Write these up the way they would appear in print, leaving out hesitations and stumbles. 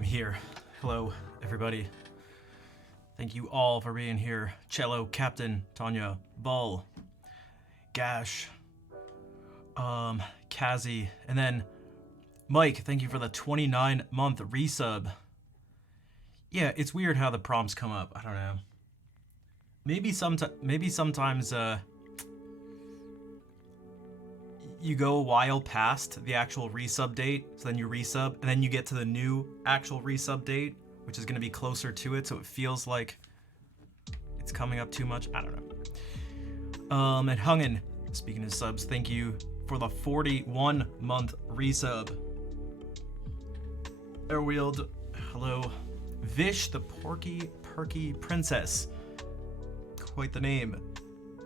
I'm here. Hello, everybody. Thank you all for being here. Cello, Captain, Tanya, Bull, Gash, Kazi, and then Mike, thank you for the 29-month resub. Yeah, it's weird how the prompts come up. I don't know. Maybe sometimes you go a while past the actual resub date, so then you resub, and then you get to the new actual resub date, which is going to be closer to it, so it feels like it's coming up too much. I don't know. And Hungen, speaking of subs, thank you for the 41-month resub. Airwheeled, hello. Vish, the Porky Perky Princess. Quite the name.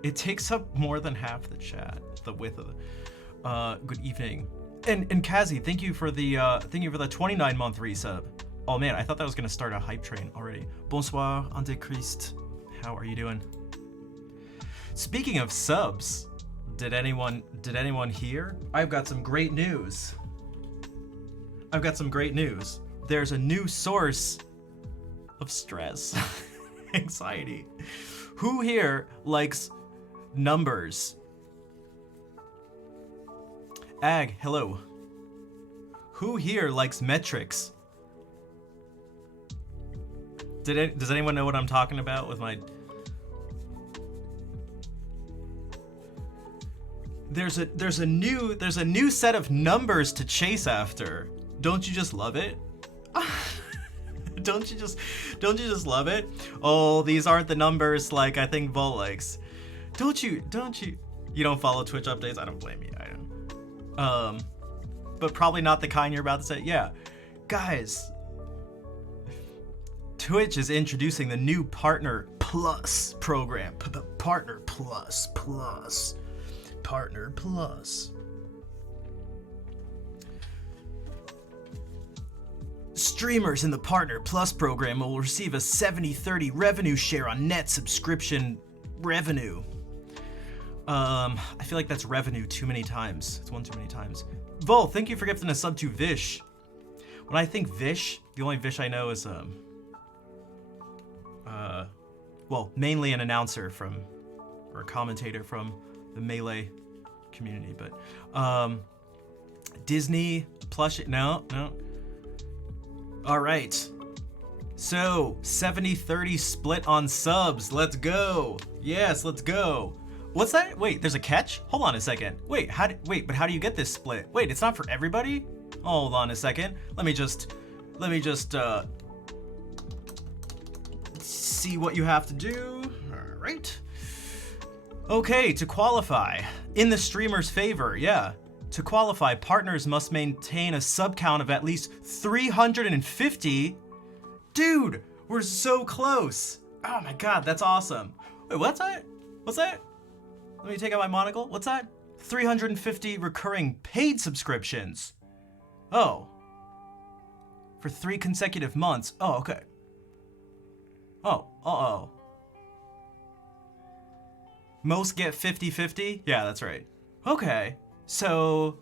It takes up more than half the chat, the width of the... good evening. And Kazi, thank you for the 29-month resub. Oh man, I thought that was gonna start a hype train already. Bonsoir, Antichrist. How are you doing? Speaking of subs, did anyone hear? I've got some great news. There's a new source of stress, anxiety. Who here likes numbers? Ag, hello. Who here likes metrics? Does anyone know what I'm talking about with my... There's a new set of numbers to chase after. Don't you just love it? Don't you just love it? Oh, these aren't the numbers like I think Volt likes. Don't you? You don't follow Twitch updates? I don't blame you. I don't. But probably not the kind you're about to say. Yeah, guys. Twitch is introducing the new Partner Plus program. Partner Plus. Partner Plus. Streamers in the Partner Plus program will receive a 70-30 revenue share on net subscription revenue. I feel like that's revenue too many times. It's one too many times. Vol, thank you for gifting a sub to Vish. When I think Vish, the only Vish I know is well, mainly an announcer from, or a commentator from the Melee community, but Disney plush. No. All right. So 70-30 split on subs. Let's go. Yes, let's go. What's that? Wait, there's a catch? Hold on a second. Wait, but how do you get this split? Wait, it's not for everybody? Hold on a second. Let me just see what you have to do. All right. Okay, to qualify, in the streamer's favor, yeah. To qualify, partners must maintain a sub count of at least 350. Dude, we're so close. Oh my god, that's awesome. Wait, what's that? Let me take out my monocle. What's that? 350 recurring paid subscriptions. Oh. For 3 consecutive months. Oh, okay. Oh, uh-oh. Most get 50-50? Yeah, that's right. Okay. So,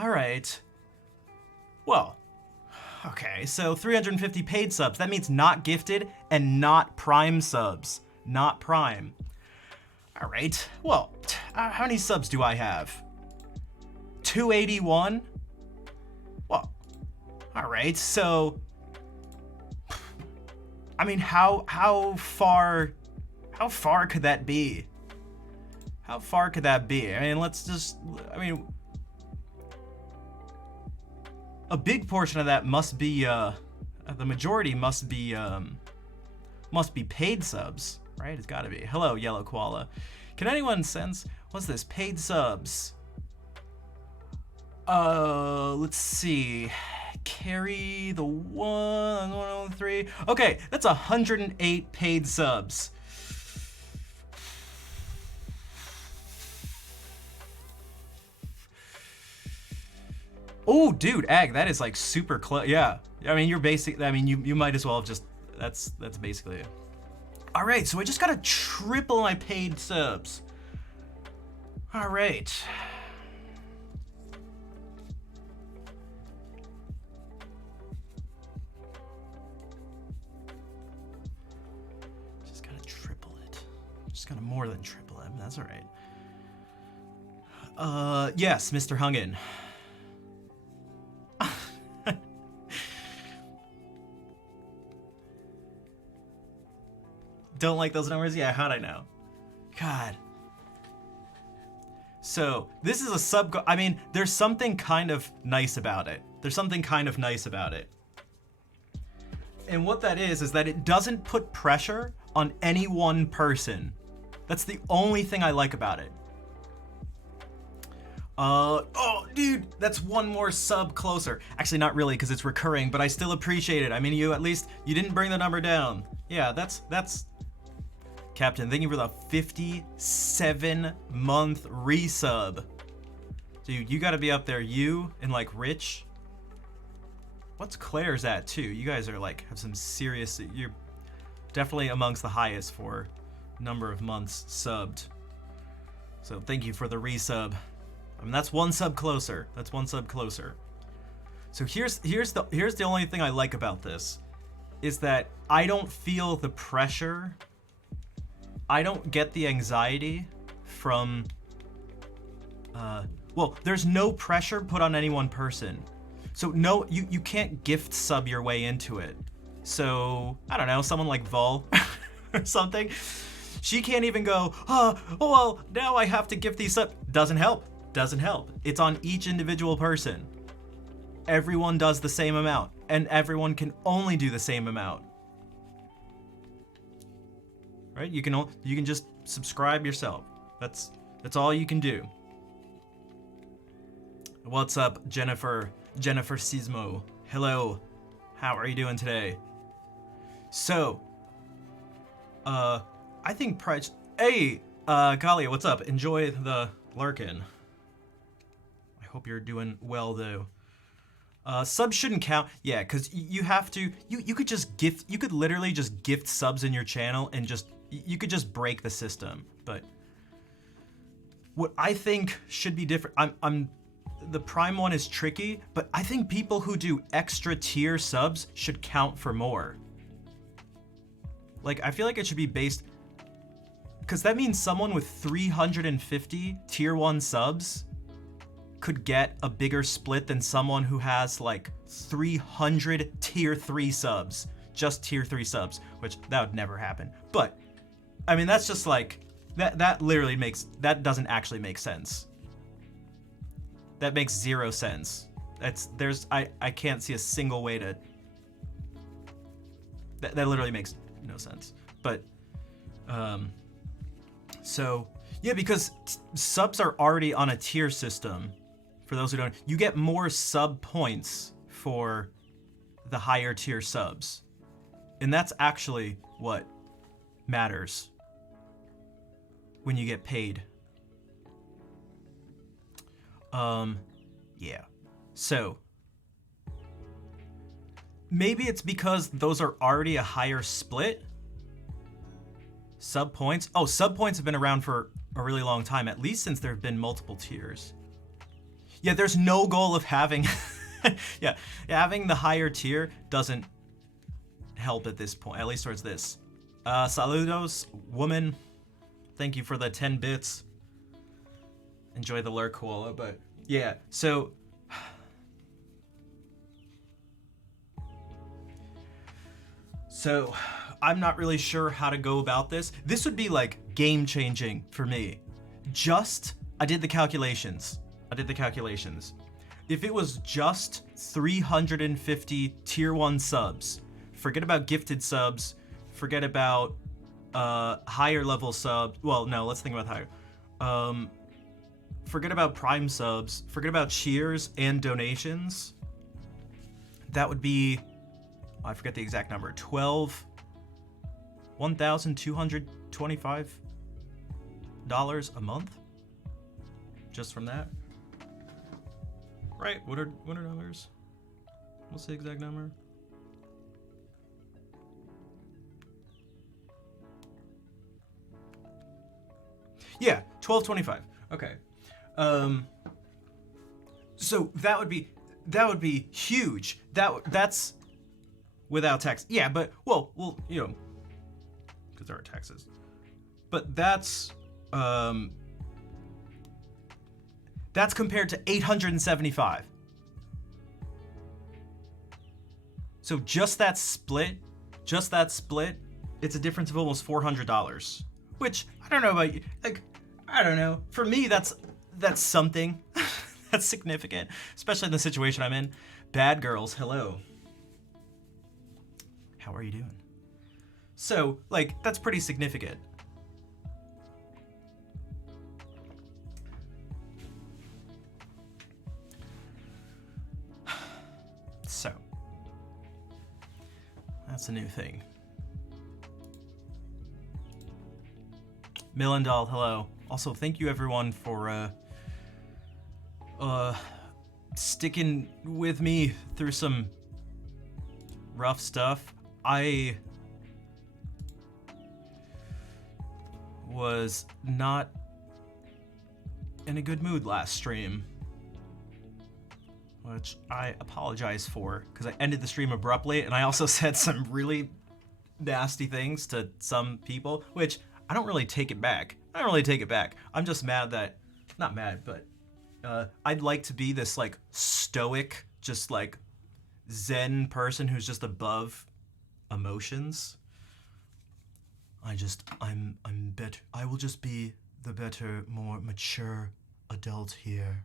alright. Well, okay, so 350 paid subs. That means not gifted and not Prime subs. Not Prime. Alright, well, how many subs do I have? 281? Well, alright, so... I mean, how far could that be? How far could that be? I mean, a big portion of that must be, the majority must be paid subs, right? It's gotta be. Hello, Yellow Koala. Can anyone sense, what's this, paid subs? Let's see. Carry the 103. Okay, that's 108 paid subs. Oh, dude, Ag, that is like super close. Yeah, I mean, you might as well have just, that's basically it. All right, so I just gotta triple my paid subs. All right. Yes, Mr. Hungin. Don't like those numbers? Yeah, how'd I know? God. So, this is a sub... I mean, there's something kind of nice about it. There's something kind of nice about it. And what that is that it doesn't put pressure on any one person. That's the only thing I like about it. Oh, dude, that's one more sub closer. Actually, not really, because it's recurring, but I still appreciate it. I mean, you didn't bring the number down. Yeah, that's... Captain, thank you for the 57-month resub. Dude, you gotta be up there. You and, like, Rich. What's Claire's at, too? You guys are, like, have some serious... You're definitely amongst the highest for number of months subbed. So, thank you for the resub. I mean, that's one sub closer. That's one sub closer. So here's the only thing I like about this, is that I don't feel the pressure. I don't get the anxiety from. Well, there's no pressure put on any one person. So no, you can't gift sub your way into it. So I don't know, someone like Vol or something. She can't even go, oh well, now I have to gift these sub. Doesn't help. Doesn't help. It's on each individual person. Everyone does the same amount, and everyone can only do the same amount. Right? You can just subscribe yourself. That's all you can do. What's up, Jennifer Sismo? Hello. How are you doing today? So, I think price. Hey, Kalia, what's up? Enjoy the lurkin. Hope you're doing well though. Subs shouldn't count. Yeah, because you have to. You could just gift. You could literally just gift subs in your channel and you could just break the system. But what I think should be different. The Prime one is tricky, but I think people who do extra tier subs should count for more. Like, I feel like it should be based, because that means someone with 350 tier 1 subs could get a bigger split than someone who has like 300 tier 3 subs, just tier 3 subs, which that would never happen. But I mean, that's just like, that literally that doesn't actually make sense. That makes zero sense. I can't see a single way to, that literally makes no sense. But, so yeah, because subs are already on a tier system. For those who don't, you get more sub points for the higher tier subs. And that's actually what matters when you get paid. Yeah. So, maybe it's because those are already a higher split. Sub points. Oh, sub points have been around for a really long time, at least since there have been multiple tiers. Yeah, there's no goal of having, yeah, having the higher tier doesn't help at this point, at least towards this. Saludos, woman. Thank you for the 10 bits. Enjoy the lurk, koala, but yeah, so. So, I'm not really sure how to go about this. This would be like game changing for me. I did the calculations. If it was just 350 tier 1 subs, forget about gifted subs, forget about higher level subs. Well, no, let's think about higher. Forget about Prime subs, forget about cheers and donations. That would be, I forget the exact number, $1,225 a month? Just from that? Right, what are numbers? What's the exact number? Yeah, $1,225. Okay. So that would be huge. That's without tax. Yeah, but well, you know, because there are taxes. But that's That's compared to 875. So just that split, it's a difference of almost $400. Which, I don't know about you, like, I don't know. For me, that's something. That's significant, especially in the situation I'm in. Bad girls, hello. How are you doing? So, like, that's pretty significant. So, that's a new thing. Millendal, hello. Also, thank you everyone for sticking with me through some rough stuff. I was not in a good mood last stream, which I apologize for, because I ended the stream abruptly, and I also said some really nasty things to some people, which I don't really take it back. I'm just mad that, not mad, but I'd like to be this like stoic, just like Zen person who's just above emotions. I'm better. I will just be the better, more mature adult here.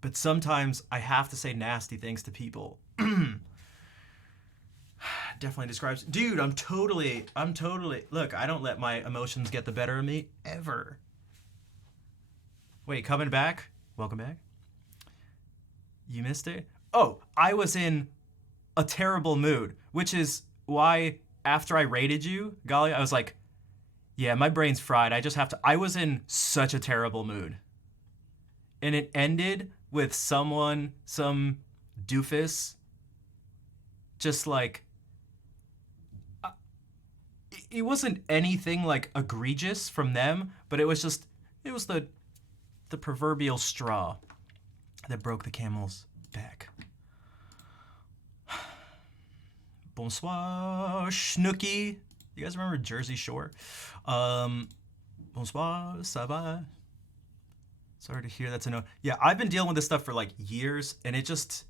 But sometimes I have to say nasty things to people. Definitely describes, dude, I'm totally, look, I don't let my emotions get the better of me, ever. Wait, coming back? Welcome back. You missed it? Oh, I was in a terrible mood, which is why after I rated you, Golly, I was like, yeah, my brain's fried. I was in such a terrible mood. And it ended with some doofus, just like, it wasn't anything like egregious from them, but it was the proverbial straw that broke the camel's back. Bonsoir, Schnooky. You guys remember Jersey Shore? Bonsoir, ça va? Sorry to hear that's a no. Yeah, I've been dealing with this stuff for like years, and it just,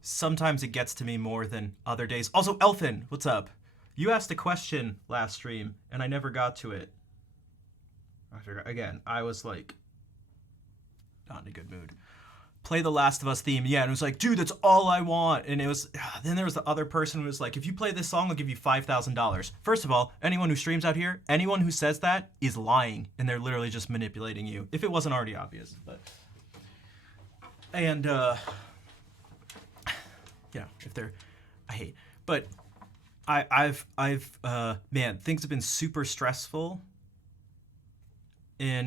sometimes it gets to me more than other days. Also, Elfin, what's up? You asked a question last stream, and I never got to it. Again, I was like, not in a good mood. Play the Last of Us theme. Yeah, and it was like, dude, that's all I want. And it was, then there was the other person who was like, if you play this song, I'll give you $5,000. First of all, anyone who streams out here, anyone who says that is lying, and they're literally just manipulating you, if it wasn't already obvious. But, and, yeah, if they're, I hate, but I've man, things have been super stressful in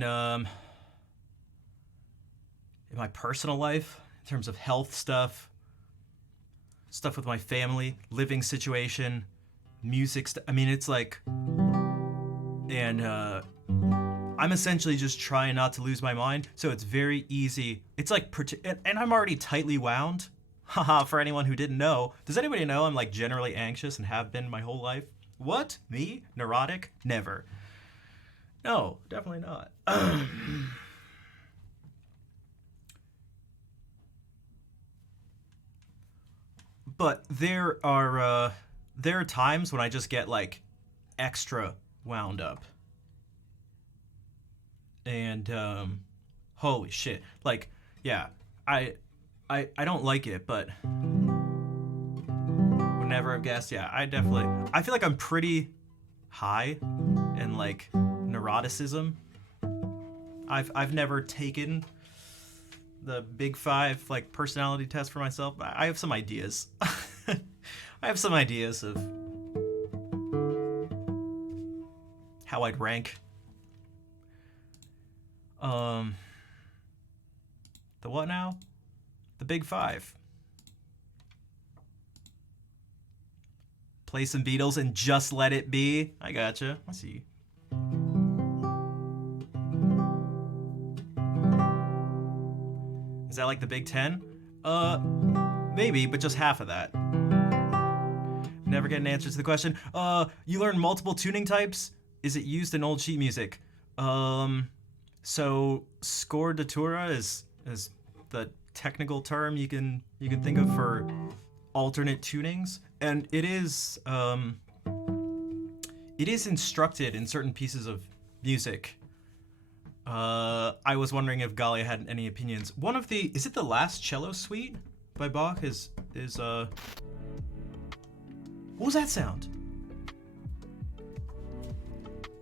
my personal life, in terms of health stuff with my family, living situation, music stuff. I mean, it's like, and I'm essentially just trying not to lose my mind. So it's very easy. It's like, and I'm already tightly wound. Haha, for anyone who didn't know. Does anybody know I'm like generally anxious and have been my whole life? What? Me? Neurotic? Never. No, definitely not. But there are times when I just get like extra wound up. And holy shit. Like, yeah, I don't like it, but would never have guessed. Yeah, I feel like I'm pretty high in like neuroticism. I've never taken the Big Five like personality test for myself. I have some ideas. I have some ideas of how I'd rank. The what now? The Big Five. Play some Beatles and just let it be. I gotcha. I see. Is that like the Big Ten? Maybe, but just half of that. Never get an answer to the question. You learn multiple tuning types? Is it used in old sheet music? So scordatura is the technical term you can think of for alternate tunings, and it is instructed in certain pieces of music. I was wondering if Galia had any opinions. One of the is it the Last Cello Suite by Bach is what was that sound?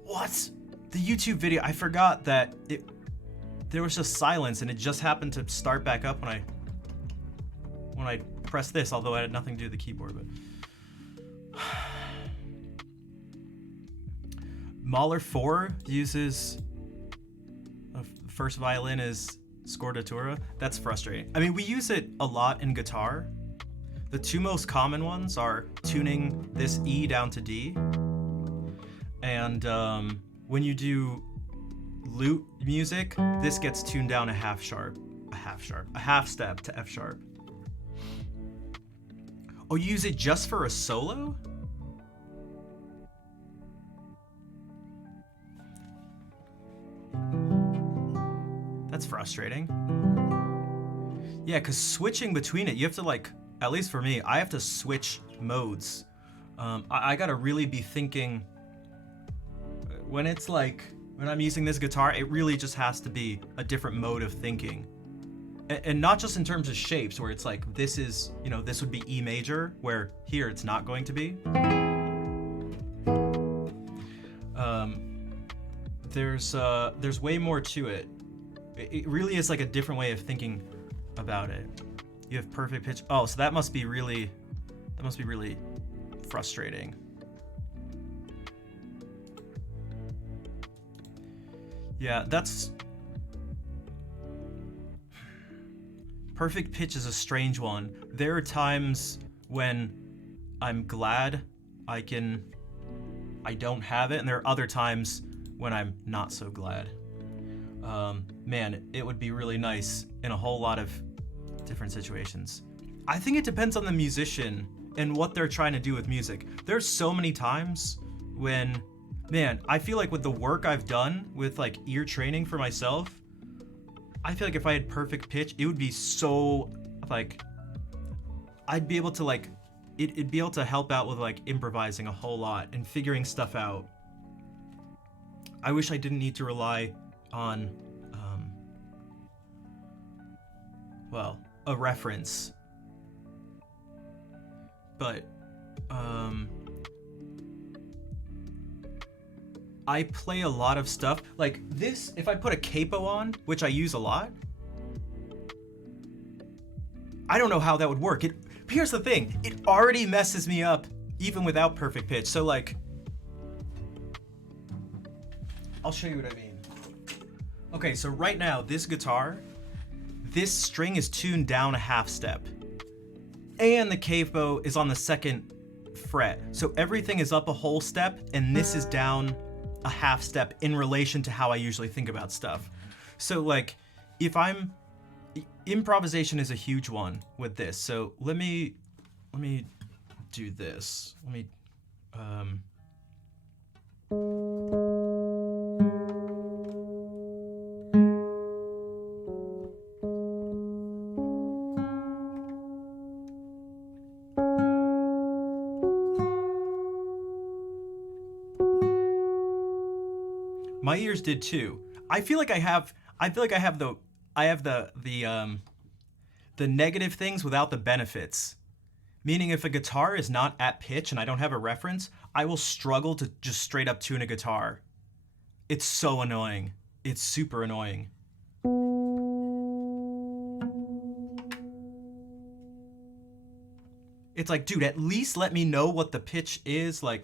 What? The YouTube video, I forgot that there was just silence and it just happened to start back up when I pressed this, although I had nothing to do with the keyboard, but Mahler 4 uses first violin is scordatura. That's frustrating. I mean, we use it a lot in guitar. The two most common ones are tuning this E down to D, and when you do lute music, this gets tuned down a half step to F sharp. Oh, you use it just for a solo? That's frustrating. Yeah, because switching between it, you have to like, at least for me, I have to switch modes. I gotta really be thinking, when it's like, when I'm using this guitar, it really just has to be a different mode of thinking. And not just in terms of shapes, where it's like, this is, you know, this would be E major, where here it's not going to be. There's way more to it. It really is like a different way of thinking about it. You have perfect pitch. Oh, so that must be really frustrating. Yeah, that's... Perfect pitch is a strange one. There are times when I'm glad I don't have it, and there are other times when I'm not so glad. Man, it would be really nice in a whole lot of different situations. I think it depends on the musician and what they're trying to do with music. There's so many times when, man, I feel like with the work I've done with like ear training for myself, I feel like if I had perfect pitch, it would be so like, I'd be able to like, it'd be able to help out with like improvising a whole lot and figuring stuff out. I wish I didn't need to rely on, well, a reference. But, I play a lot of stuff. Like this, if I put a capo on, which I use a lot, I don't know how that would work. Here's the thing, it already messes me up even without perfect pitch. So like, I'll show you what I mean. Okay, so right now, this guitar, this string is tuned down a half step. And the capo is on the second fret. So everything is up a whole step, and this is down a half step in relation to how I usually think about stuff. So like, improvisation is a huge one with this. So let me do this. My ears did too. I feel like I have the negative things without the benefits. Meaning if a guitar is not at pitch and I don't have a reference, I will struggle to just straight up tune a guitar. It's so annoying. It's super annoying. It's like, dude, at least let me know what the pitch is, like...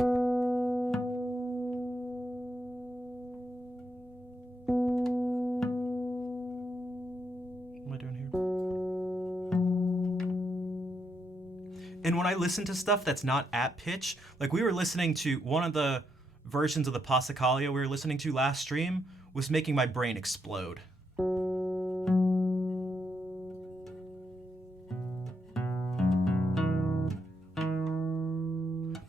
And when I listen to stuff that's not at pitch, like we were listening to one of the versions of the Passacaglia we were listening to last stream was making my brain explode.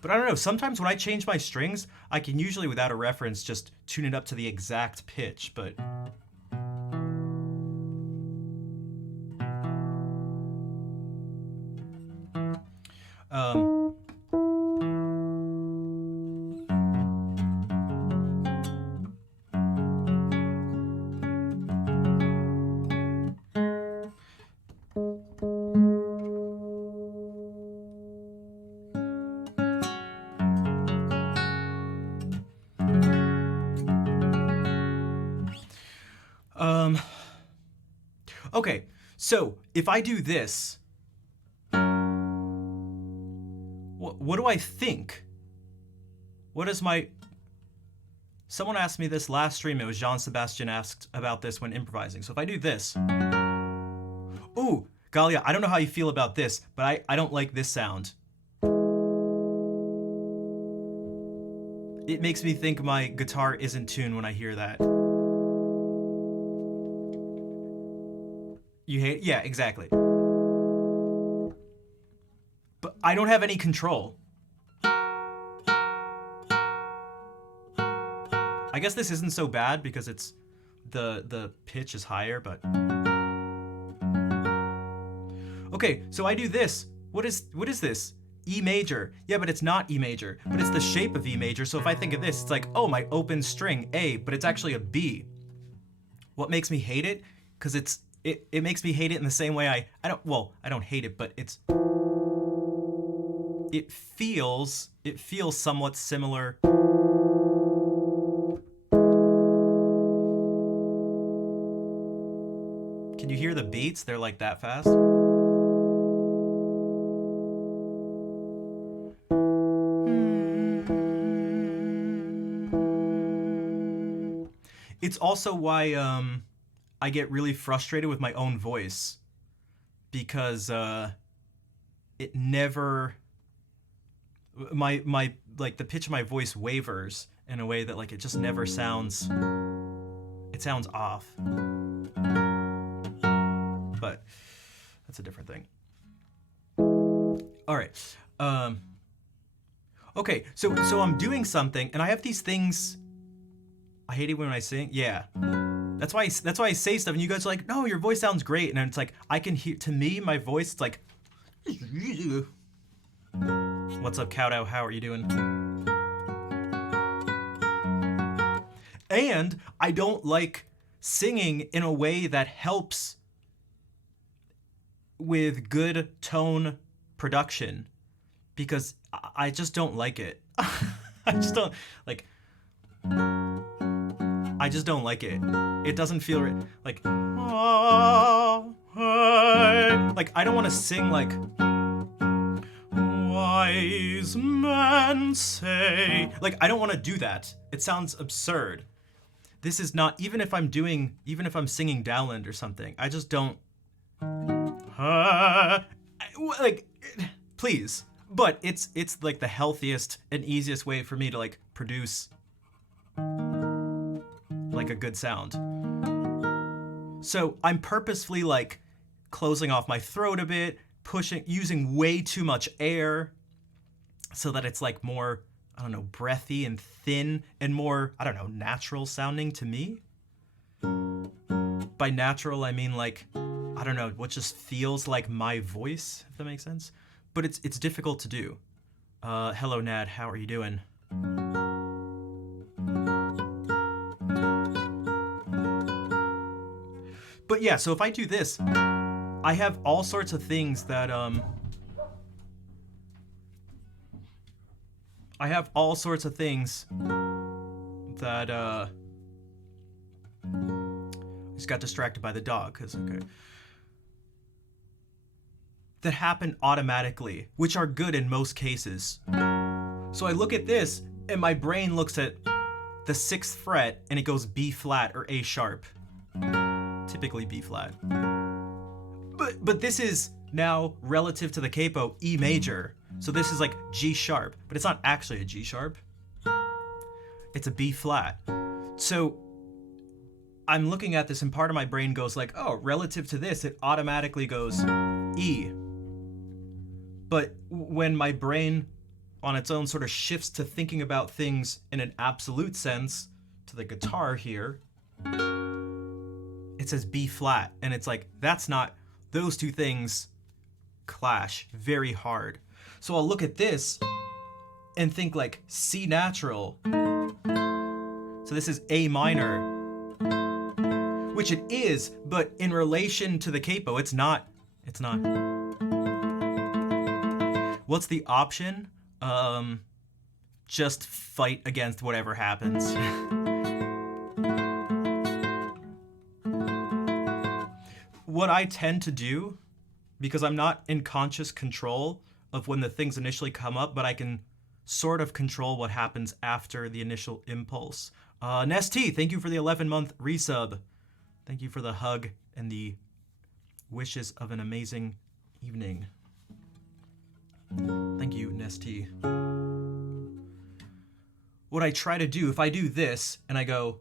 But I don't know, sometimes when I change my strings, I can usually without a reference just tune it up to the exact pitch, but Um, okay, so if I do this, what do I think? What is my... Someone asked me this last stream. It was Jean Sebastian asked about this when improvising. So if I do this... Ooh, Galia, I don't know how you feel about this, but I don't like this sound. It makes me think my guitar is in tune when I hear that. You hate it? Yeah, exactly. But I don't have any control. I guess this isn't so bad because it's the pitch is higher, but okay, so I do this. What is this? E major. Yeah, but it's not E major, but it's the shape of E major. So if I think of this, it's like, oh, my open string A, but it's actually a B. What makes me hate it? Because it makes me hate it in the same way I don't hate it, but it feels somewhat similar. Can you hear the beats? They're like that fast. It's also why I get really frustrated with my own voice, because it never my like the pitch of my voice wavers in a way that like it just never sounds, it sounds off. But that's a different thing. All right. Okay, so I'm doing something and I have these things. I hate it when I sing. Yeah. That's why I say stuff and you guys are like, no, your voice sounds great. And it's like, I can hear, to me, my voice, it's like, what's up, Cowdow? How are you doing? And I don't like singing in a way that helps with good tone production, because I just don't like it. I just don't like it. It doesn't feel like I don't want to sing like wise men say. Like, I don't want to do that. It sounds absurd. This is not, even if I'm singing Dowland or something, I just don't like, please. But it's like the healthiest and easiest way for me to like produce like a good sound. So I'm purposefully like closing off my throat a bit, using way too much air so that it's like more, I don't know, breathy and thin and more, I don't know, natural sounding to me. By natural, I mean like, I don't know, what just feels like my voice, if that makes sense. But it's difficult to do. Hello, Nad, how are you doing? But yeah, so if I do this, I have all sorts of things that I just got distracted by the dog, okay. That happen automatically, which are good in most cases. So I look at this, and my brain looks at the 6th fret, and it goes B flat or A sharp. Typically B flat. But this is now, relative to the capo, E major. So this is like G sharp, but it's not actually a G sharp. It's a B flat. So I'm looking at this and part of my brain goes like, oh, relative to this, it automatically goes E. But when my brain on its own sort of shifts to thinking about things in an absolute sense, to the guitar here, it says B flat. And it's like, that's not, those two things clash very hard. So I'll look at this and think like C natural. So this is A minor, which it is, but in relation to the capo, it's not. It's not. What's the option? Just fight against whatever happens. What I tend to do, because I'm not in conscious control of when the things initially come up, but I can sort of control what happens after the initial impulse. Nesty, thank you for the 11-month resub. Thank you for the hug and the wishes of an amazing evening. Thank you, Nesty. What I try to do, if I do this and I go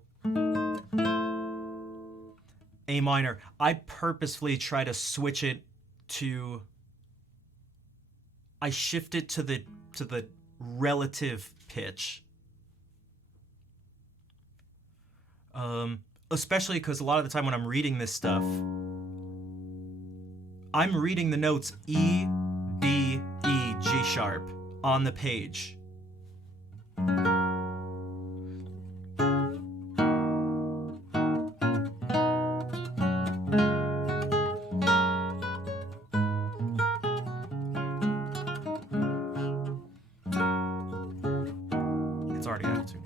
A minor, I purposefully try to switch it to, I shift it to the relative pitch. Especially because a lot of the time when I'm reading this stuff, I'm reading the notes E, B, E, G sharp on the page. It's already out of tune.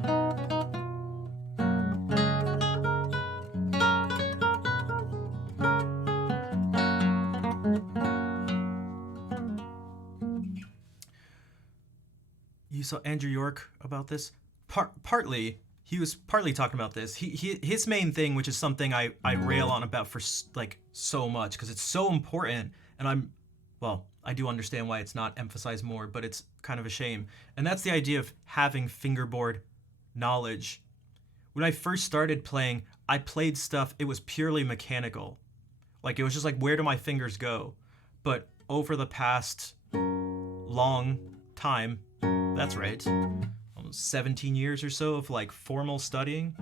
You saw Andrew York about this? Partly, he was partly talking about this. His main thing, which is something I rail on about for like so much, because it's so important, and I do understand why it's not emphasized more, but it's kind of a shame. And that's the idea of having fingerboard knowledge. When I first started playing, I played stuff, it was purely mechanical. Like, it was just like, where do my fingers go? But over the past long time, that's right, almost 17 years or so of like formal studying,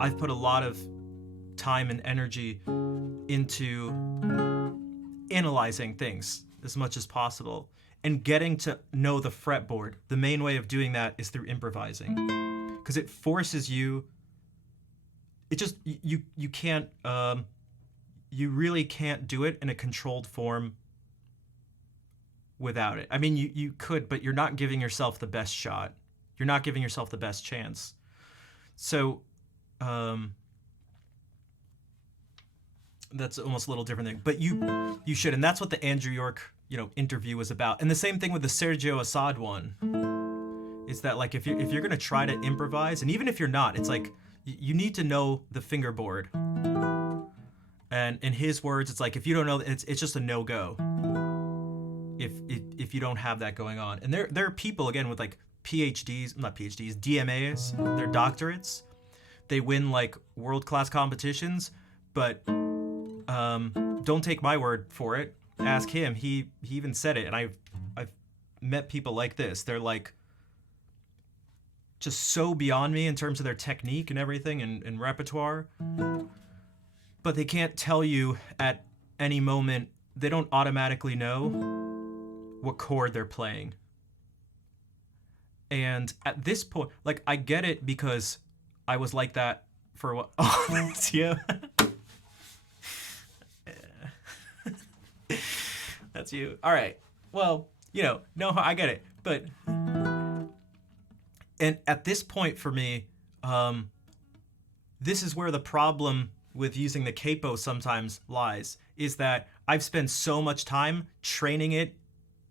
I've put a lot of time and energy into analyzing things as much as possible and getting to know the fretboard. The main way of doing that is through improvising, because it forces you, it just, you can't, you really can't do it in a controlled form without it. I mean, you could, but you're not giving yourself the best shot. You're not giving yourself the best chance. So, that's almost a little different thing. But you should, and that's what the Andrew York, interview was about. And the same thing with the Sergio Assad one, is that like if you're gonna try to improvise, and even if you're not, it's like you need to know the fingerboard. And in his words, it's like if you don't know, it's just a no-go. If you don't have that going on. And there are people, again, with like PhDs, not PhDs, DMAs, they're doctorates. They win like world-class competitions, but don't take my word for it. Ask him. He even said it, and I've met people like this. They're like just so beyond me in terms of their technique and everything and repertoire, but they can't tell you at any moment, they don't automatically know what chord they're playing. And at this point, like, I get it because I was like that for a while. Oh, that's you. That's you. All right. Well, no, I get it. But, and at this point for me, this is where the problem with using the capo sometimes lies, is that I've spent so much time training it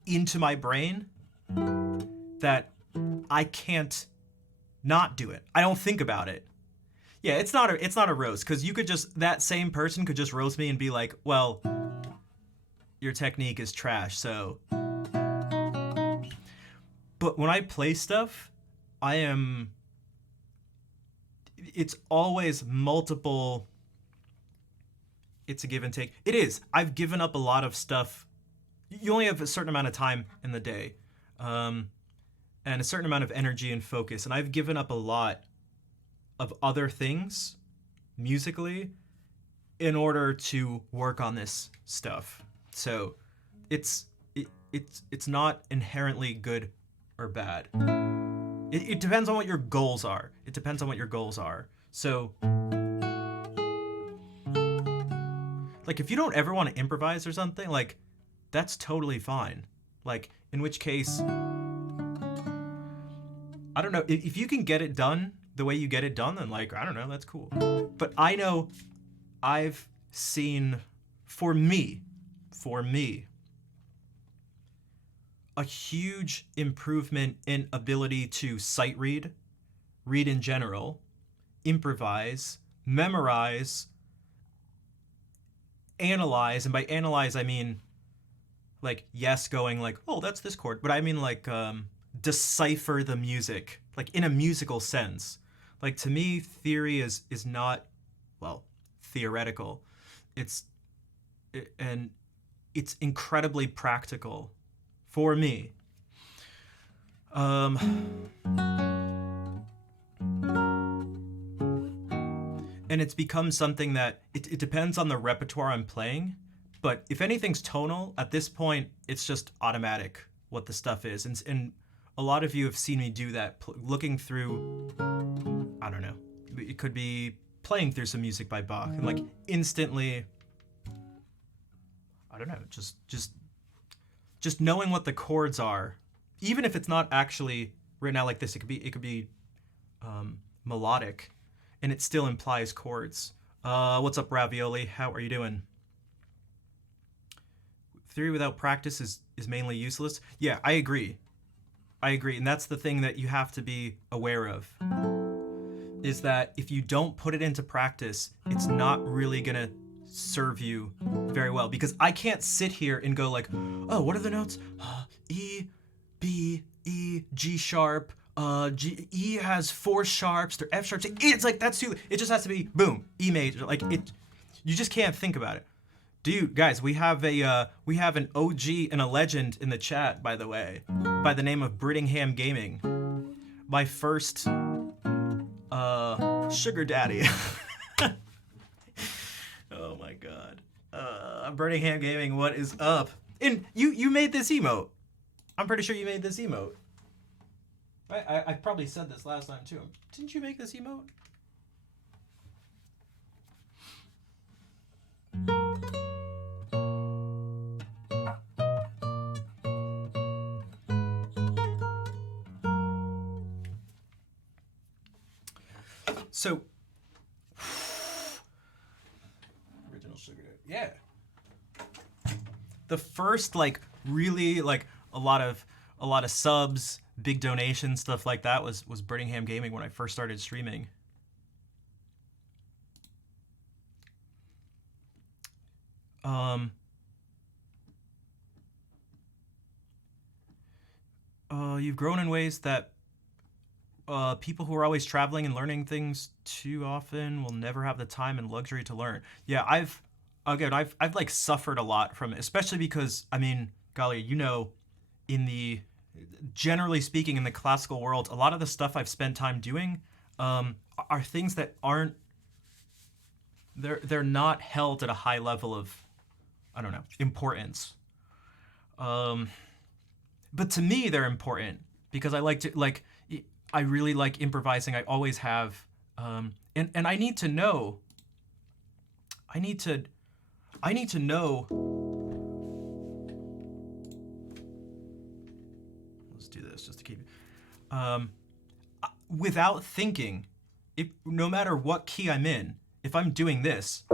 into my brain that I can't not do it. I don't think about it. Yeah, it's not a roast, because you could just, that same person could just roast me and be like, well, your technique is trash, so. But when I play stuff, it's always multiple, it's a give and take. It is. I've given up a lot of stuff. You only have a certain amount of time in the day, and a certain amount of energy and focus. And I've given up a lot of other things musically in order to work on this stuff. So it's it's not inherently good or bad. It depends on what your goals are. It depends on what your goals are. So, like, if you don't ever want to improvise or something, like, that's totally fine. Like, in which case, I don't know, if you can get it done the way you get it done, then, like, I don't know, that's cool. But I know I've seen, for me, a huge improvement in ability to sight read in general, improvise, memorize, analyze, and by analyze I mean, like, yes, going like, oh, that's this chord, but I mean like decipher the music, like in a musical sense. Like, to me, theory is not, well, theoretical. And it's incredibly practical for me. And it's become something that it depends on the repertoire I'm playing, but if anything's tonal, at this point, it's just automatic what the stuff is. And a lot of you have seen me do that, looking through, I don't know, it could be playing through some music by Bach, and like instantly, I don't know, just knowing what the chords are, even if it's not actually written out like this, it could be melodic, and it still implies chords. What's up, Ravioli? How are you doing? Theory without practice is mainly useless. Yeah, I agree, and that's the thing that you have to be aware of, is that if you don't put it into practice, it's not really gonna serve you very well, because I can't sit here and go like, oh, what are the notes? E, B, E, G sharp, E has 4 sharps, they're F sharps. It's like, that's too, it just has to be boom, E major. Like, it, you just can't think about it. Dude, guys, we have an OG and a legend in the chat, by the way, by the name of Brittingham Gaming. My first sugar daddy. Oh my god. Brittingham Gaming, what is up? And you made this emote. I'm pretty sure you made this emote. I probably said this last time too. Didn't you make this emote? So, original sugar daddy. Yeah. The first, like, really, like, a lot of subs, big donations, stuff like that was Brittingham Gaming when I first started streaming. You've grown in ways that people who are always traveling and learning things too often will never have the time and luxury to learn. Yeah, I've like suffered a lot from it, especially because, I mean, golly, you know, generally speaking, in the classical world, a lot of the stuff I've spent time doing are things that aren't, they're not held at a high level of, I don't know, importance. But to me, they're important because I like to, like, I really like improvising. I always have, and I need to know. I need to know. Let's do this just to keep it. Without thinking, no matter what key I'm in, if I'm doing this,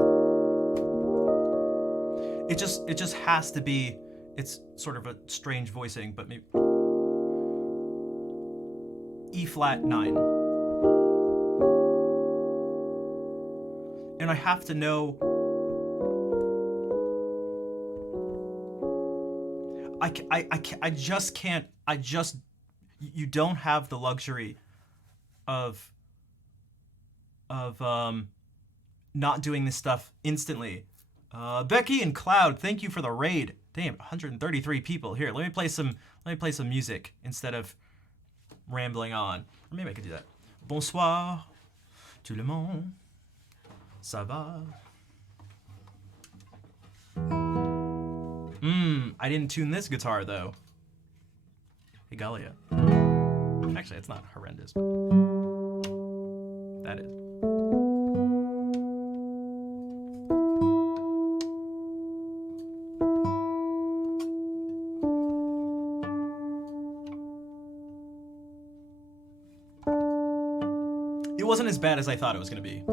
it just has to be. It's sort of a strange voicing, but maybe E flat 9. And I have to know, I just can't, you don't have the luxury of not doing this stuff instantly. Becky and Cloud, thank you for the raid. Damn, 133 people. Here, let me play some music instead of rambling on. Or maybe I could do that. Bonsoir, tout le monde. Ça va? I didn't tune this guitar though. Hey, Galia. Actually, it's not horrendous, but that is. It wasn't as bad as I thought it was going to be.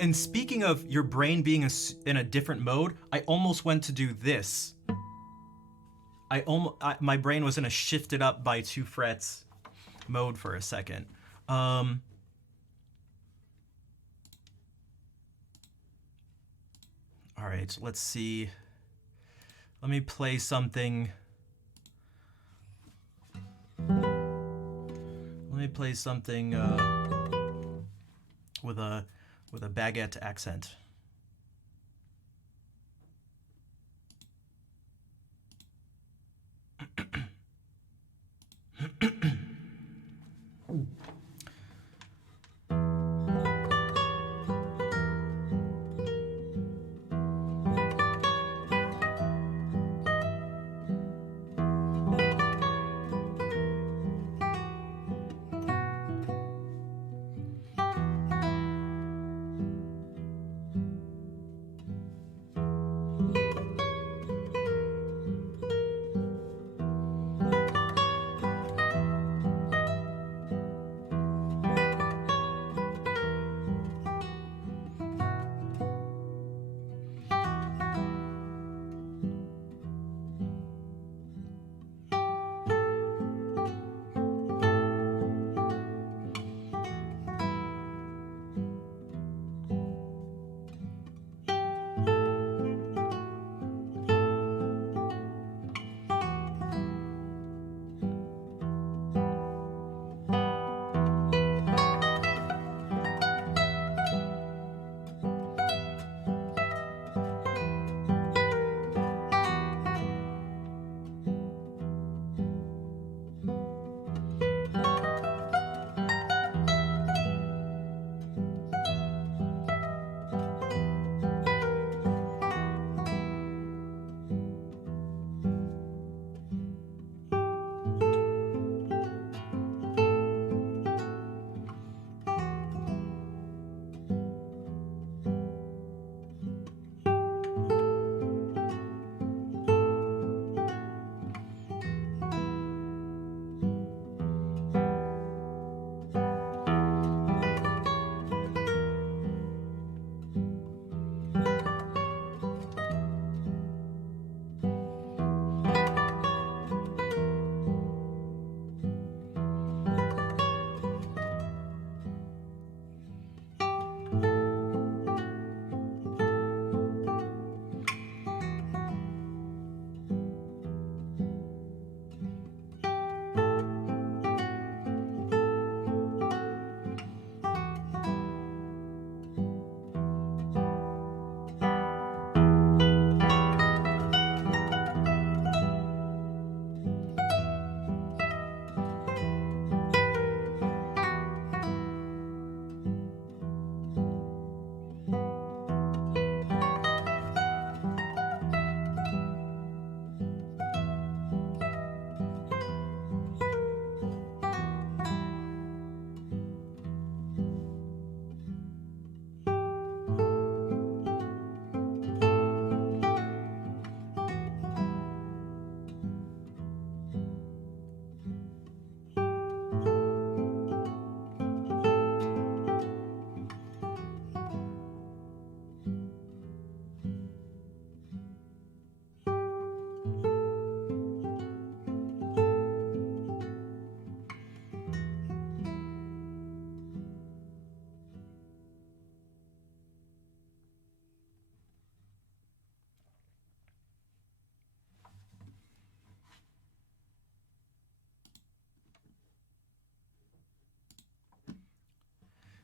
And speaking of your brain being in a different mode, I almost went to do this. My brain was in a shifted up by 2 frets mode for a second. All right, let's see. Let me play something. With a baguette accent.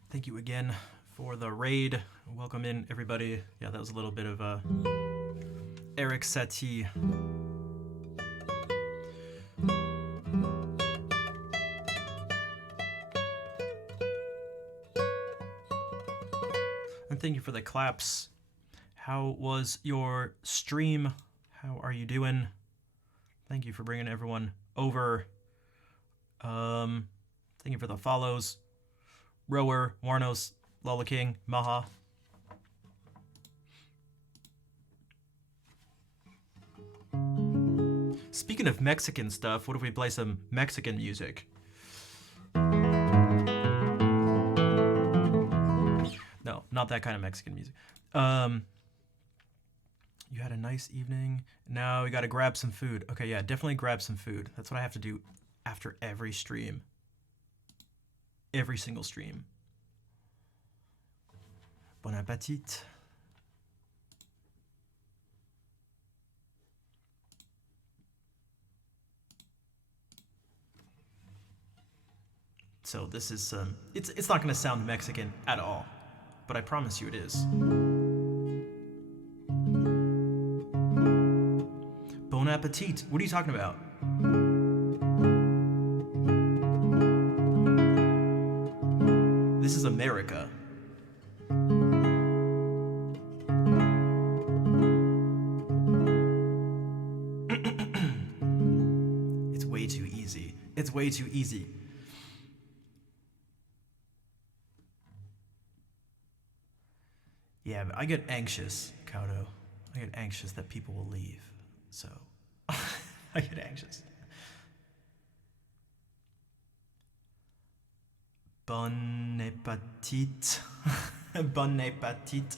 Thank you again for the raid. Welcome in, everybody. Yeah, that was a little bit of Eric Satie. And thank you for the claps. How was your stream? How are you doing? Thank you for bringing everyone over. Thank you for the follows. Rower, Warnos, Lola King, Maha. Speaking of Mexican stuff, what if we play some Mexican music? No, not that kind of Mexican music. You had a nice evening. Now we gotta grab some food. Okay, yeah, definitely grab some food. That's what I have to do after every stream. Every single stream. Bon appetit. So this is it's not gonna sound Mexican at all, but I promise you it is. Bon appetit. What are you talking about? This is America. It's way too easy. It's way too easy. Yeah, but I get anxious, Kauto. I get anxious that people will leave. So, I get anxious. Bon appetit. Bon appetit.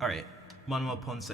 All right, Manuel Ponce.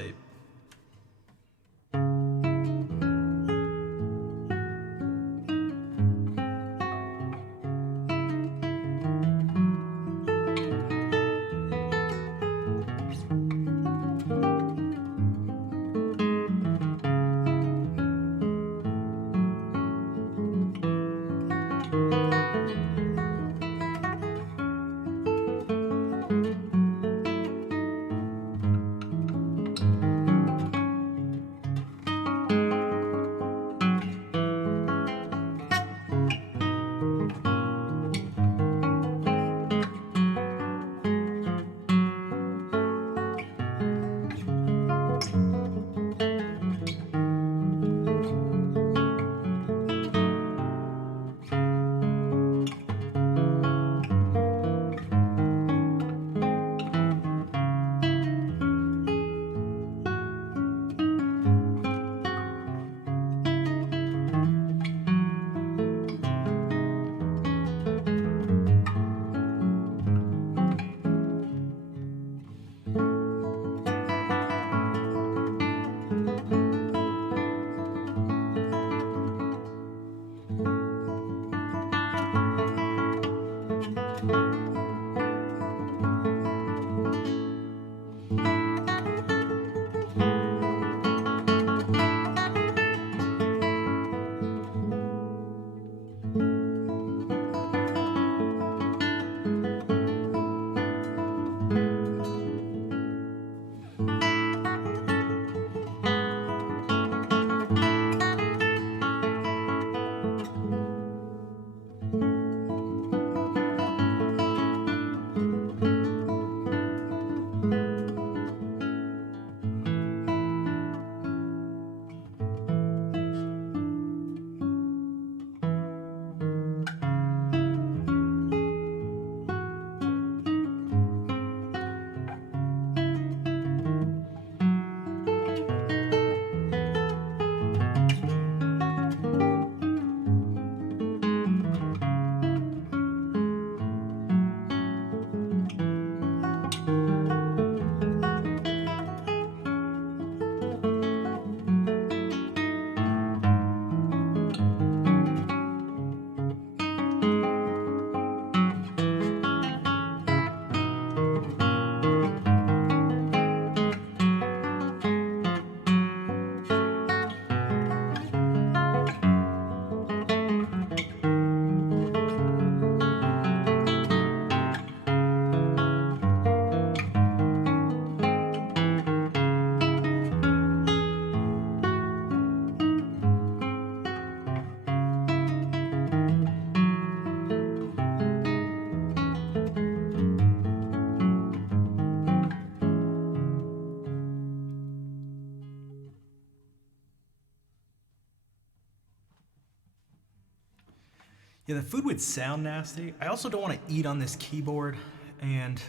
Yeah, the food would sound nasty. I also don't want to eat on this keyboard, and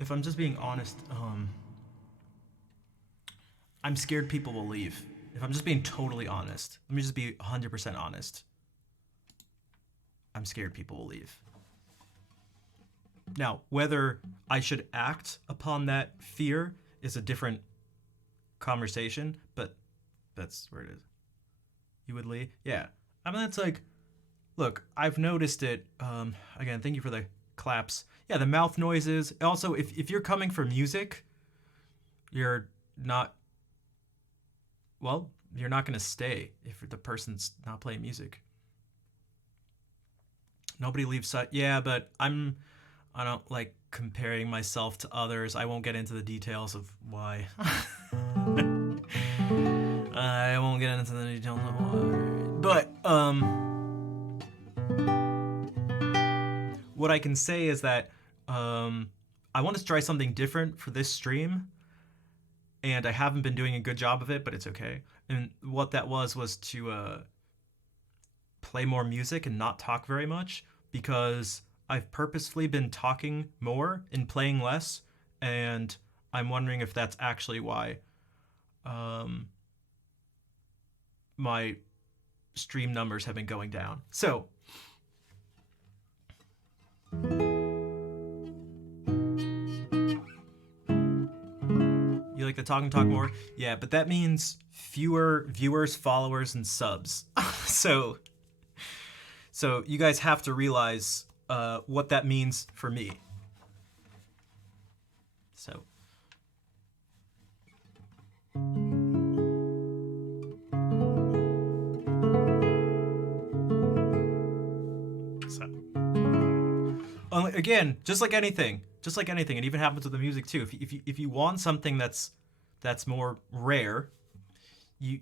if I'm just being honest, I'm scared people will leave. If I'm just being totally honest, let me just be 100% honest. I'm scared people will leave. Now, whether I should act upon that fear is a different conversation, but that's where it is. You would leave? Yeah. I mean, it's like, look, I've noticed it. Again, thank you for the claps. Yeah, the mouth noises. Also, if you're coming for music, you're not, well, you're not going to stay if the person's not playing music. Nobody leaves. Yeah, but I don't like comparing myself to others. I won't get into the details of why. I won't get into the details of why. But, what I can say is that I want to try something different for this stream, and I haven't been doing a good job of it, but it's okay. And what that was to play more music and not talk very much, because I've purposefully been talking more and playing less, and I'm wondering if that's actually why my stream numbers have been going down. So, you like to talk more? Yeah, but that means fewer viewers, followers, and subs. So you guys have to realize what that means for me. So. Again, just like anything, it even happens with the music too. If you want something that's more rare, you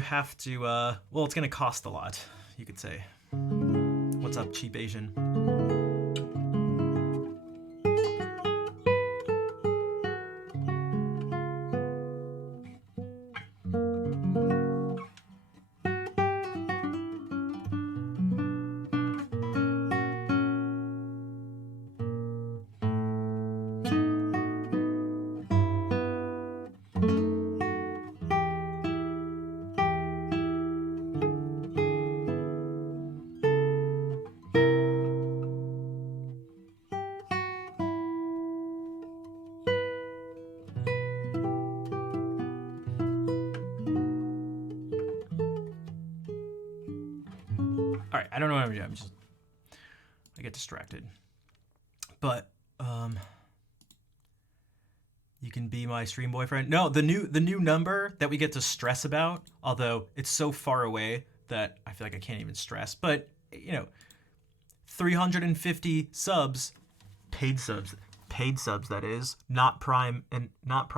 have to well, it's gonna cost a lot, you could say. What's up, cheap Asian? Alright, I don't know what I'm doing. I get distracted. But, you can be my stream boyfriend. No, the new number that we get to stress about, although it's so far away that I feel like I can't even stress. But, 350 subs, paid subs that is, not prime and not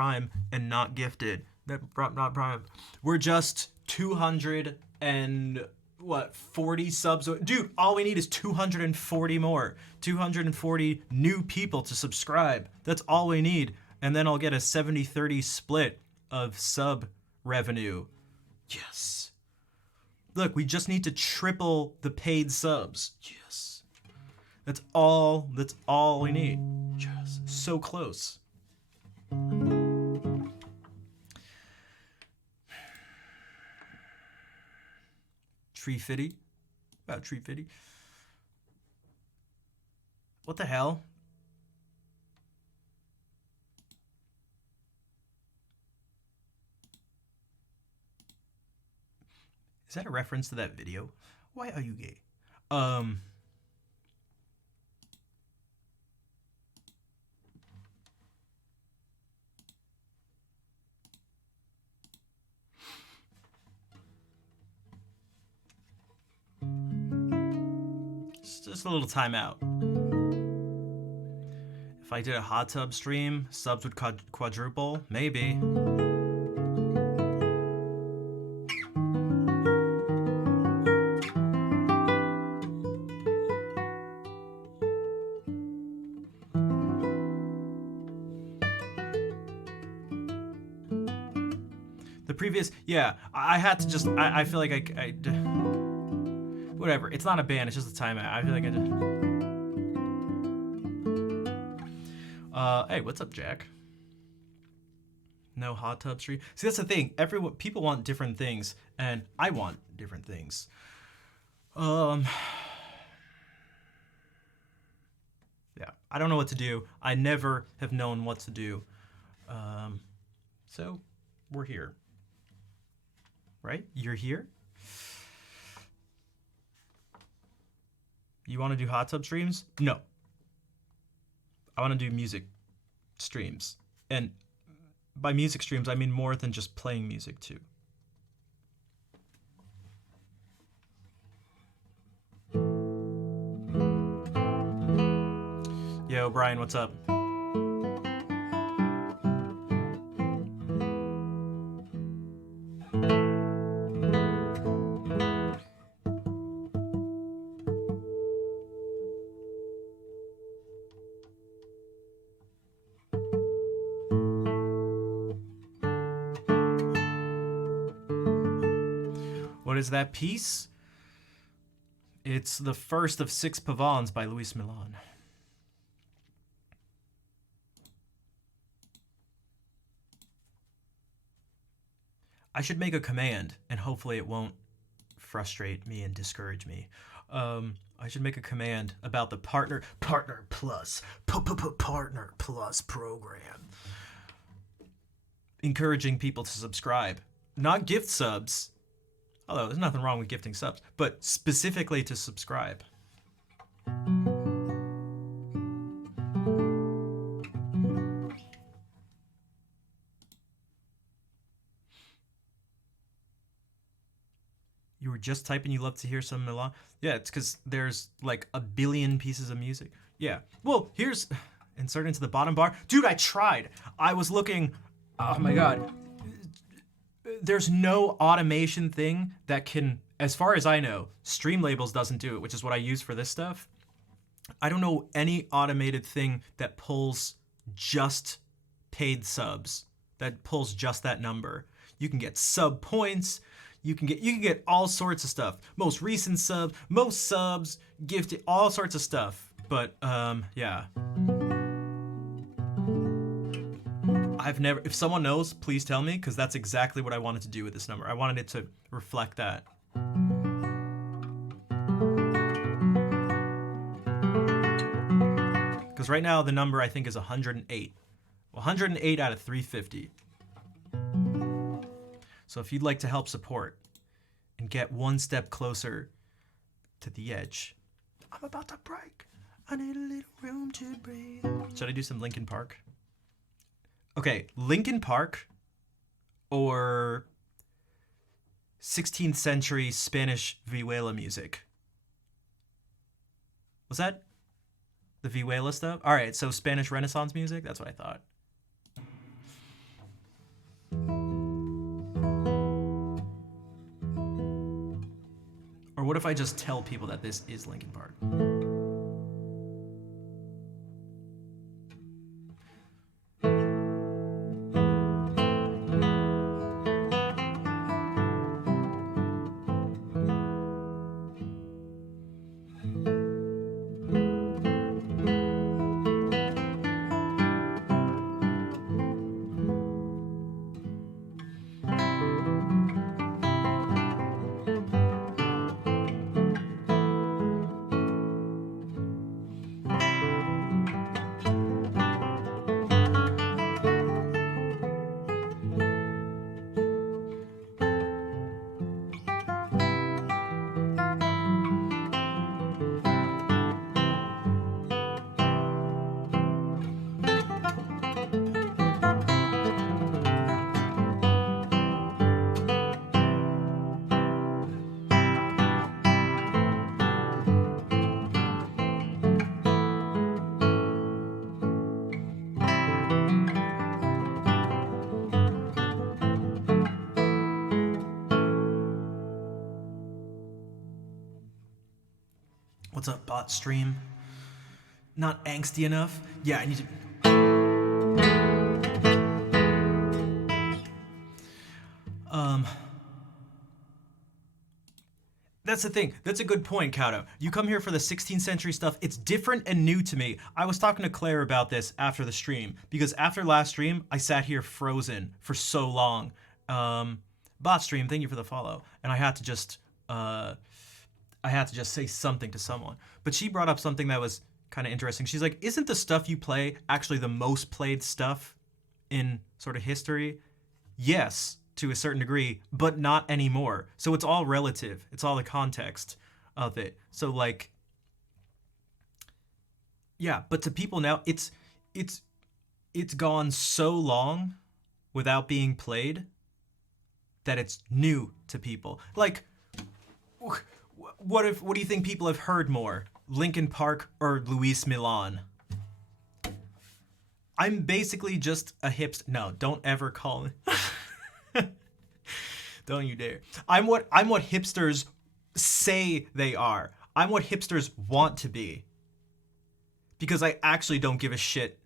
gifted. Not prime. We're just 240 subs. Dude, all we need is 240 more. 240 new people to subscribe. That's all we need. And then I'll get a 70-30 split of sub revenue. Yes. Look, we just need to triple the paid subs. Yes. That's all we need. Yes. So close. Tree Fitty. About Tree Fitty. What the hell? Is that a reference to that video? Why are you gay? Just a little timeout. If I did a hot tub stream, subs would quadruple? Maybe. The previous, yeah, I had to just, I feel like whatever. It's not a ban, it's just a timeout. I feel like I just. Hey, what's up, Jack? No hot tub stream. See, that's the thing. People want different things, and I want different things. Yeah, I don't know what to do. I never have known what to do. So we're here, right? You're here. You want to do hot tub streams? No. I want to do music streams, and by music streams, I mean more than just playing music too. Yo, Brian, what's up? What is that piece? It's the first of 6 pavans by Luis Milan. I should make a command, and hopefully it won't frustrate me and discourage me. I should make a command about the Partner Plus program, encouraging people to subscribe, not gift subs. Although there's nothing wrong with gifting subs, but specifically to subscribe. You were just typing you love to hear some Milan? Yeah, it's because there's like a billion pieces of music. Yeah. Well, here's insert into the bottom bar. Dude, I tried. I was looking. Oh my God. There's no automation thing that can, as far as I know, Streamlabels doesn't do it, which is what I use for this stuff. I don't know any automated thing that pulls just paid subs, that pulls just that number. You can get sub points, you can get all sorts of stuff. Most recent subs, most subs, gifted, all sorts of stuff. But yeah. I've never, if someone knows, please tell me, because that's exactly what I wanted to do with this number. I wanted it to reflect that. Because right now the number I think is 108. 108 out of 350. So if you'd like to help support and get one step closer to the edge. I'm about to break. I need a little room to breathe. Should I do some Linkin Park? Okay, Linkin Park or 16th century Spanish vihuela music. Was that the vihuela stuff? All right, so Spanish Renaissance music? That's what I thought. Or what if I just tell people that this is Linkin Park? What's up, bot stream? Not angsty enough? Yeah, I need to... That's the thing. That's a good point, Kato. You come here for the 16th century stuff. It's different and new to me. I was talking to Claire about this after the stream, because after last stream, I sat here frozen for so long. Bot stream, thank you for the follow. And I had to just say something to someone. But she brought up something that was kind of interesting. She's like, isn't the stuff you play actually the most played stuff in sort of history? Yes, to a certain degree, but not anymore. So it's all relative. It's all the context of it. So like, yeah, but to people now, it's gone so long without being played that it's new to people. Like, what do you think people have heard more? Linkin Park or Luis Milan? I'm basically just a hipster. No, don't ever call me. Don't you dare. I'm what hipsters say they are. I'm what hipsters want to be. Because I actually don't give a shit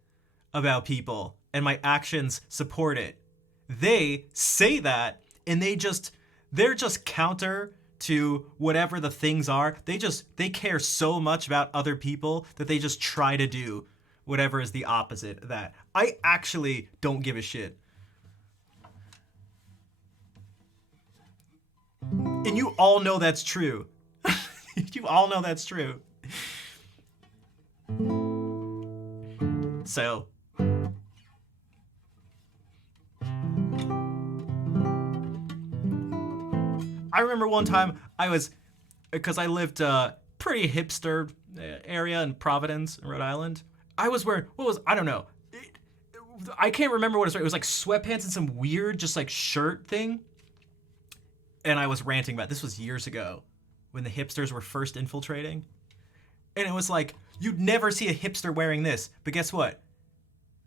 about people and my actions support it. They say that and they're just counter to whatever the things are. They care so much about other people that they just try to do whatever is the opposite of that. I actually don't give a shit. And you all know that's true. You all know that's true. So. I remember one time because I lived pretty hipster area in Providence, Rhode Island. I was wearing, I don't know. I can't remember what it was. It was like sweatpants and some weird just like shirt thing. And I was ranting about, this was years ago when the hipsters were first infiltrating. And it was like, you'd never see a hipster wearing this. But guess what?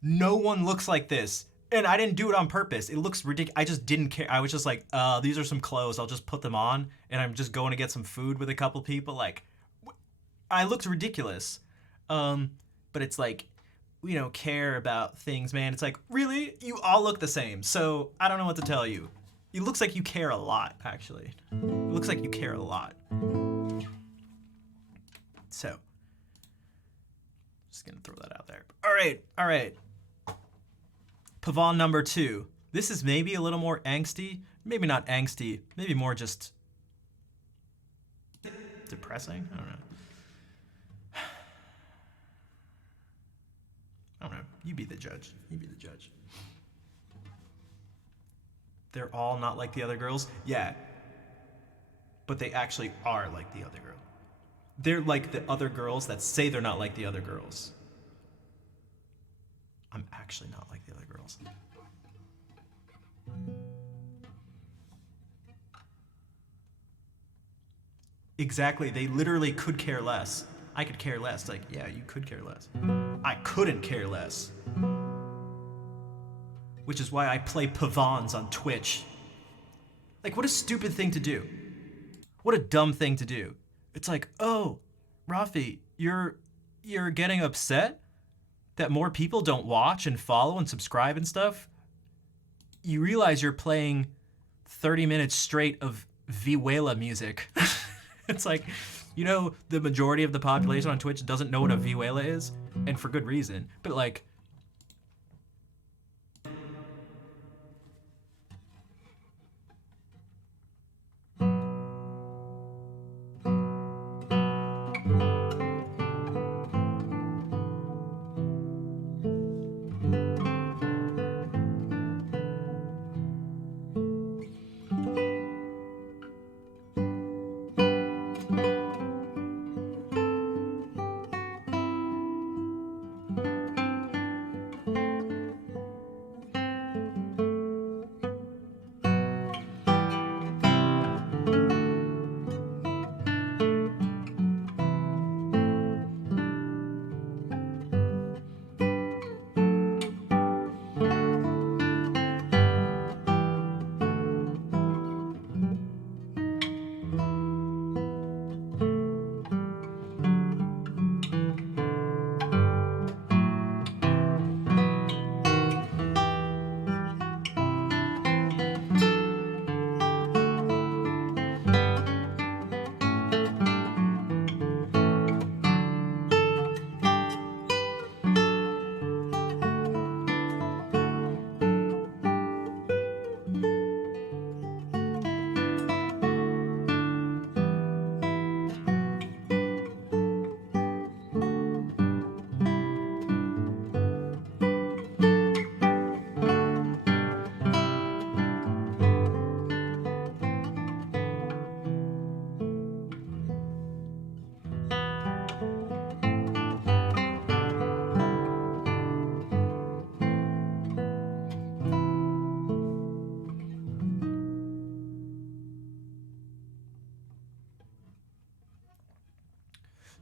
No one looks like this. And I didn't do it on purpose. It looks ridiculous. I just didn't care. I was just like, these are some clothes. I'll just put them on. And I'm just going to get some food with a couple people. Like, I looked ridiculous. But it's like, we don't care about things, man. It's like, really? You all look the same. So I don't know what to tell you. It looks like you care a lot, actually. It looks like you care a lot. So, just gonna throw that out there. All right. Pavon number 2. This is maybe a little more angsty. Maybe not angsty. Maybe more just depressing. I don't know. You be the judge. They're all not like the other girls? Yeah. But they actually are like the other girl. They're like the other girls that say they're not like the other girls. I'm actually not like the other girls. Exactly. They literally could care less. I could care less. Like, yeah, you could care less. I couldn't care less. Which is why I play Pavons on Twitch. Like, what a stupid thing to do. What a dumb thing to do. It's like, oh, Rafi, you're getting upset that more people don't watch and follow and subscribe and stuff? You realize you're playing 30 minutes straight of Vihuela music. It's like, you know, the majority of the population on Twitch doesn't know what a Vihuela is, and for good reason. But like,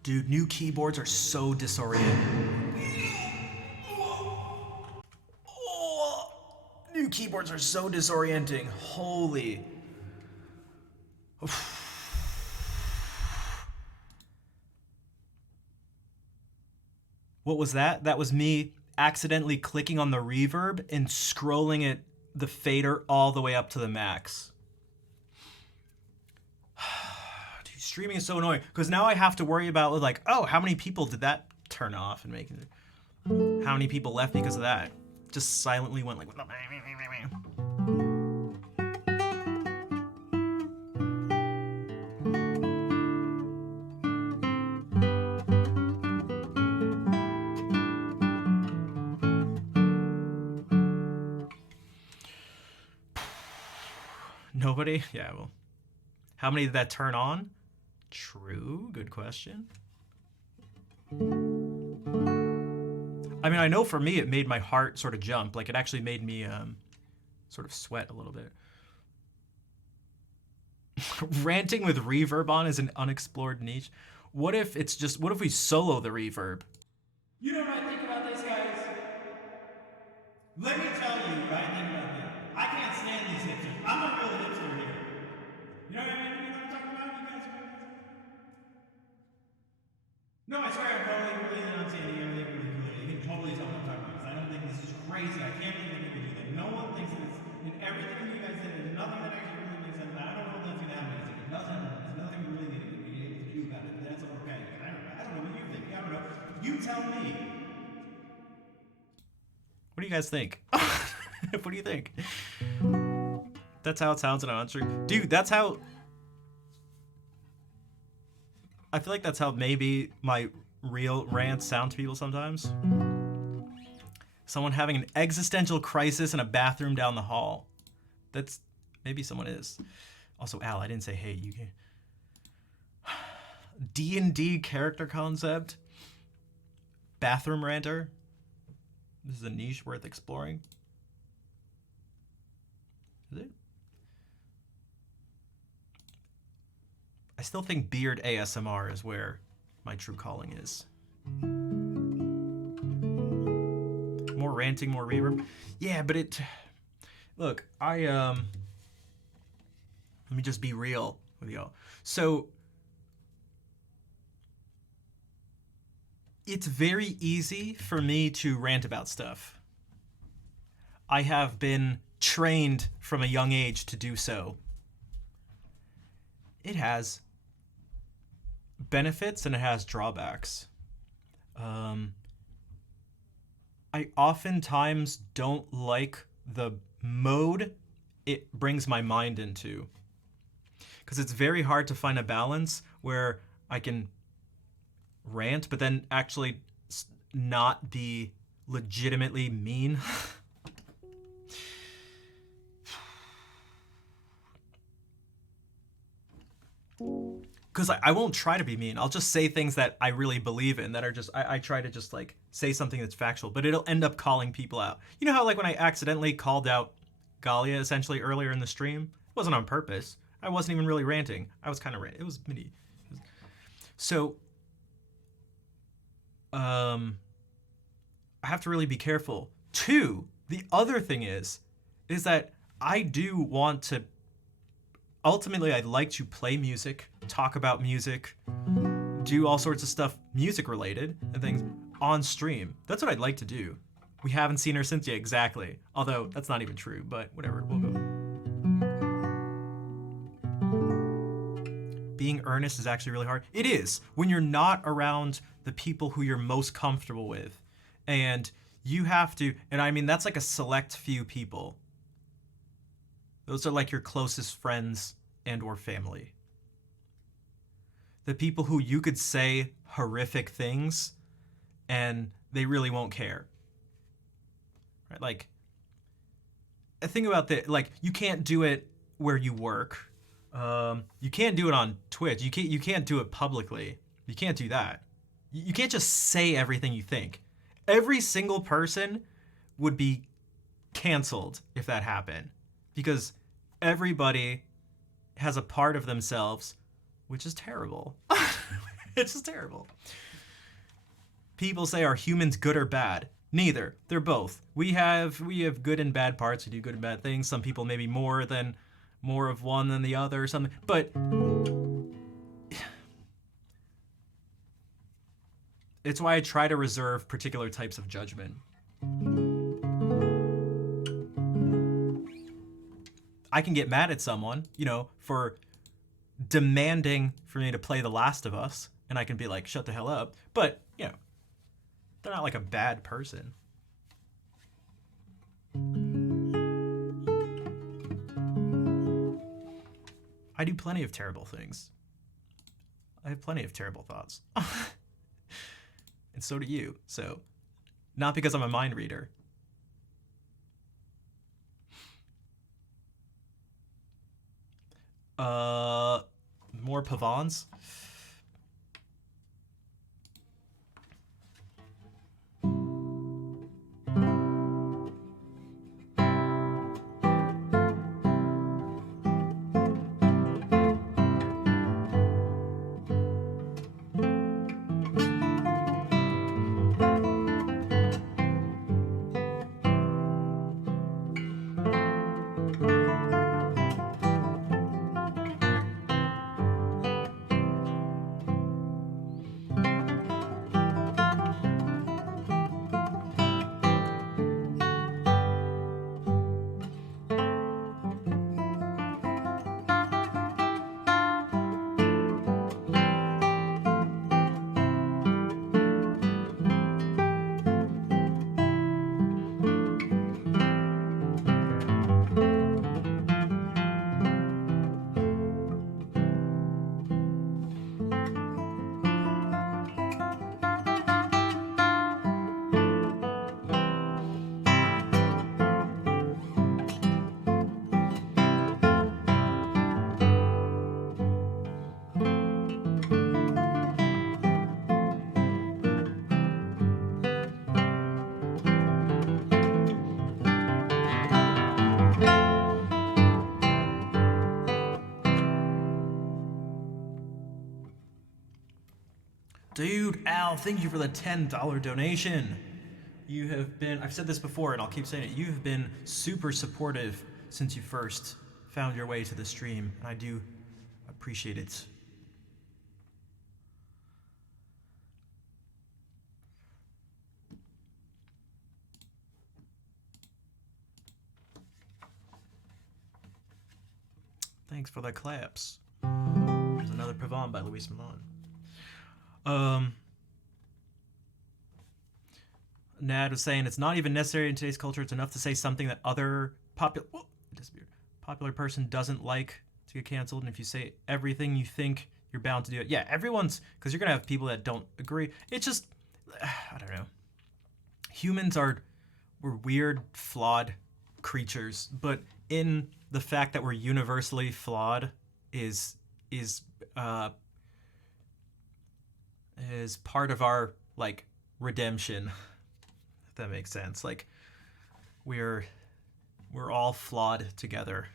Dude, new keyboards are so disorienting. Oh, new keyboards are so disorienting. Holy. What was that? That was me accidentally clicking on the reverb and scrolling it, the fader, all the way up to the max. Dude, streaming is so annoying because now I have to worry about like, oh, how many people did that turn off and make it? How many people left because of that? Just silently went like, nobody? Yeah, well, how many did that turn on? True, good question. I mean, I know for me it made my heart sort of jump. Like it actually made me sort of sweat a little bit. Ranting with reverb on is an unexplored niche. What if we solo the reverb? You know what I think about this, guys? Let me tell you what I think about this. I can't stand these hipsters. I'm a real hipster here. You know what I mean? You know what I'm talking about? You guys remember this? No, I swear I'm totally enunciating everything really clearly. You can totally tell what I'm talking about because I don't think this is crazy. I can't believe that people do that. No one thinks that it's in everything you guys said. There's nothing that actually really makes sense. I don't know if that's gonna happen. It doesn't. There's nothing really that you're gonna be able to do about it. But that's okay. I don't know what you think. I don't know. You tell me. What do you guys think? What do you think? That's how it sounds in an on-stream. Dude, that's how... I feel like that's how maybe my real rants sound to people sometimes. Someone having an existential crisis in a bathroom down the hall. That's... Maybe someone is. Also, Al, I didn't say, hey, you can... D&D character concept. Bathroom ranter. This is a niche worth exploring. Is it? I still think beard ASMR is where my true calling is. More ranting, more reverb. Yeah, but it... Look, let me just be real with y'all. So... It's very easy for me to rant about stuff. I have been trained from a young age to do so. It has benefits and it has drawbacks. I oftentimes don't like the mode it brings my mind into. Because it's very hard to find a balance where I can rant, but then actually not be legitimately mean. Because I won't try to be mean. I'll just say things that I really believe in, that are just, I try to just like say something that's factual, but it'll end up calling people out. You know how like when I accidentally called out Galia essentially earlier in the stream? It wasn't on purpose. I wasn't even really ranting. I was kind of ranting. It was mini. So, I have to really be careful. Two, the other thing is that I do want to, ultimately I'd like to play music, talk about music, do all sorts of stuff music related and things on stream. That's what I'd like to do. We haven't seen her since yet, exactly. Although that's not even true, but whatever, we'll go. Being earnest is actually really hard. It is, when you're not around the people who you're most comfortable with. And you have to, and I mean, that's like a select few people. Those are like your closest friends and or family. The people who you could say horrific things and they really won't care. Right? Like, a thing about the, like, you can't do it where you work. You can't do it on Twitch. You can't do it publicly. You can't do that. You can't just say everything you think. Every single person would be canceled if that happened, because everybody has a part of themselves which is terrible. It's just terrible. People say, are humans good or bad? Neither. They're both. We have good and bad parts. We do good and bad things. Some people maybe more of one than the other or something. But it's why I try to reserve particular types of judgment. I can get mad at someone, for demanding for me to play The Last of Us, and I can be like, shut the hell up. But, they're not like a bad person. I do plenty of terrible things. I have plenty of terrible thoughts. And so do you. So, not because I'm a mind reader. More Pavons. Dude, Al, thank you for the $10 donation. You have been, I've said this before and I'll keep saying it, you've been super supportive since you first found your way to the stream, and I do appreciate it. Thanks for the claps. There's another Pavon by Luis Milan. Nad was saying it's not even necessary in today's culture. It's enough to say something that other popular person doesn't like to get canceled. And if you say everything you think, you're bound to do it. Yeah, everyone's, because you're going to have people that don't agree. It's just, I don't know. Humans we're weird, flawed creatures. But in the fact that we're universally flawed is part of our redemption, if that makes sense. We're all flawed together.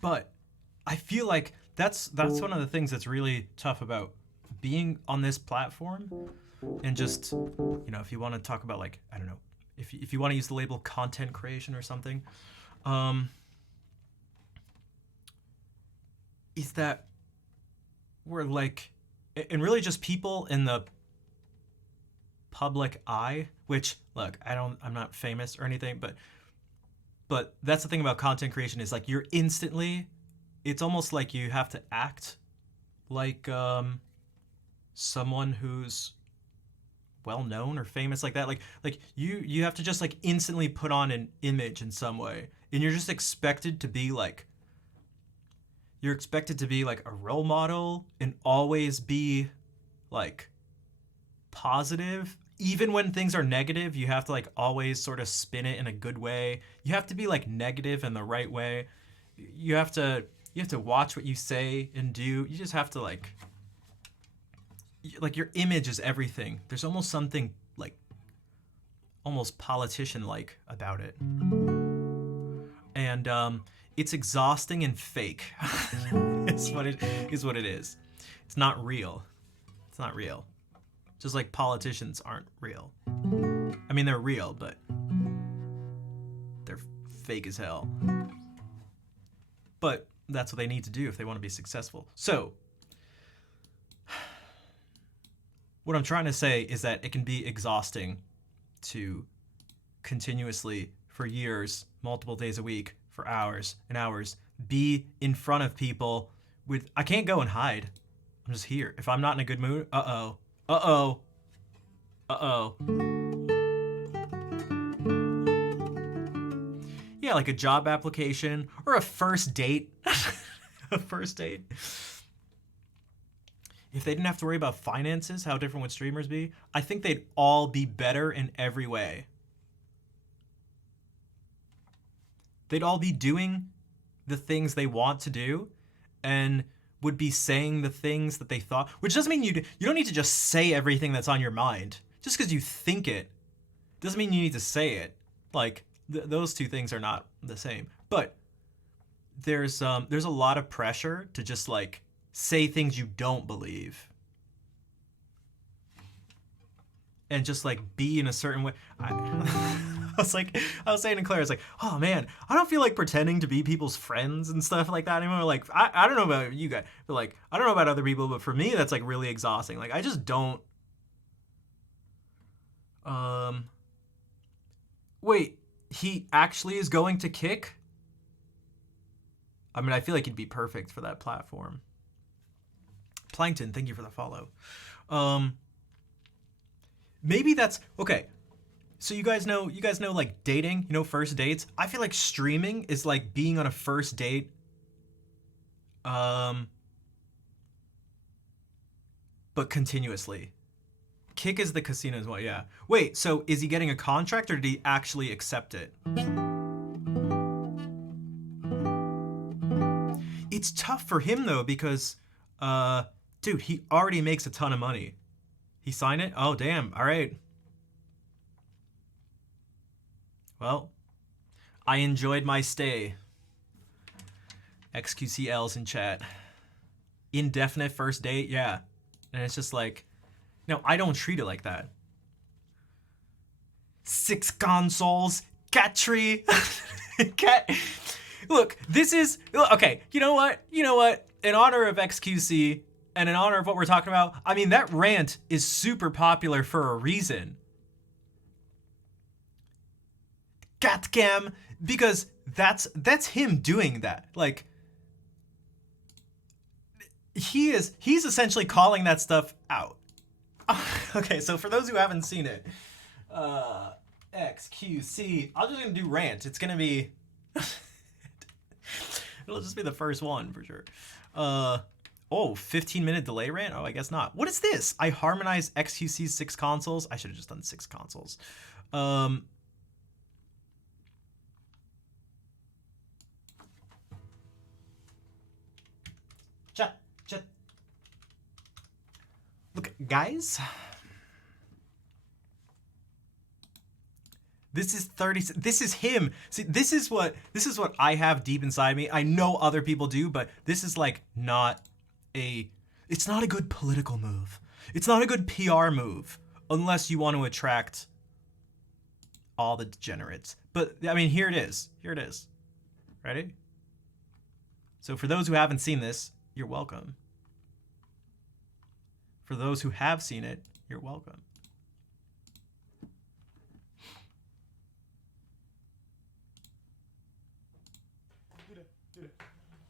But I feel like that's one of the things that's really tough about being on this platform, and just, if you want to talk about I don't know, if you want to use the label content creation or something, is that we're and really just people in the public eye, which, look, I'm not famous or anything, but that's the thing about content creation is you're instantly, it's almost like you have to act like someone who's well known or famous like that. You have to just instantly put on an image in some way, and you're just expected to be a role model and always be positive. Even when things are negative, you have to always sort of spin it in a good way. You have to be negative in the right way. You have to watch what you say and do. You just have to like your image is everything. There's almost something like almost politician-like about it. And it's exhausting and fake. It's what it is. It's not real. It's not real. Just like politicians aren't real. I mean, they're real, but they're fake as hell. But that's what they need to do if they want to be successful. So, what I'm trying to say is that it can be exhausting to continuously, for years, multiple days a week, for hours and hours, be in front of people with, I can't go and hide. I'm just here. If I'm not in a good mood, uh-oh. Uh-oh. Uh-oh. Yeah, like a job application or a first date. A first date. If they didn't have to worry about finances, how different would streamers be? I think they'd all be better in every way. They'd all be doing the things they want to do and would be saying the things that they thought, which doesn't mean you don't need to just say everything that's on your mind. Just because you think it doesn't mean you need to say it. Like, those two things are not the same. But there's a lot of pressure to just like say things you don't believe. And just like be in a certain way. I was saying to Claire, I was like, oh man, I don't feel like pretending to be people's friends and stuff like that anymore. Like, I don't know about you guys, but like, I don't know about other people, but for me, that's like really exhausting. Like, I just don't. Wait, he actually is going to Kick? I mean, I feel like he'd be perfect for that platform. Plankton, thank you for the follow. Maybe that's okay. So you guys know like dating, first dates. I feel like streaming is like being on a first date. But continuously. Kick is the casino as well, yeah. Wait, so is he getting a contract or did he actually accept it? It's tough for him though because, dude, he already makes a ton of money. He signed it? Oh, damn. All right. Well, I enjoyed my stay. XQCL's in chat. Indefinite first date? Yeah. And it's just like, no, I don't treat it like that. 6 consoles. Cat tree. Cat. Look, this is... Okay, you know what? In honor of XQC and in honor of what we're talking about, I mean, that rant is super popular for a reason. Catcam, because that's him doing that. Like, he's essentially calling that stuff out. Okay, so for those who haven't seen it, XQC, I'm just gonna do rant. It's gonna be, it'll just be the first one for sure. 15-minute delay rant? Oh, I guess not. What is this? I harmonized XQC's 6 consoles. I should have just done 6 consoles. Chat. Look, guys. This is 30. This is him. See, this is what I have deep inside me. I know other people do, but this is like it's not a good political move. It's not a good PR move unless you want to attract all the degenerates. But I mean, here it is. Ready? So for those who haven't seen this, you're welcome. For those who have seen it, you're welcome.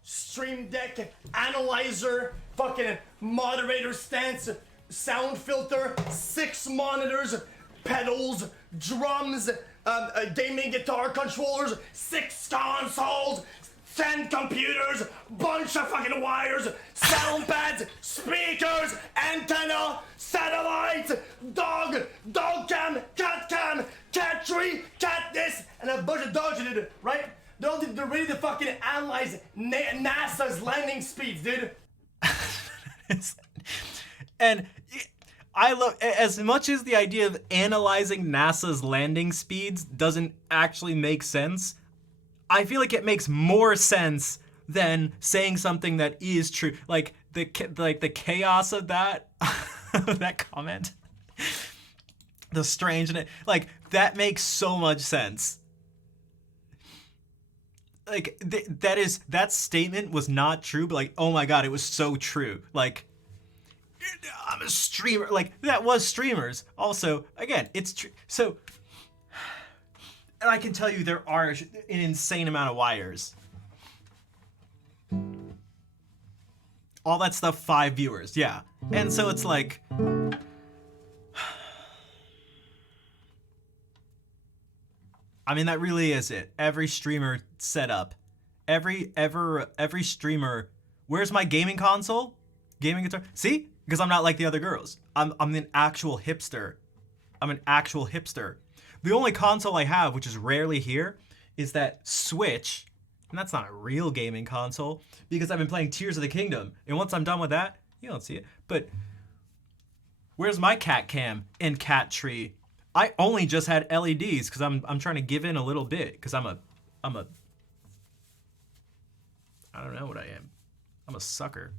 Stream Deck, analyzer, fucking moderator stance, sound filter, 6 monitors, pedals, drums, gaming guitar controllers, 6 consoles, 10 computers, bunch of fucking wires, sound pads, speakers, antenna, satellite, dog cam, cat tree, cat this, and a bunch of dogs, dude, right? They're ready to fucking analyze NASA's landing speeds, dude. And I love, as much as the idea of analyzing NASA's landing speeds doesn't actually make sense, I feel like it makes more sense than saying something that is true. Like the chaos of that that comment, the strange, like that makes so much sense. Like that statement was not true, but like, oh my god, it was so true. Like, I'm a streamer. Like, that was streamers. Also, again, it's true. So, and I can tell you there are an insane amount of wires. All that stuff, 5 viewers, yeah. And so it's like, I mean, that really is it. Every streamer set up. Every streamer, where's my gaming console? Gaming guitar? See? Because I'm not like the other girls. I'm an actual hipster. I'm an actual hipster. The only console I have, which is rarely here, is that Switch. And that's not a real gaming console because I've been playing Tears of the Kingdom. And once I'm done with that, you don't see it. But where's my cat cam and cat tree? I only just had LEDs because I'm trying to give in a little bit because I'm a I don't know what I am. I'm a sucker.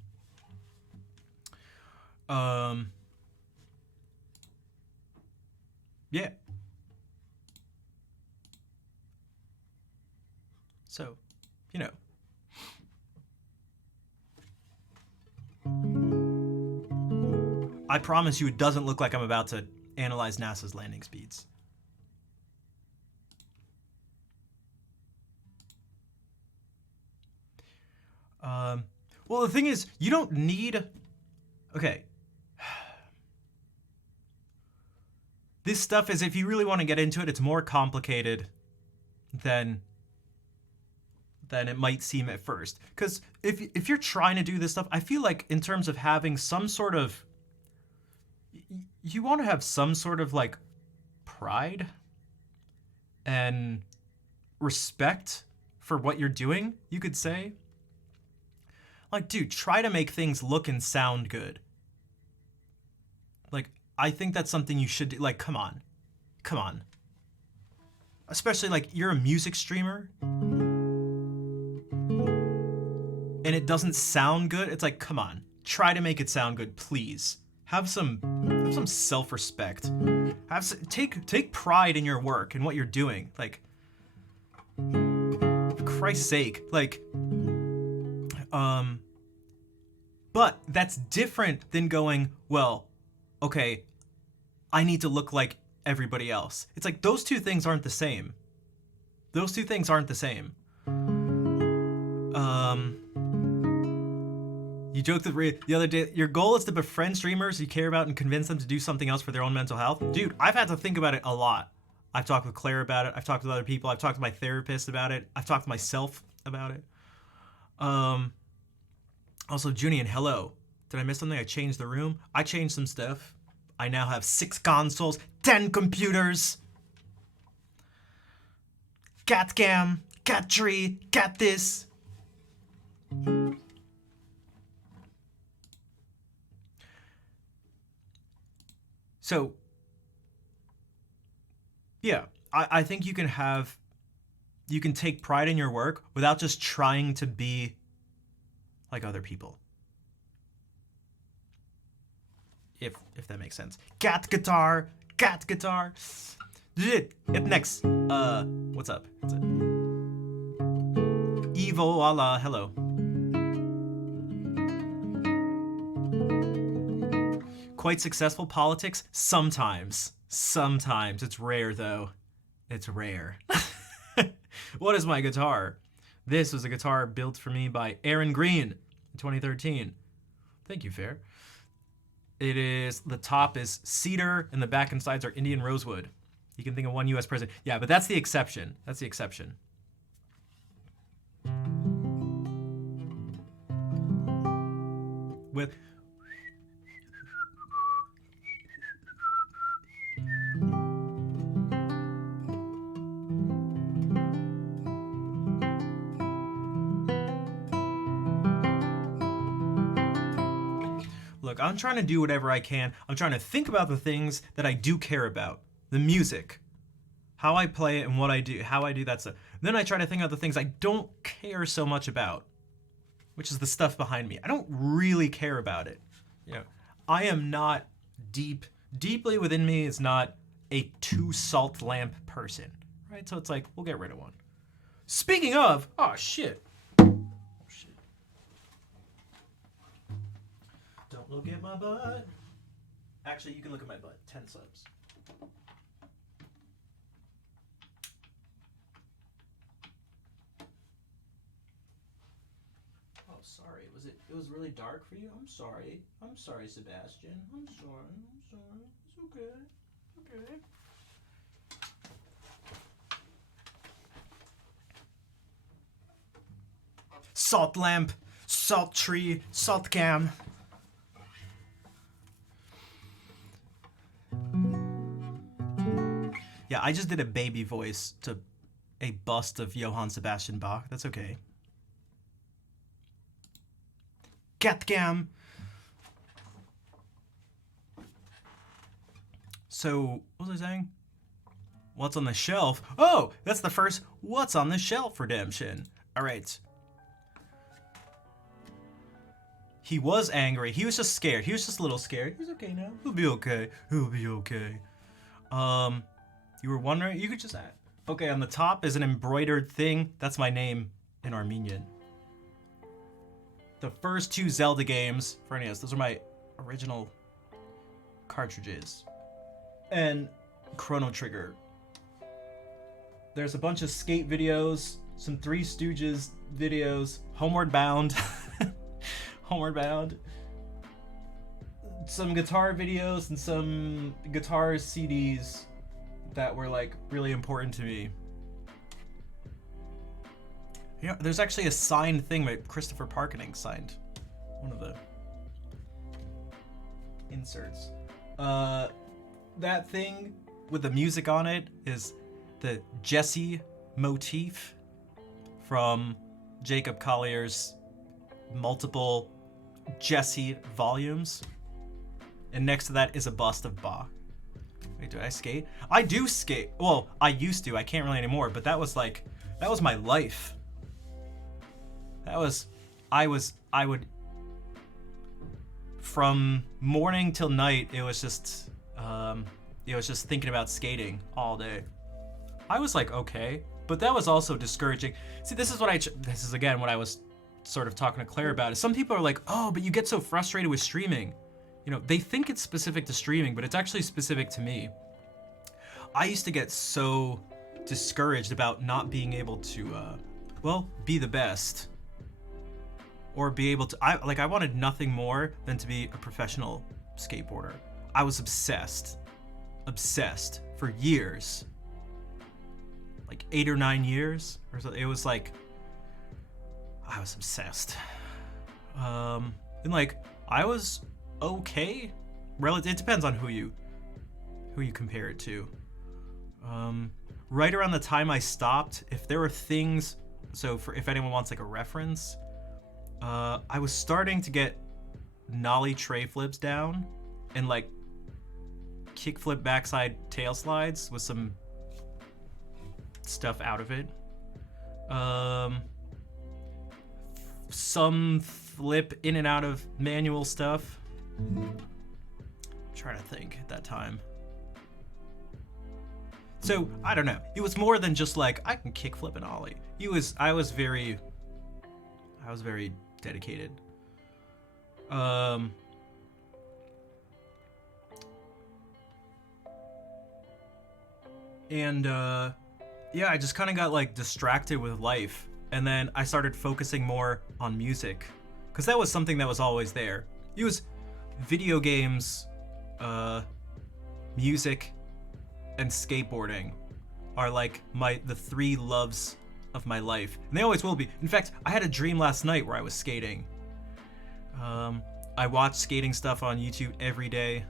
Yeah. So, you know. I promise you it doesn't look like I'm about to analyze NASA's landing speeds. Well, the thing is, you don't need... Okay. This stuff is, if you really want to get into it, it's more complicated than it might seem at first. Because if you're trying to do this stuff, I feel like in terms of having some sort of... You want to have some sort of, like, pride and respect for what you're doing, you could say. Like, dude, try to make things look and sound good. Like, I think that's something you should do. Like, come on. Come on. Especially, like, you're a music streamer. And it doesn't sound good. It's like, come on. Try to make it sound good, please. Have some self-respect. Take pride in your work and what you're doing. Like, for Christ's sake. Like, but that's different than going, well, okay, I need to look like everybody else. It's like, those two things aren't the same. Those two things aren't the same. You joked the other day, your goal is to befriend streamers you care about and convince them to do something else for their own mental health. Dude, I've had to think about it a lot. I've talked with Claire about it. I've talked with other people. I've talked to my therapist about it. I've talked to myself about it. Also, Junian, hello. Did I miss something? I changed the room. I changed some stuff. I now have 6 consoles, 10 computers. Cat cam, cat tree, cat this. So, yeah, I think you can take pride in your work without just trying to be like other people. If that makes sense. Cat guitar. It next. What's up? Evo, Allah, hello. Quite successful politics? Sometimes. Sometimes. It's rare, though. It's rare. What is my guitar? This was a guitar built for me by Aaron Green in 2013. Thank you, Fair. It is, the top is cedar, and the back and sides are Indian rosewood. You can think of one U.S. president. Yeah, but that's the exception. That's the exception. With... Look, I'm trying to do whatever I can. I'm trying to think about the things that I do care about. The music. How I play it and what I do, how I do that stuff. Then I try to think about the things I don't care so much about, which is the stuff behind me. I don't really care about it. You know, I am not deeply within me is not a two salt lamp person, right? So it's like, we'll get rid of one. Speaking of, oh shit. Don't look at my butt. Actually, you can look at my butt. 10 subs. Oh, sorry. It was really dark for you? I'm sorry. I'm sorry, Sebastian. I'm sorry. It's okay. Okay. Salt lamp, salt tree, salt cam. Yeah, I just did a baby voice to a bust of Johann Sebastian Bach. That's okay. Catcam. So, what was I saying? What's on the shelf? Oh, that's the first what's on the shelf redemption. All right. He was angry. He was just scared. He was just a little scared. He's okay now. He'll be okay. He'll be okay. You were wondering? You could just add. Okay, on the top is an embroidered thing. That's my name in Armenian. The first 2 Zelda games for NES. Those are my original cartridges. And Chrono Trigger. There's a bunch of skate videos, some Three Stooges videos, Homeward Bound. Homeward Bound. Some guitar videos and some guitar CDs that were like really important to me. You know, there's actually a signed thing that Christopher Parkening signed. One of the inserts. That thing with the music on it is the Jesse motif from Jacob Collier's multiple Jesse volumes. And next to that is a bust of Bach. Wait, do I skate? I do skate. Well, I used to. I can't really anymore, but that was my life. I would, from morning till night, it was just thinking about skating all day. I was like, okay, but that was also discouraging. See, this is again what I was sort of talking to Claire about. Is some people are like, oh, but you get so frustrated with streaming. You know, they think it's specific to streaming, but it's actually specific to me. I used to get so discouraged about not being able to, be the best. Or be able to, I wanted nothing more than to be a professional skateboarder. I was obsessed for years. Like 8 or 9 years or so. It was like, I was obsessed. And like, I was okay. It depends on who you compare it to. Right around the time I stopped, if there were things, if anyone wants like a reference, I was starting to get nollie tray flips down and like kickflip backside tail slides with some stuff out of it. Some flip in and out of manual stuff. I'm trying to think at that time. So, I don't know. It was more than just like, I can kickflip and ollie. I was very dedicated. Yeah, I just kind of got like distracted with life, and then I started focusing more on music, because that was something that was always there. It was video games, music, and skateboarding are like the 3 loves of my life, and they always will be. In fact, I had a dream last night where I was skating. I watch skating stuff on YouTube every day.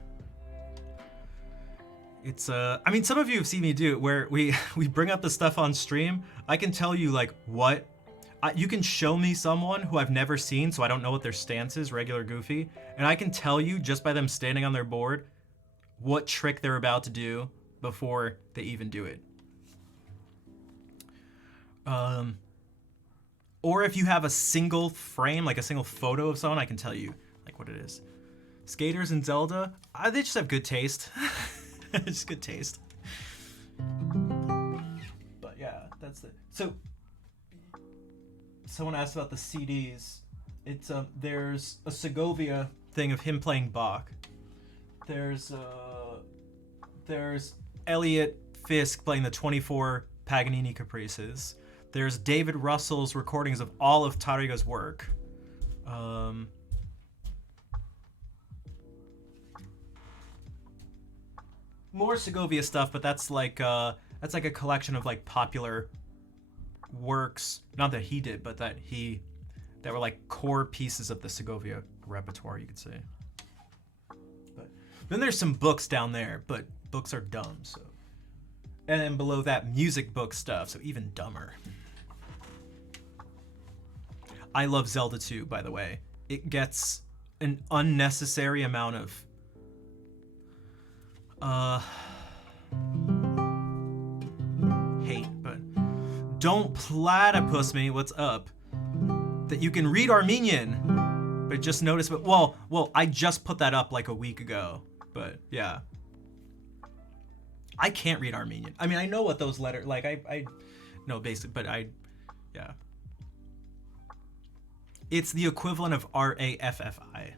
It's I mean, some of you have seen me do it where we bring up the stuff on stream. I can tell you like what You can show me someone who I've never seen, so I don't know what their stance is, regular Goofy, and I can tell you just by them standing on their board what trick they're about to do before they even do it. Or if you have a single frame, like a single photo of someone, I can tell you like what it is. Skaters and Zelda, they just have good taste. Just good taste. But yeah, that's it. So someone asked about the CDs. It's there's a Segovia thing of him playing Bach. There's Elliot Fisk playing the 24 Paganini Caprices. There's David Russell's recordings of all of Tariga's work. More Segovia stuff, but that's like a collection of like popular works. Not that he did, but that were like core pieces of the Segovia repertoire, you could say. But then there's some books down there, but books are dumb, so. And then below that, music book stuff, so even dumber. I love Zelda 2, by the way. It gets an unnecessary amount of hate, but don't platypus me, what's up? That you can read Armenian, but just notice, but well, I just put that up like a week ago, but yeah. I can't read Armenian. I mean, I know what those letters, like I know basic, but yeah. It's the equivalent of RAFFI.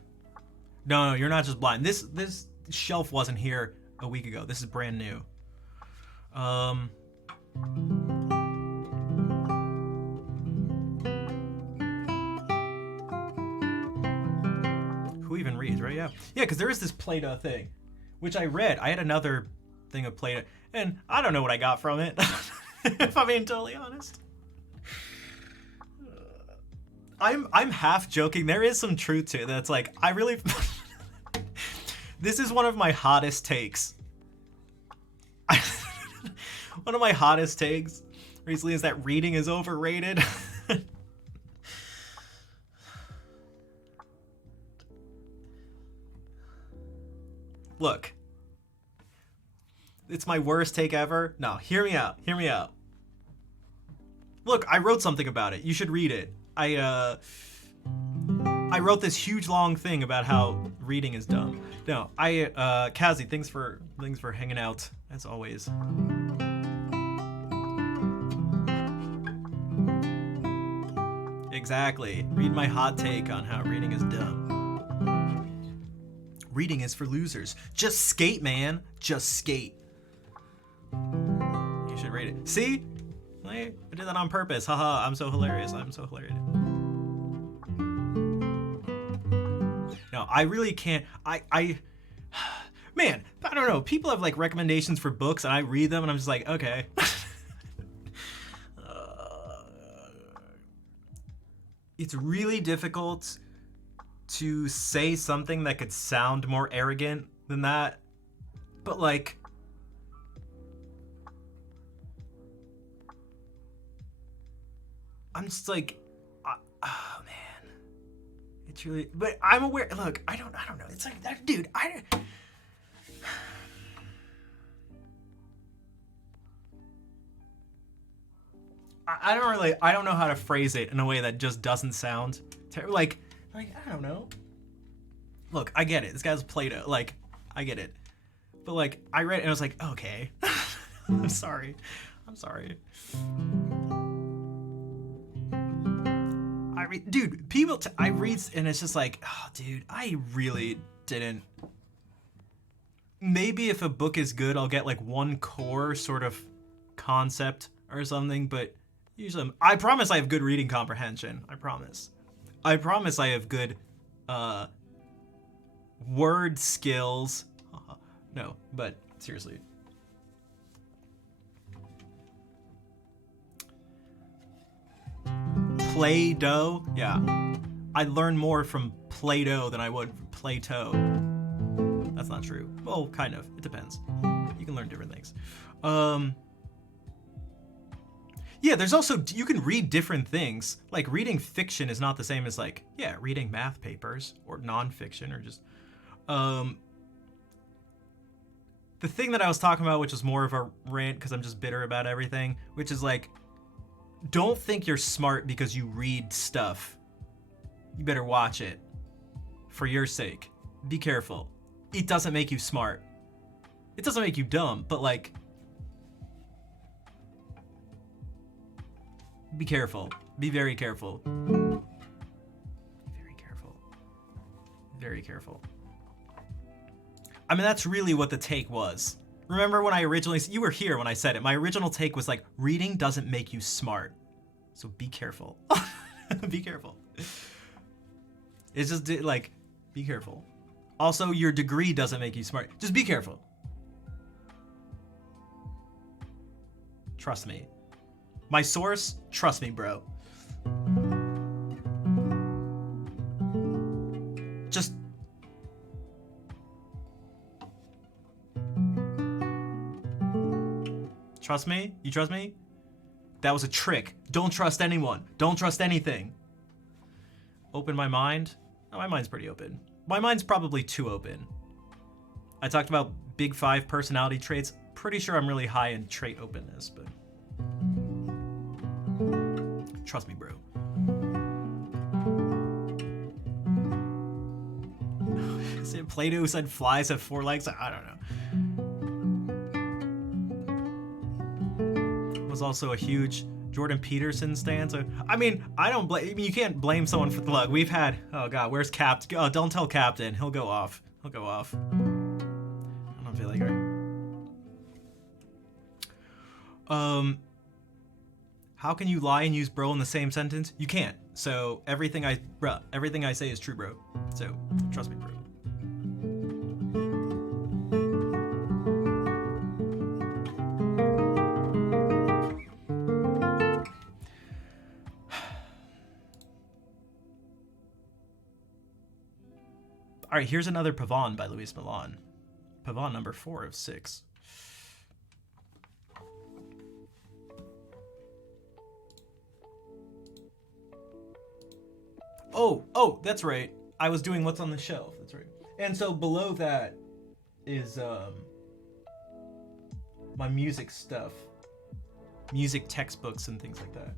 No, you're not just blind. This shelf wasn't here a week ago. This is brand new. Who even reads, right? Yeah, because there is this Play-Doh thing, which I read. I had another thing of Play-Doh, and I don't know what I got from it, if I'm being totally honest. I'm half joking. There is some truth to it. That's like, I really... This is one of my hottest takes. One of my hottest takes recently is that reading is overrated. Look. It's my worst take ever. No, hear me out. Hear me out. Look, I wrote something about it. You should read it. I wrote this huge long thing about how reading is dumb. No, Kazi, thanks for hanging out as always. Exactly. Read my hot take on how reading is dumb. Reading is for losers. Just skate, man. Just skate. You should read it. See? I did that on purpose. Haha, I'm so hilarious. I'm so hilarious. No, I really can't. Man, I don't know. People have like recommendations for books and I read them and I'm just like, okay. It's really difficult to say something that could sound more arrogant than that. But like, I'm just like, oh man, it's really. But I'm aware. Look, I don't know. It's like that, dude. I don't know how to phrase it in a way that just doesn't sound like I don't know. Look, I get it. This guy's Play-Doh. Like, I get it. But like, I read it and I was like, okay. I'm sorry. Dude, I read and it's just like, oh, dude, I really didn't. Maybe if a book is good, I'll get like one core sort of concept or something, but usually I promise I have good reading comprehension. I promise I have good word skills. No, but seriously. Play-Doh? Yeah. I learn more from Play-Doh than I would from Plato. That's not true. Well, kind of. It depends. You can learn different things. Yeah, there's also, you can read different things. Like, reading fiction is not the same as, like, yeah, reading math papers or nonfiction or just, the thing that I was talking about, which was more of a rant because I'm just bitter about everything, which is like, don't think you're smart because you read stuff. You better watch it. For your sake. Be careful. It doesn't make you smart. It doesn't make you dumb, but like, be careful. Be very careful. Very careful. Very careful. I mean, that's really what the take was. Remember when I originally, you were here when I said it. My original take was like, reading doesn't make you smart. So be careful. Be careful. It's just like, be careful. Also, your degree doesn't make you smart. Just be careful. Trust me. My source, trust me, bro. Just... Trust me? You trust me? That was a trick. Don't trust anyone. Don't trust anything. Open my mind? Oh, my mind's pretty open. My mind's probably too open. I talked about big 5 personality traits. Pretty sure I'm really high in trait openness, but... Trust me, bro. Is it Plato said flies have 4 legs? I don't know. Was also a huge Jordan Peterson stan. So, I mean, I don't blame. I mean, you can't blame someone for the luck. We've had. Oh God, where's Captain? Oh, don't tell Captain. He'll go off. He'll go off. I don't feel like it. How can you lie and use bro in the same sentence? You can't. So everything I say is true, bro. So trust me, bro. All right, here's another Pavon by Luis Milan. Pavon number 4 of 6. Oh, that's right. I was doing what's on the shelf. That's right. And so below that is my music stuff. Music textbooks and things like that.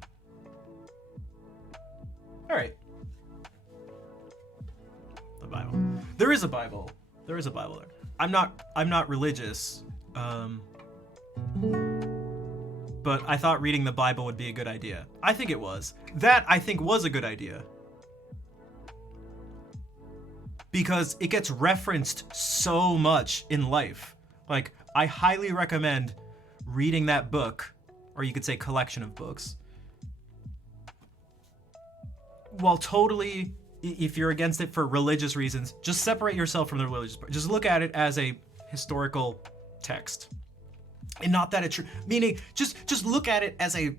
All right. The Bible. There is a Bible. There is a Bible there. I'm not religious. But I thought reading the Bible would be a good idea. I think it was. That I think was a good idea. Because it gets referenced so much in life. Like, I highly recommend reading that book, or you could say collection of books. While totally, if you're against it for religious reasons, just separate yourself from the religious part. Just look at it as a historical text. And not that it's, meaning, just look at it as a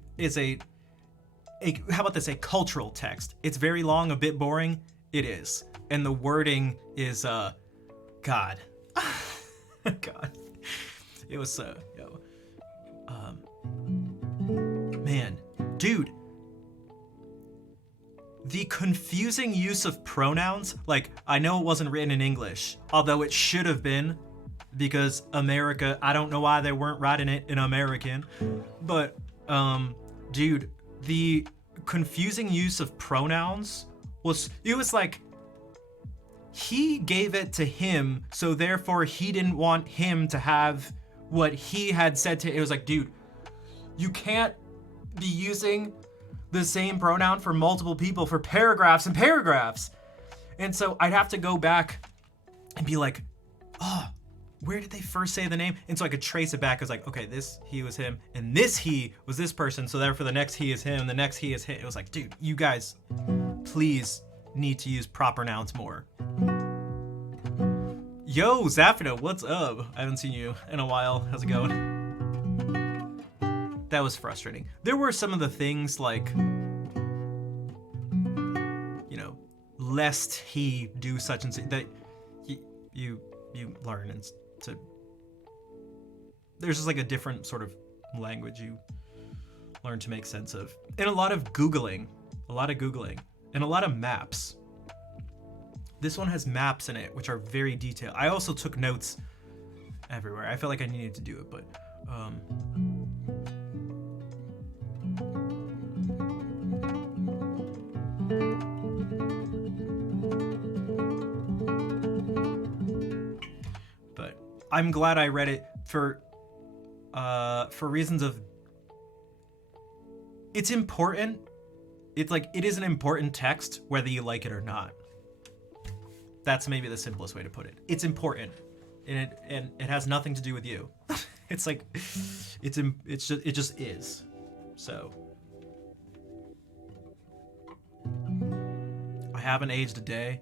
how about this, a cultural text. It's very long, a bit boring. It is. And the wording is, God. God. It was, man, dude. The confusing use of pronouns, like, I know it wasn't written in English, although it should have been, because America, I don't know why they weren't writing it in American, but, dude, the confusing use of pronouns was like, he gave it to him, so therefore he didn't want him to have what he had said to, it was like, dude, you can't be using the same pronoun for multiple people for paragraphs and paragraphs. And so I'd have to go back and be like, oh, where did they first say the name? And so I could trace it back. I was like, okay, this he was him, and this he was this person, so therefore the next he is him, the next he is him. It was like, dude, you guys, please need to use proper nouns more. Yo, Zafina, what's up? I haven't seen you in a while. How's it going? That was frustrating. There were some of the things like, you know, lest he do such and such, that you learn, and to, there's just like a different sort of language you learn to make sense of. And a lot of Googling, and a lot of maps. This one has maps in it, which are very detailed. I also took notes everywhere. I felt like I needed to do it, but I'm glad I read it for reasons of it's important. It's like it is an important text whether you like it or not. That's maybe the simplest way to put it. It's important, and it has nothing to do with you. It's like it just is. So I haven't aged a day.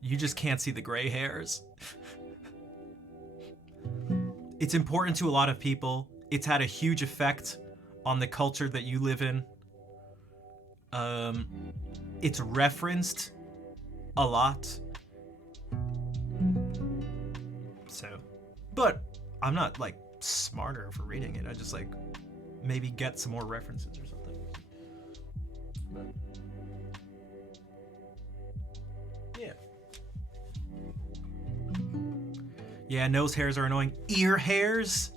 You just can't see the gray hairs. It's important to a lot of people. It's had a huge effect on the culture that you live in. It's referenced a lot. So, but I'm not like smarter for reading it. I just like maybe get some more references or something. But, yeah. Yeah, nose hairs are annoying. Ear hairs?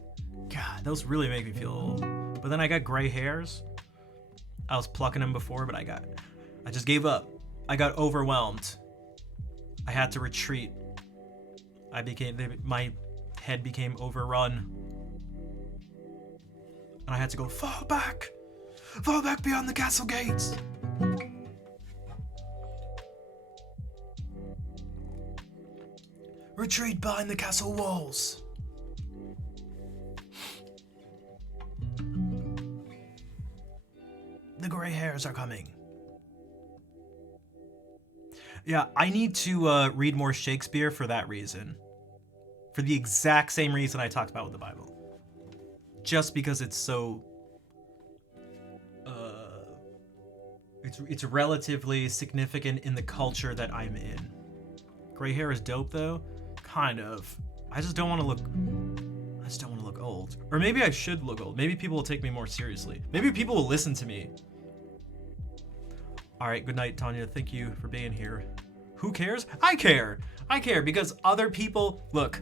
God, those really make me feel old. But then I got gray hairs. I was plucking them before, but I just gave up. I got overwhelmed. I had to retreat. My head became overrun. And I had to go, fall back beyond the castle gates. Retreat behind the castle walls. The gray hairs are coming. Yeah, I need to read more Shakespeare for that reason. For the exact same reason I talked about with the Bible. Just because it's so... It's relatively significant in the culture that I'm in. Gray hair is dope though. Kind of. I just don't want to look old. Or maybe I should look old. Maybe people will take me more seriously. Maybe people will listen to me. All right, good night, Tanya. Thank you for being here. Who cares? I care. I care because other people, look.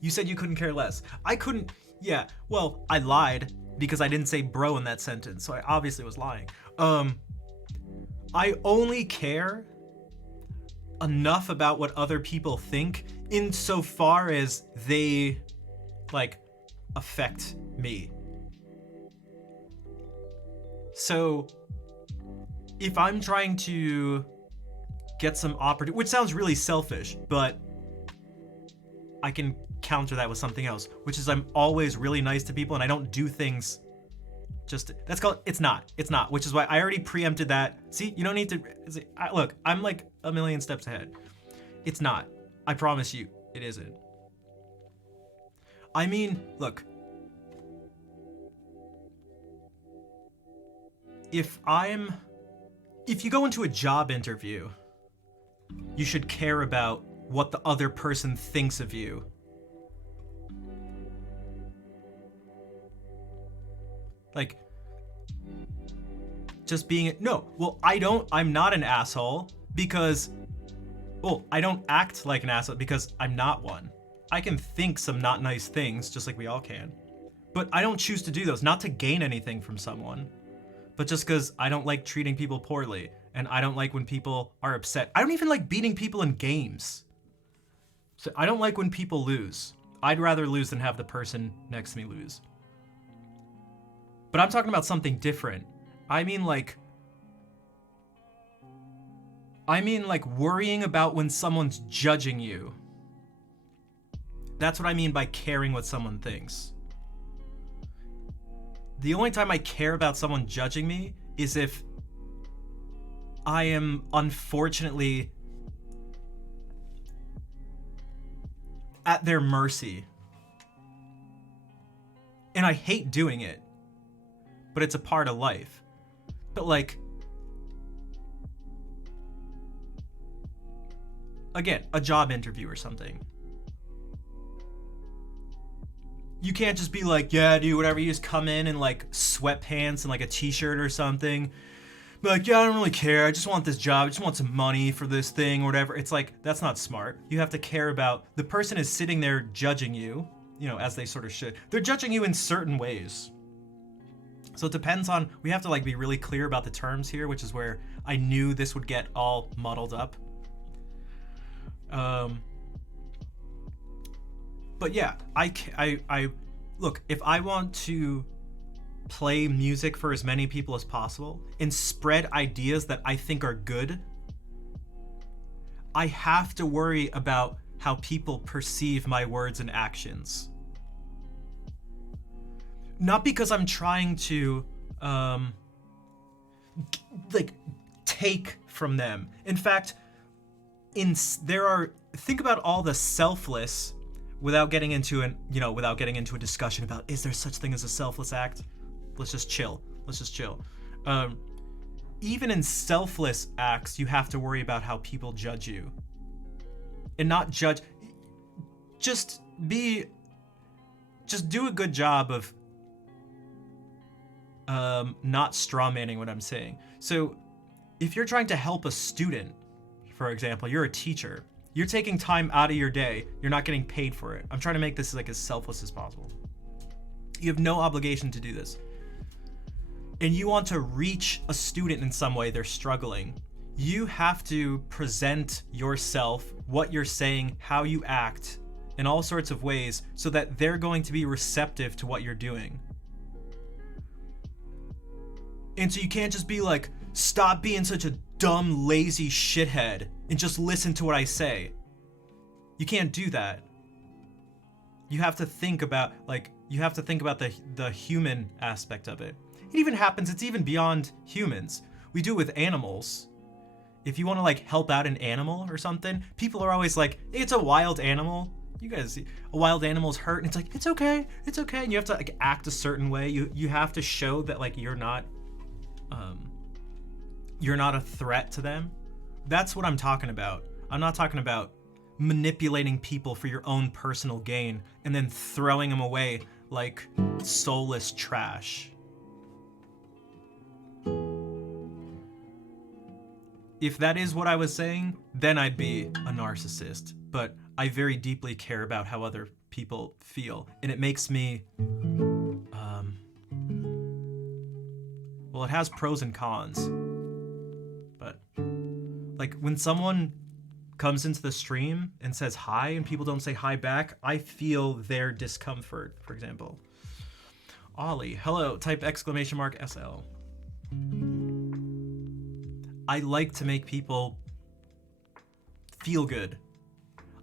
You said you couldn't care less. I couldn't, yeah, well, I lied because I didn't say bro in that sentence, so I obviously was lying. I only care enough about what other people think insofar as they, like, affect me. So, if I'm trying to get some opportunity, which sounds really selfish, but I can counter that with something else, which is I'm always really nice to people and I don't do things just, that's called, it's not, which is why I already preempted that. See, you don't need to, look, I'm like a million steps ahead. It's not. I promise you, it isn't. I mean, look. If you go into a job interview, you should care about what the other person thinks of you. Like, just being, no, well, I'm not an asshole because, well, I don't act like an asshole because I'm not one. I can think some not nice things, just like we all can. But I don't choose to do those, not to gain anything from someone, but just because I don't like treating people poorly, and I don't like when people are upset. I don't even like beating people in games. So I don't like when people lose. I'd rather lose than have the person next to me lose. But I'm talking about something different. I mean like worrying about when someone's judging you. That's what I mean by caring what someone thinks. The only time I care about someone judging me is if I am unfortunately at their mercy. And I hate doing it, but it's a part of life. But like, again, a job interview or something. You can't just be like, yeah, dude, whatever. You just come in like sweatpants and like a t-shirt or something. Be like, yeah, I don't really care. I just want this job. I just want some money for this thing or whatever. It's like, that's not smart. You have to care about the person is sitting there judging you, you know, as they sort of should. They're judging you in certain ways. So it depends on, we have to like be really clear about the terms here, which is where I knew this would get all muddled up. But yeah, I look, if I want to play music for as many people as possible and spread ideas that I think are good, I have to worry about how people perceive my words and actions. Not because I'm trying to like take from them. In fact, think about all the selfless, without getting into a discussion about is there such thing as a selfless act? Let's just chill. Even in selfless acts, you have to worry about how people judge you. And not judge, just do a good job of not strawmanning what I'm saying. So if you're trying to help a student, for example, you're a teacher, you're taking time out of your day, you're not getting paid for it. I'm trying to make this like as selfless as possible. You have no obligation to do this. And you want to reach a student in some way, they're struggling. You have to present yourself, what you're saying, how you act, in all sorts of ways so that they're going to be receptive to what you're doing. And so you can't just be like, stop being such a dumb, lazy shithead and just listen to what I say. You can't do that. You have to think about the human aspect of it. It even happens, it's even beyond humans. We do it with animals. If you want to like help out an animal or something, people are always like, it's a wild animal. You guys, a wild animal's hurt, and it's like, it's okay. And you have to like act a certain way. You have to show that like you're not a threat to them. That's what I'm talking about. I'm not talking about manipulating people for your own personal gain and then throwing them away like soulless trash. If that is what I was saying, then I'd be a narcissist. But I very deeply care about how other people feel. And it makes me, well, it has pros and cons. But like when someone comes into the stream and says hi and people don't say hi back, I feel their discomfort, for example. Ollie, hello, type exclamation mark SL. I like to make people feel good.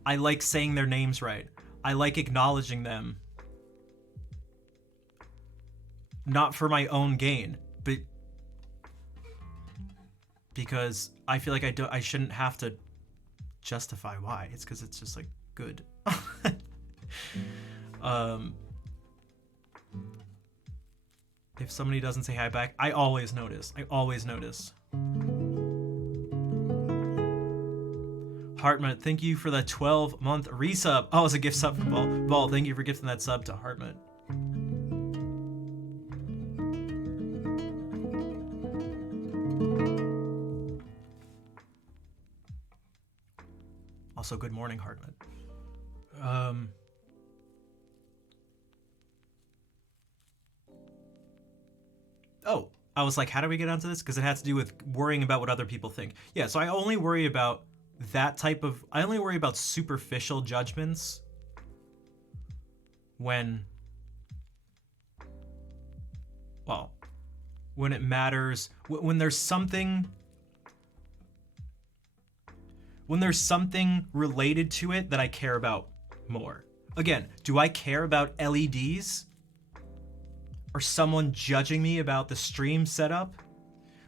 I like saying their names right. I like acknowledging them. Not for my own gain, but because I feel like I shouldn't have to justify why. It's because it's just like good. If somebody doesn't say hi back, I always notice. Hartmut, thank you for the 12-month resub. Oh, it's a gift sub from Ball. Ball, thank you for gifting that sub to Hartmut. Also, good morning, Hartmut. Oh, I was like, how do we get onto this? Because it has to do with worrying about what other people think. Yeah, so I only worry about I only worry about superficial judgments when it matters, when there's something related to it that I care about more. Again, do I care about LEDs? Or someone judging me about the stream setup?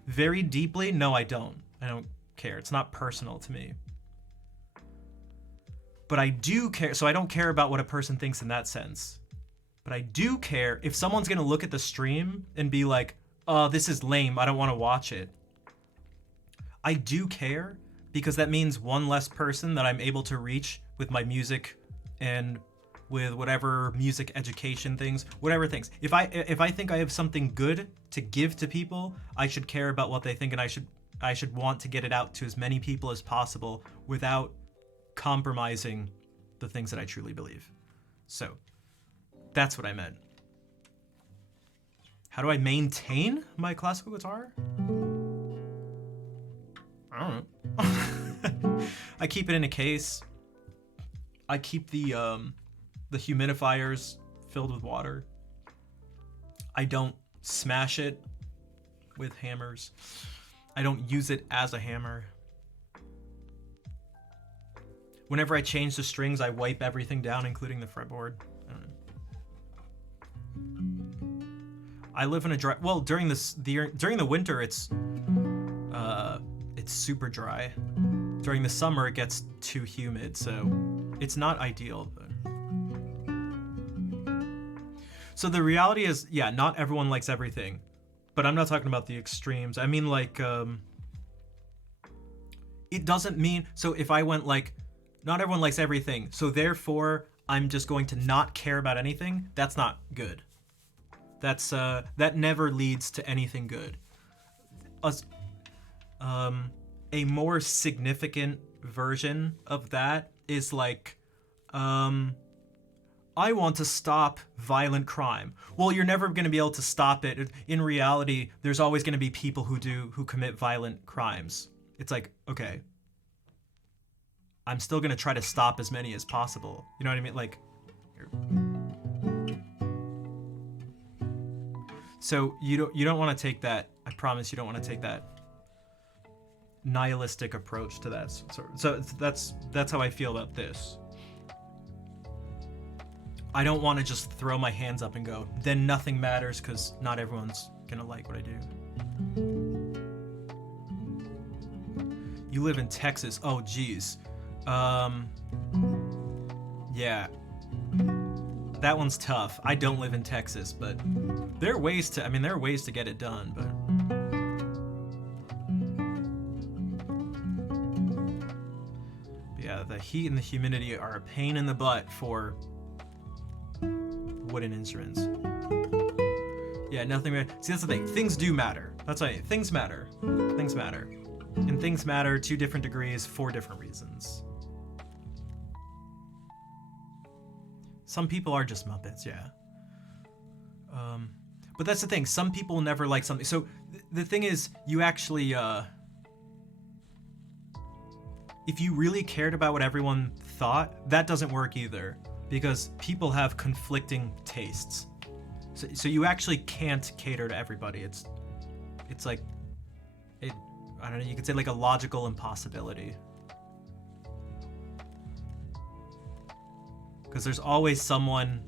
Very deeply? No, I don't. I don't care. It's not personal to me. But I do care, so I don't care about what a person thinks in that sense. But I do care if someone's gonna look at the stream and be like, oh, this is lame, I don't wanna watch it. I do care because that means one less person that I'm able to reach with my music and with whatever music education things, whatever things. If I think I have something good to give to people, I should care about what they think, and I should want to get it out to as many people as possible without compromising the things that I truly believe. So that's what I meant. How do I maintain my classical guitar? I don't know. I keep it in a case. I keep the humidifiers filled with water. I don't smash it with hammers. I don't use it as a hammer. Whenever I change the strings, I wipe everything down, including the fretboard. I don't know. I live in a dry. Well, during the winter, it's super dry. During the summer, it gets too humid, so it's not ideal. But... So the reality is, yeah, not everyone likes everything, but I'm not talking about the extremes. I mean, like, it doesn't mean. So if I went like, not everyone likes everything, so therefore I'm just going to not care about anything. That's not good. That's that never leads to anything good. A more significant version of that is like, I want to stop violent crime. Well, you're never going to be able to stop it. In reality, there's always going to be people who commit violent crimes. It's like, okay, I'm still going to try to stop as many as possible. You know what I mean? Like, so you don't want to take that. I promise you don't want to take that nihilistic approach to that. So that's how I feel about this. I don't want to just throw my hands up and go, then nothing matters because not everyone's gonna like what I do. You live in Texas. Oh, geez. Yeah. That one's tough. I don't live in Texas, but there are ways to get it done, but... Yeah, the heat and the humidity are a pain in the butt for wooden instruments. Yeah, nothing. See, that's the thing. Things do matter. That's why things matter. Things matter. And things matter to different degrees for different reasons. Some people are just Muppets, yeah. But that's the thing. Some people never like something. So the thing is, you actually, if you really cared about what everyone thought, that doesn't work either, because people have conflicting tastes. So you actually can't cater to everybody. It's like, I don't know, you could say like a logical impossibility. Because there's always something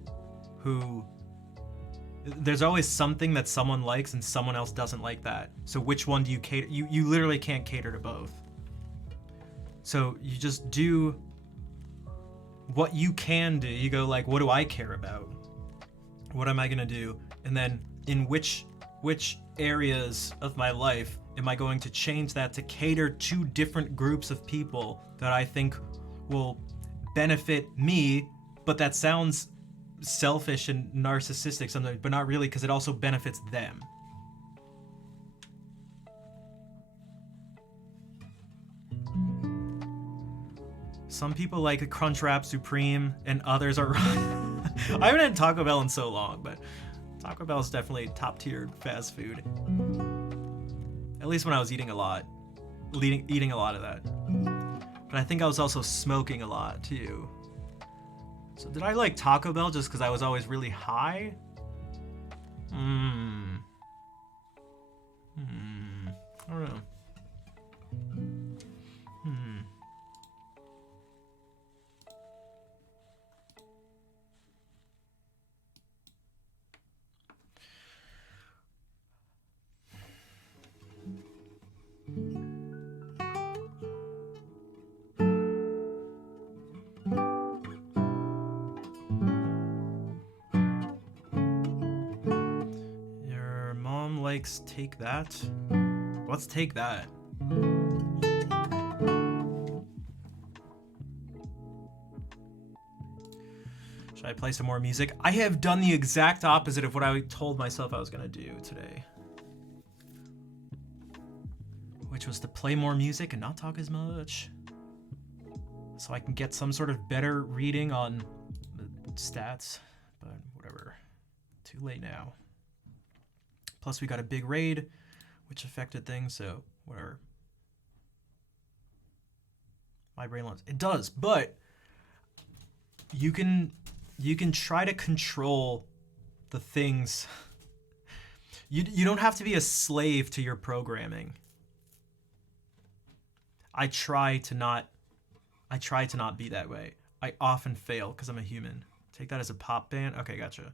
that someone likes and someone else doesn't like that. So which one do you cater? You literally can't cater to both. So you just do what you can do. You go like, what do I care about? What am I gonna do? And then in which areas of my life am I going to change that to cater to different groups of people that I think will benefit me, but that sounds selfish and narcissistic sometimes, but not really, because it also benefits them. Some people like Crunchwrap Supreme, and others are... I haven't had Taco Bell in so long, but Taco Bell is definitely top-tier fast food. At least when I was eating a lot of that. But I think I was also smoking a lot, too. So did I like Taco Bell just because I was always really high? I don't know. Your mom likes Take That? What's Take That? Should I I play some more music? I have done the exact opposite of what I told myself I was gonna do today. Which was to play more music and not talk as much. So I can get some sort of better reading on the stats, but whatever. Too late now. Plus we got a big raid, which affected things, so whatever. My brain loves it does, but you can try to control the things. You don't have to be a slave to your programming. I try to not be that way. I often fail because I'm a human. Take that as a pop band. Okay, gotcha.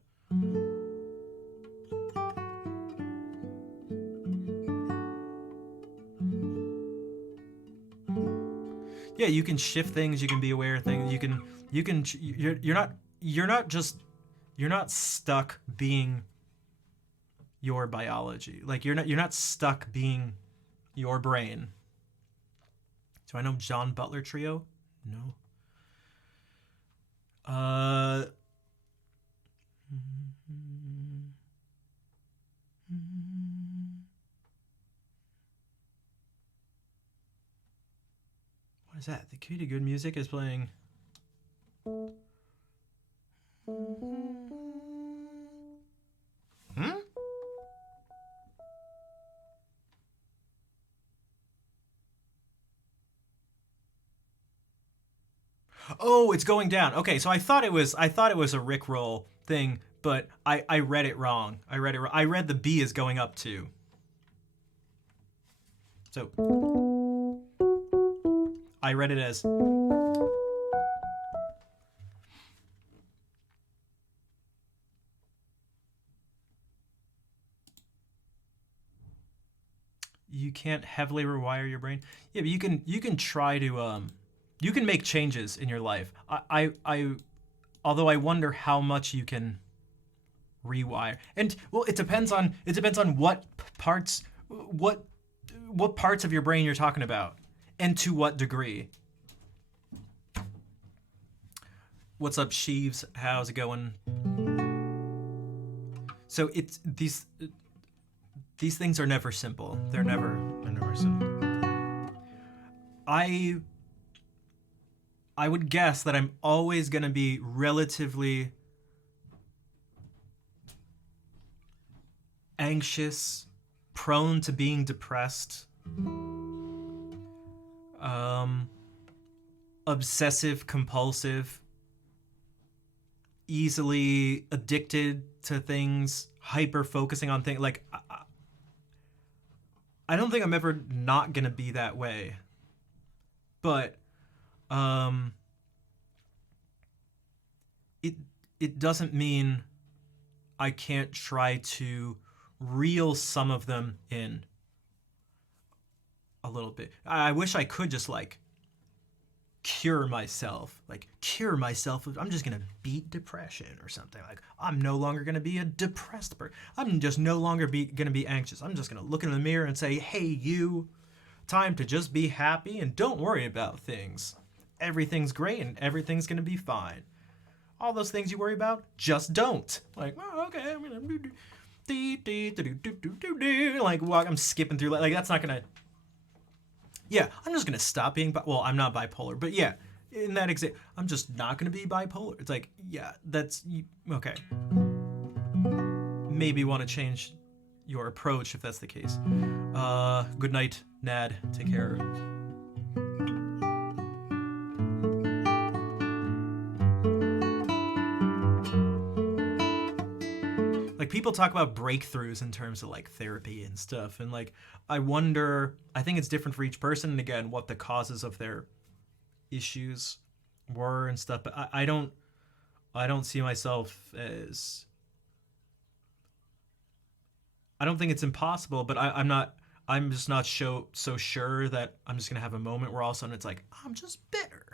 Yeah, you can shift things. You can be aware of things. You're not stuck being your biology. Like you're not stuck being your brain. Do I know John Butler Trio? No. What is that? The key to good music is playing. Oh, it's going down. Okay, so I thought it was a Rickroll thing, but I read it wrong. I read the B is going up too. So I read it as you can't heavily rewire your brain. Yeah, but you can try to you can make changes in your life. I although I wonder how much you can rewire. And well, it depends on what parts of your brain you're talking about and to what degree. What's up, Sheaves? How's it going? So it's these things are never simple. They're never simple. I would guess that I'm always going to be relatively anxious, prone to being depressed, obsessive compulsive, easily addicted to things, hyper focusing on things. Like, I don't think I'm ever not going to be that way. But it doesn't mean I can't try to reel some of them in a little bit. I wish I could just like cure myself. I'm just gonna beat depression or something. Like I'm no longer gonna be a depressed person. I'm just no longer gonna be anxious. I'm just gonna look in the mirror and say, hey, you, time to just be happy and don't worry about things. Everything's great and everything's gonna be fine. All those things you worry about, just don't. Like, oh, okay, I'm gonna like walk. I'm skipping through. Like that's not gonna. Yeah, I'm just gonna stop being. Well, I'm not bipolar, but yeah, in that example, I'm just not gonna be bipolar. It's like, yeah, that's okay. Maybe want to change your approach if that's the case. Good night, Nad. Take care. Like people talk about breakthroughs in terms of like therapy and stuff, and like I think it's different for each person, and again, what the causes of their issues were and stuff. But I don't see myself as. I don't think it's impossible, but I'm just not so sure that I'm just gonna have a moment where all of a sudden it's like I'm just bitter.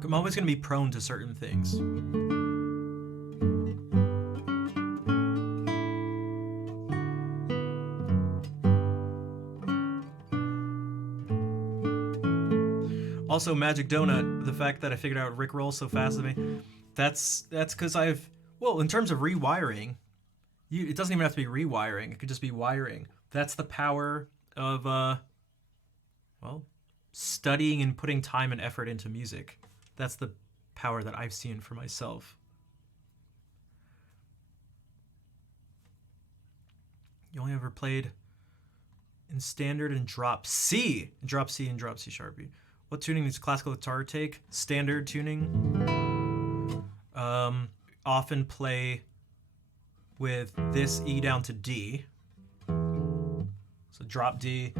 I'm always going to be prone to certain things. Also, Magic Donut, the fact that I figured out Rick roll so fast at me, that's because well, in terms of rewiring, it doesn't even have to be rewiring. It could just be wiring. That's the power of, well, studying and putting time and effort into music. That's the power that I've seen for myself. You only ever played in standard and drop C. Drop C and drop C sharp. What tuning does classical guitar take? Standard tuning. Often play with this E down to D. So drop D.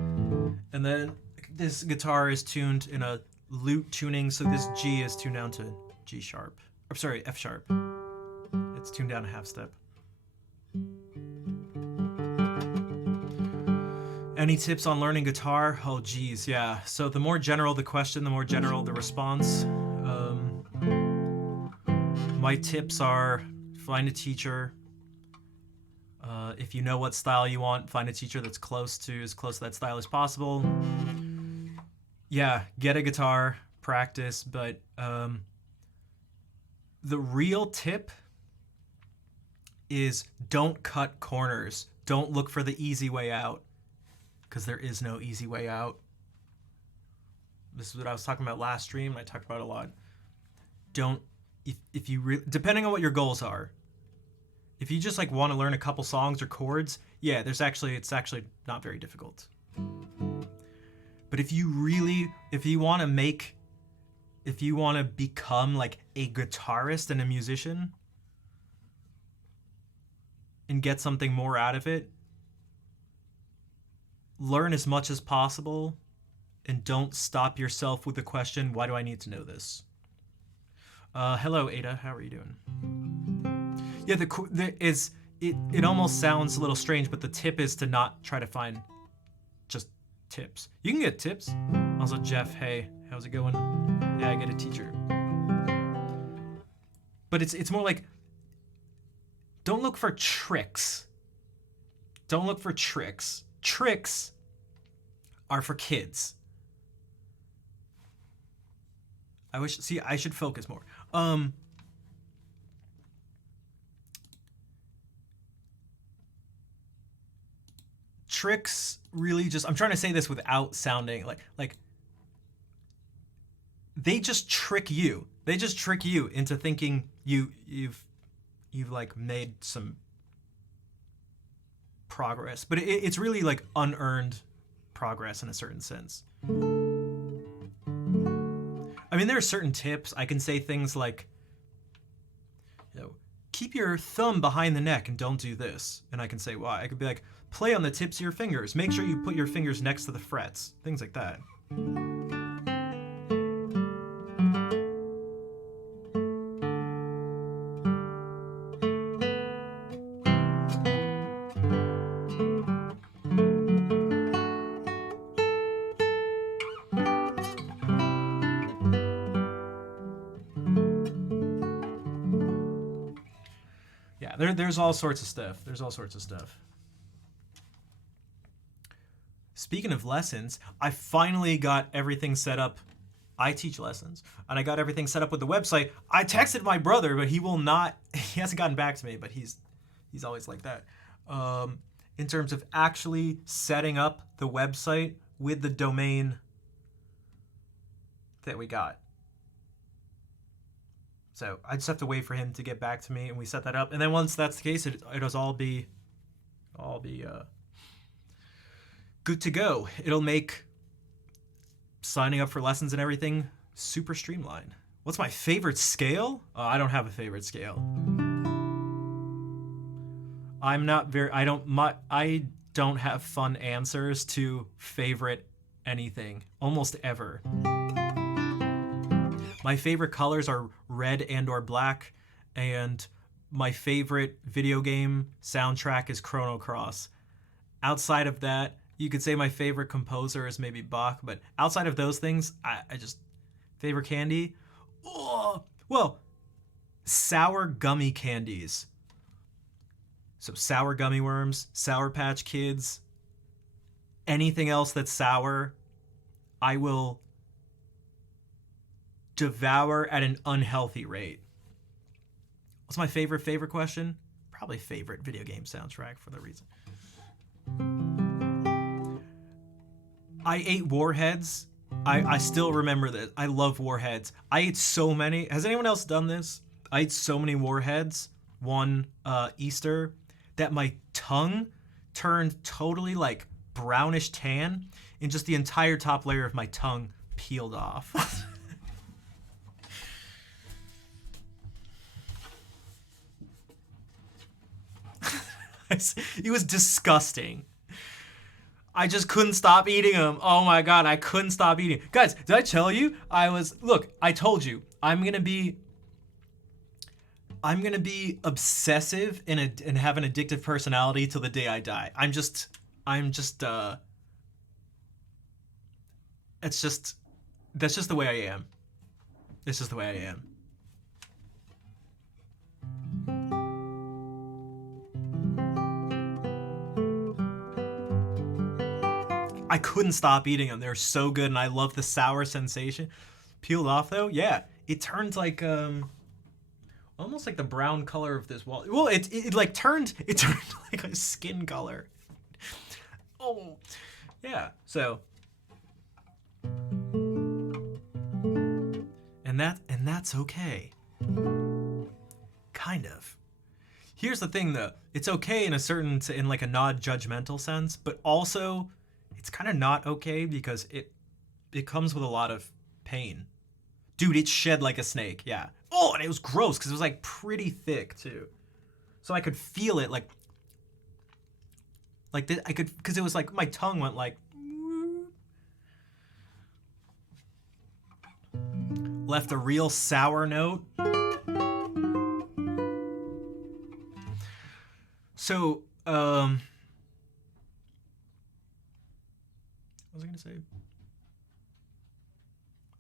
And then this guitar is tuned in a lute tuning, so this G is tuned down to G sharp. Or sorry, F sharp. It's tuned down a half step. Any tips on learning guitar? Oh geez, yeah. So the more general the question, the more general the response. My tips are find a teacher. If you know what style you want, find a teacher that's as close to that style as possible. Yeah, get a guitar, practice, but the real tip is don't cut corners. Don't look for the easy way out, because there is no easy way out. This is what I was talking about last stream. I talked about it a lot. If you depending on what your goals are, if you just like want to learn a couple songs or chords, yeah, it's actually not very difficult. But if you want to become like a guitarist and a musician and get something more out of it, learn as much as possible and don't stop yourself with the question, why do I need to know this? Hello, Ada. How are you doing? Yeah, it almost sounds a little strange, but the tip is to not try to find just tips. You can get tips. Also, Jeff, hey, how's it going? Yeah, I get a teacher. But it's more like, don't look for tricks. Don't look for tricks. Tricks are for kids. I should focus more. Tricks really just, I'm trying to say this without sounding like they just trick you. They just trick you into thinking you've like made some progress, but it's really like unearned progress in a certain sense. I mean, there are certain tips. I can say things like, keep your thumb behind the neck and don't do this. And I can say why. I could be like, play on the tips of your fingers. Make sure you put your fingers next to the frets. Things like that. There's all sorts of stuff. Speaking of lessons, I finally got everything set up. I teach lessons, and I got everything set up with the website. I texted my brother, but he hasn't gotten back to me, but he's always like that. In terms of actually setting up the website with the domain that we got. So I just have to wait for him to get back to me, and we set that up. And then once that's the case, it'll all be good to go. It'll make signing up for lessons and everything super streamlined. What's my favorite scale? I don't have a favorite scale. I don't have fun answers to favorite anything almost ever. My favorite colors are red and or black, and my favorite video game soundtrack is Chrono Cross. Outside of that, you could say my favorite composer is maybe Bach, but outside of those things, I just, favorite candy? Oh, well, sour gummy candies. So sour gummy worms, Sour Patch Kids, anything else that's sour, I will devour at an unhealthy rate. What's my favorite question? Probably favorite video game soundtrack for the reason. I ate Warheads. I still remember this. I love Warheads. I ate so many. Has anyone else done this? I ate so many Warheads one Easter that my tongue turned totally like brownish tan and just the entire top layer of my tongue peeled off. It was disgusting. I just couldn't stop eating them. Oh my god, I couldn't stop eating. Guys, did I tell you? Look, I told you. I'm gonna be obsessive and have an addictive personality till the day I die. That's just the way I am. It's just the way I am. I couldn't stop eating them. They're so good, and I love the sour sensation. Peeled off though, yeah, it turns like almost like the brown color of this wall. Well, it turned like a skin color. Oh, yeah. So, and that's okay. Kind of. Here's the thing though. It's okay in like a non-judgmental sense, but also it's kind of not okay because it comes with a lot of pain. Dude, it shed like a snake, yeah. Oh, and it was gross because it was like pretty thick too. So I could feel it like this, because it was like my tongue went like, left a real sour note. So, what was I gonna say? I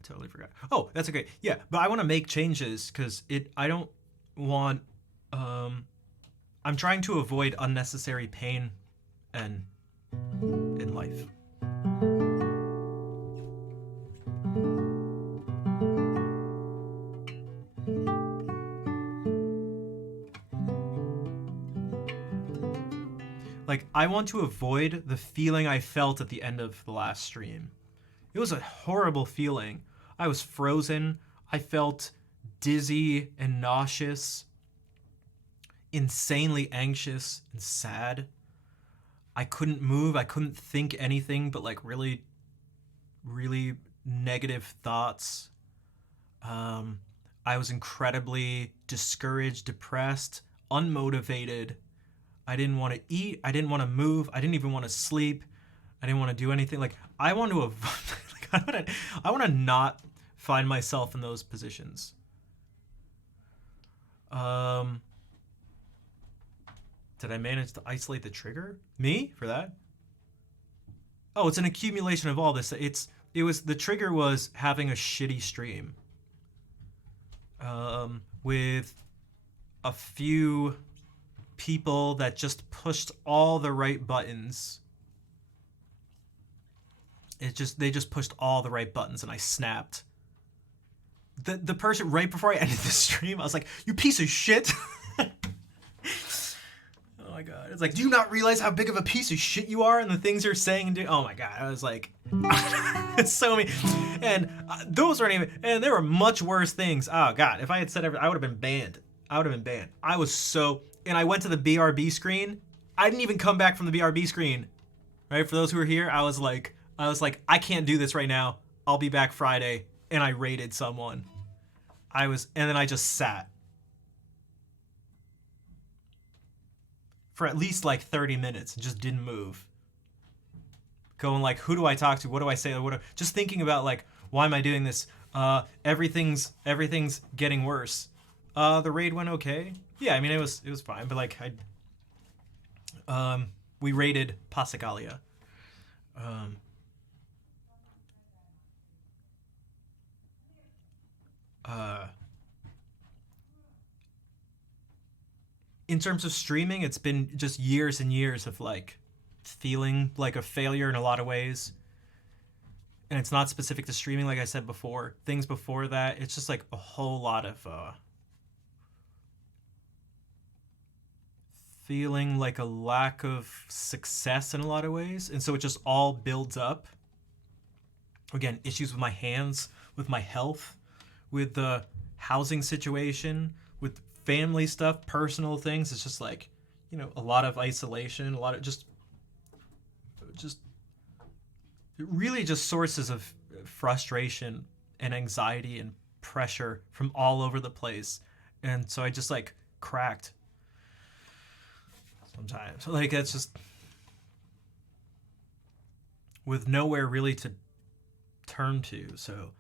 totally forgot. Oh, that's okay. Yeah, but I want to make changes because I don't want, I'm trying to avoid unnecessary pain and in life. Like, I want to avoid the feeling I felt at the end of the last stream. It was a horrible feeling. I was frozen. I felt dizzy and nauseous, insanely anxious and sad. I couldn't move. I couldn't think anything but like really, really negative thoughts. I was incredibly discouraged, depressed, unmotivated. I didn't want to eat. I didn't want to move. I didn't even want to sleep. I didn't want to do anything. Like, I want to avoid, I want to not find myself in those positions. Did I manage to isolate the trigger? Me for that? Oh, it's an accumulation of all this. The trigger was having a shitty stream. With a few people that just pushed all the right buttons. They just pushed all the right buttons and I snapped. The person right before I ended the stream, I was like, "You piece of shit." Oh my god. It's like, "Do you not realize how big of a piece of shit you are and the things you're saying and doing?" Oh my god. I was like, it's so mean. And those weren't even, and there were much worse things. Oh god, if I had said everything, I would have been banned. I was so, and I went to the BRB screen. I didn't even come back from the BRB screen. Right? For those who are here, I was like, I can't do this right now. I'll be back Friday. And I raided someone. And then I just sat. For at least like 30 minutes and just didn't move. Going like, who do I talk to? What do I say? Just thinking about like, why am I doing this? Everything's getting worse. The raid went okay. Yeah, I mean it was fine, but like we raided Passagalia. In terms of streaming, it's been just years and years of like feeling like a failure in a lot of ways. and it's not specific to streaming, like I said before. Things before that, it's just like a whole lot of feeling like a lack of success in a lot of ways. And so it just all builds up. Again, issues with my hands, with my health, with the housing situation, with family stuff, personal things. It's just like, a lot of isolation, a lot of just really just sources of frustration and anxiety and pressure from all over the place. And so I just like cracked sometimes. Like, it's just with nowhere really to turn to. So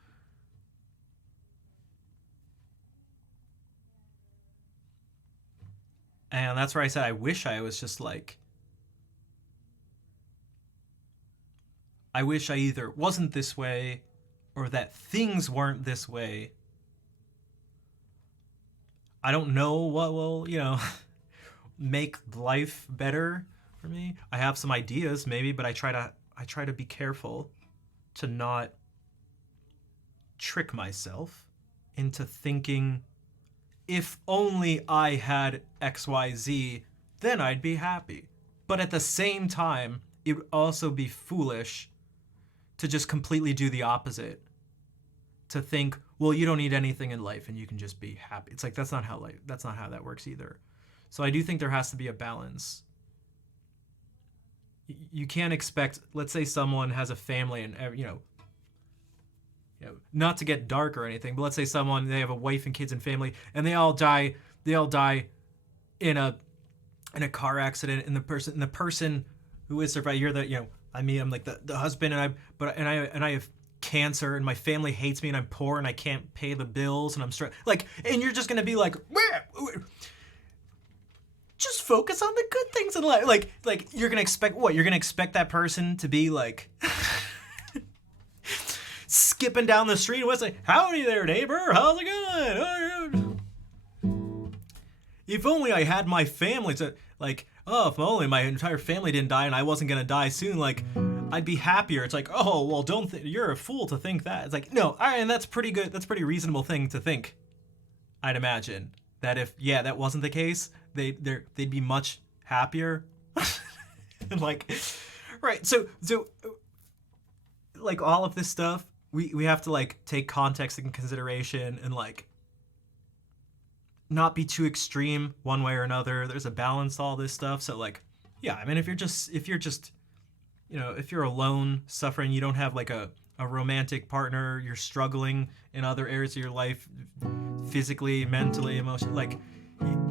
and that's where I said I wish I was just like, I wish I either wasn't this way or that things weren't this way. I don't know what will, make life better for me. I have some ideas maybe, but I try to be careful to not trick myself into thinking if only I had XYZ, then I'd be happy. But at the same time, it would also be foolish to just completely do the opposite. To think, well, you don't need anything in life and you can just be happy. It's like, that's not how that works either. So I do think there has to be a balance. You can't expect, let's say someone has a family and, not to get dark or anything, but let's say they have a wife and kids and family and they all die in a car accident, and the person who is survived, you're the, I'm like the husband, and I have cancer and my family hates me and I'm poor and I can't pay the bills and I'm like, and you're just gonna be like, just focus on the good things in life. Like you're gonna expect what? You're gonna expect that person to be like skipping down the street and like, howdy there, neighbor, how's it going? If only I had my family to, like, if only my entire family didn't die and I wasn't gonna die soon, like, I'd be happier. It's like, oh, well, you're a fool to think that. It's like, no, and that's pretty good. That's a pretty reasonable thing to think, I'd imagine. That if, that wasn't the case, they'd be much happier. And like, right, so like all of this stuff, we have to like take context into consideration and like not be too extreme one way or another. There's a balance to all this stuff. So like, I mean, if you're just if you're alone, suffering, you don't have like a romantic partner, you're struggling in other areas of your life, physically, mentally, emotionally, like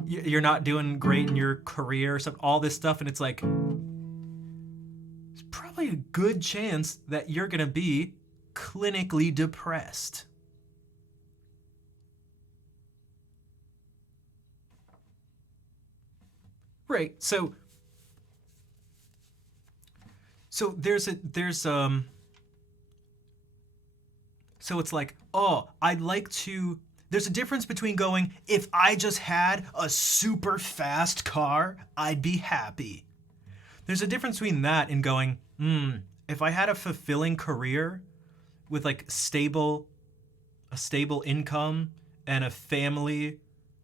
you're not doing great in your career, all this stuff, and it's like, there's probably a good chance that you're gonna be clinically depressed. Right, so so it's like, there's a difference between going, if I just had a super fast car, I'd be happy. There's a difference between that and going, if I had a fulfilling career with like a stable income and a family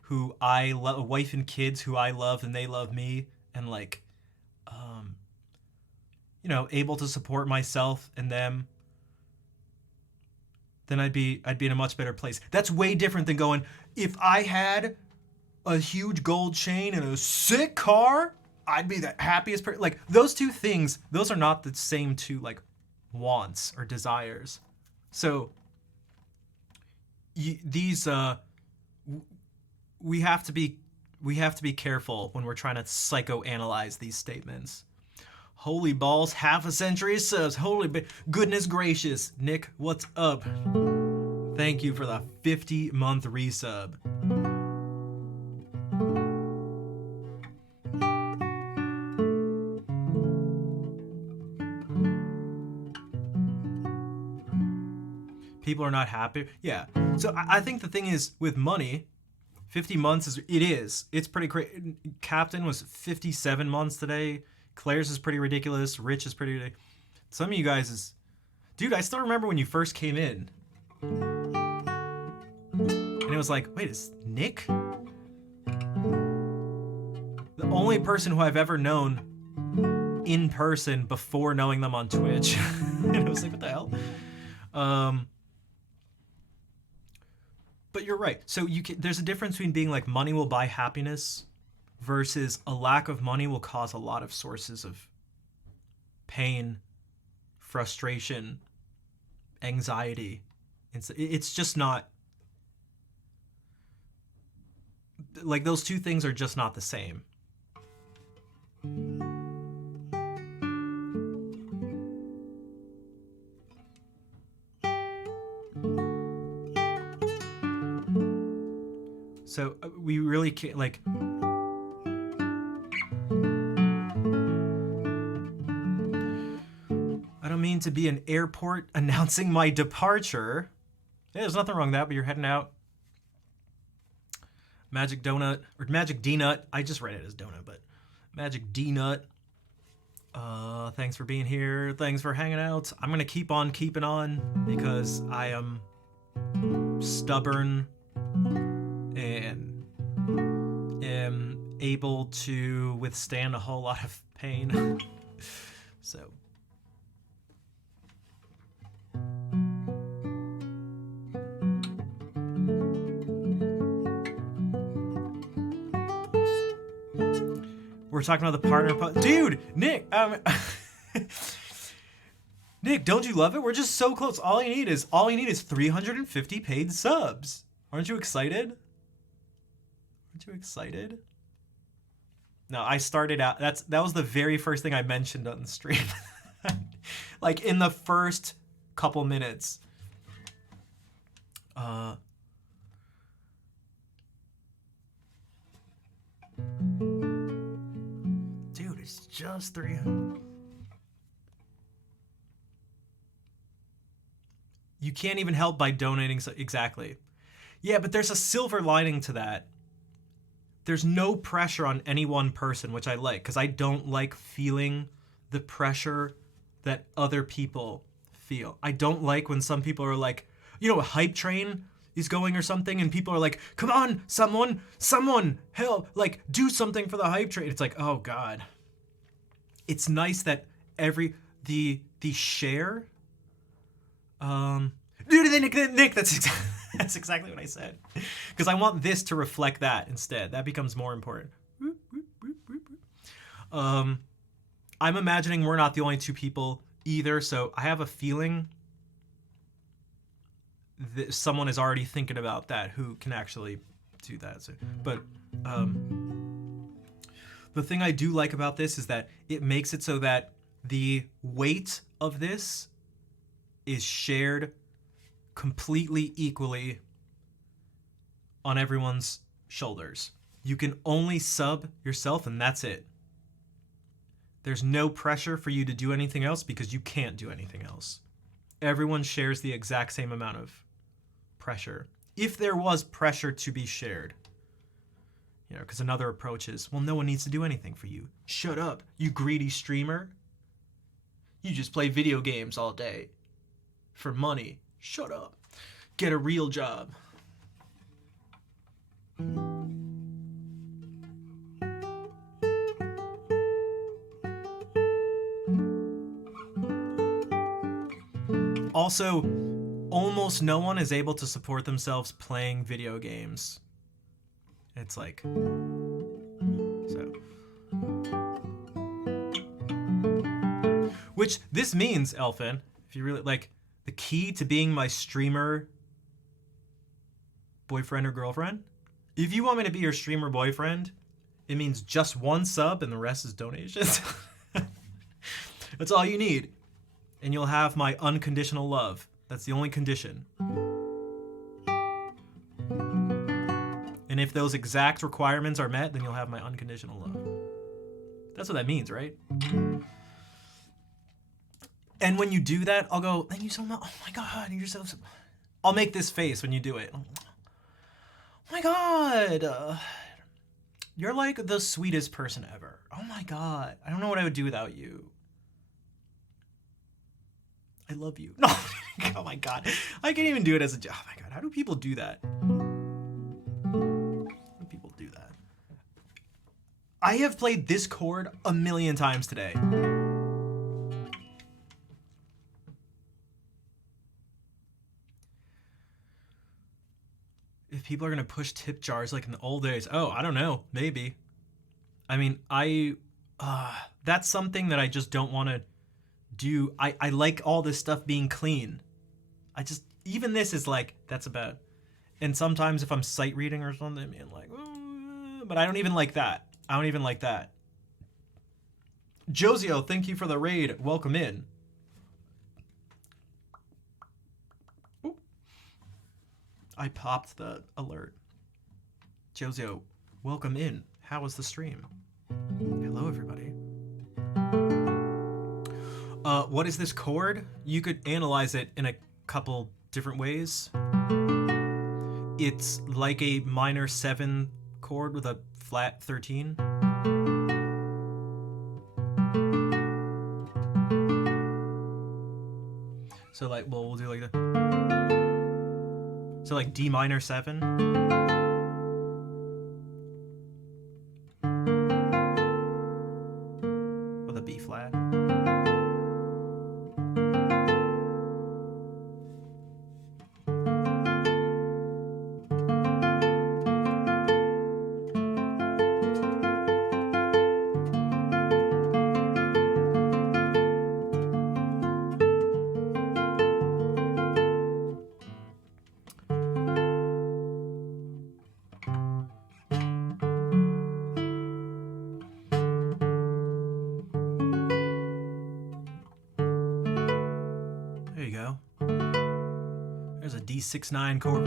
who I love, a wife and kids who I love and they love me, and like, able to support myself and them, then I'd be in a much better place. That's way different than going, if I had a huge gold chain and a sick car, I'd be the happiest person. Like, those two things, those are not the same two like wants or desires. So we have to be careful when we're trying to psychoanalyze these statements. Holy balls, half a century of subs. Goodness gracious. Nick, what's up? Thank you for the 50-month resub. People are not happy. Yeah. So I think the thing is, with money, 50 months it's pretty crazy. Captain was 57 months today. Claire's is pretty ridiculous. Rich is pretty ridiculous. Some of you guys Dude, I still remember when you first came in. And it was like, wait, is Nick? The only person who I've ever known in person before knowing them on Twitch. And I was like, what the hell? But you're right. So there's a difference between being like money will buy happiness versus a lack of money will cause a lot of sources of pain, frustration, anxiety. It's just not, like, those two things are just not the same. So we really can't, like, I don't mean to be an airport announcing my departure. Yeah, there's nothing wrong with that, but you're heading out. Magic Donut, or Magic D-Nut. I just read it as Donut, but Magic D-Nut. Thanks for being here. Thanks for hanging out. I'm going to keep on keeping on because I am stubborn and am able to withstand a whole lot of pain. So. We're talking about the partner. Dude, Nick, Nick, don't you love it? We're just so close. All you need is 350 paid subs. Aren't you excited? Aren't you excited? No, I started out. That was the very first thing I mentioned on the stream. Like in the first couple minutes. Dude, it's just 300. You can't even help by donating. Exactly. Yeah, but there's a silver lining to that. There's no pressure on any one person, which I like, because I don't like feeling the pressure that other people feel. I don't like when some people are like, you know, a hype train is going or something, and people are like, come on, someone, help, like, do something for the hype train. It's like, oh God. It's nice that the share, Nick, that's exactly what I said. Because I want this to reflect that instead. That becomes more important. I'm imagining we're not the only two people either, so I have a feeling that someone is already thinking about that who can actually do that. So, but the thing I do like about this is that it makes it so that the weight of this is shared completely equally on everyone's shoulders. You can only sub yourself and that's it. There's no pressure for you to do anything else because you can't do anything else. Everyone shares the exact same amount of pressure. If there was pressure to be shared. You know, because another approach is, well, no one needs to do anything for you. Shut up, you greedy streamer. You just play video games all day. For money. Shut up. Get a real job. Also, almost no one is able to support themselves playing video games. It's like, so. Which this means, Elfin, if you really, like, the key to being my streamer boyfriend or girlfriend, if you want me to be your streamer boyfriend, it means just one sub and the rest is donations. That's all you need. And you'll have my unconditional love. That's the only condition. And if those exact requirements are met, then you'll have my unconditional love. That's what that means, right? And when you do that, I'll go, thank you so much. Oh my God, you're so... I'll make this face when you do it. Oh my God. You're like the sweetest person ever. Oh my God. I don't know what I would do without you. I love you. No, oh my god. I can't even do it as a joke. Oh my god, how do people do that? How do people do that? I have played this chord a million times today. If people are gonna push tip jars like in the old days, oh, I don't know, maybe. I mean, that's something that I just don't want to do. I like all this stuff being clean. Even this is like, that's about. And sometimes if I'm sight reading or something, I'm like, but I don't even like that. I don't even like that. Josio, thank you for the raid. Welcome in. Ooh. I popped the alert. Josio, welcome in. How was the stream? Hello, everybody. What is this chord? You could analyze it in a couple different ways. It's like a minor 7 chord with a flat 13. So like, well, we'll do like that. So like D minor 7. With a B flat. D6-9 chord.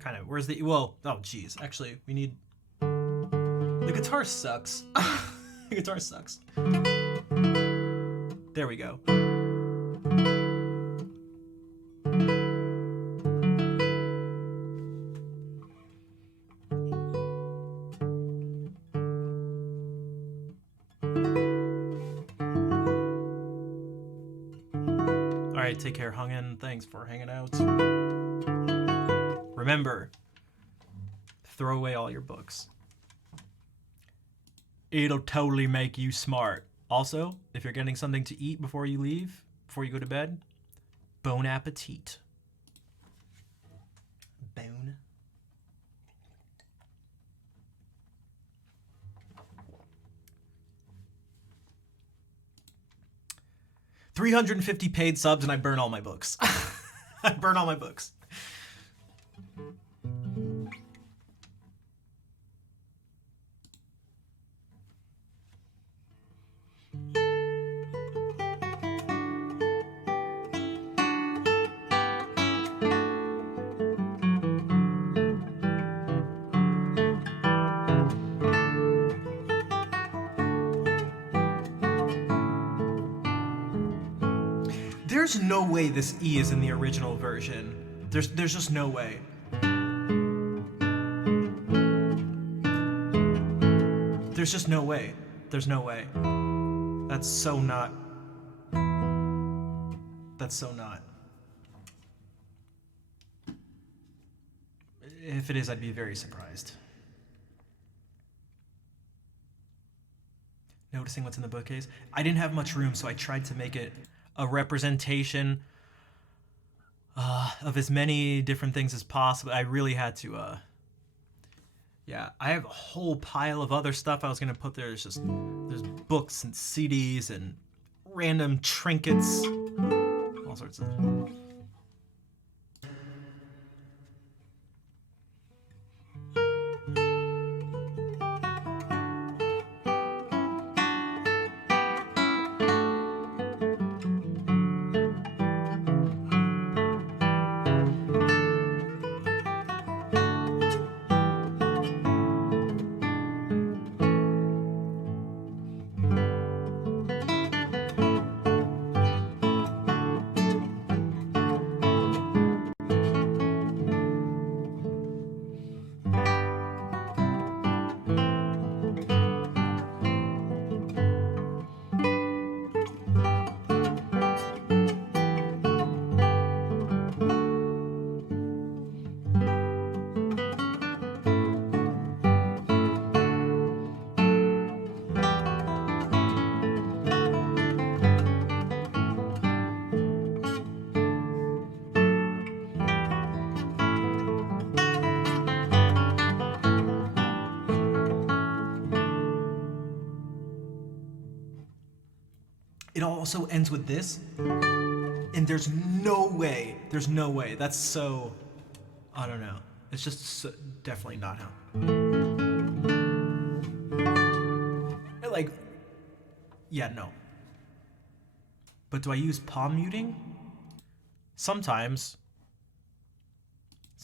Kind of. Where's the... Well, oh, geez. Actually, we need... The guitar sucks. The guitar sucks. There we go. Take care, Hungin. Thanks for hanging out. Remember, throw away all your books. It'll totally make you smart. Also, if you're getting something to eat before you leave, before you go to bed, bon appetit. Bon. $350 paid subs and I burn all my books. I burn all my books. There's no way this E is in the original version. There's just no way. There's just no way. There's no way. That's so not. That's so not. If it is, I'd be very surprised. Noticing what's in the bookcase. I didn't have much room, so I tried to make it a representation of as many different things as possible. I really had to, yeah, I have a whole pile of other stuff I was gonna put there. There's books and CDs and random trinkets, all sorts of. it also ends with this. And there's no way. That's so, I don't know. It's just so, definitely not how. Like, yeah, no. But do I use palm muting? Sometimes.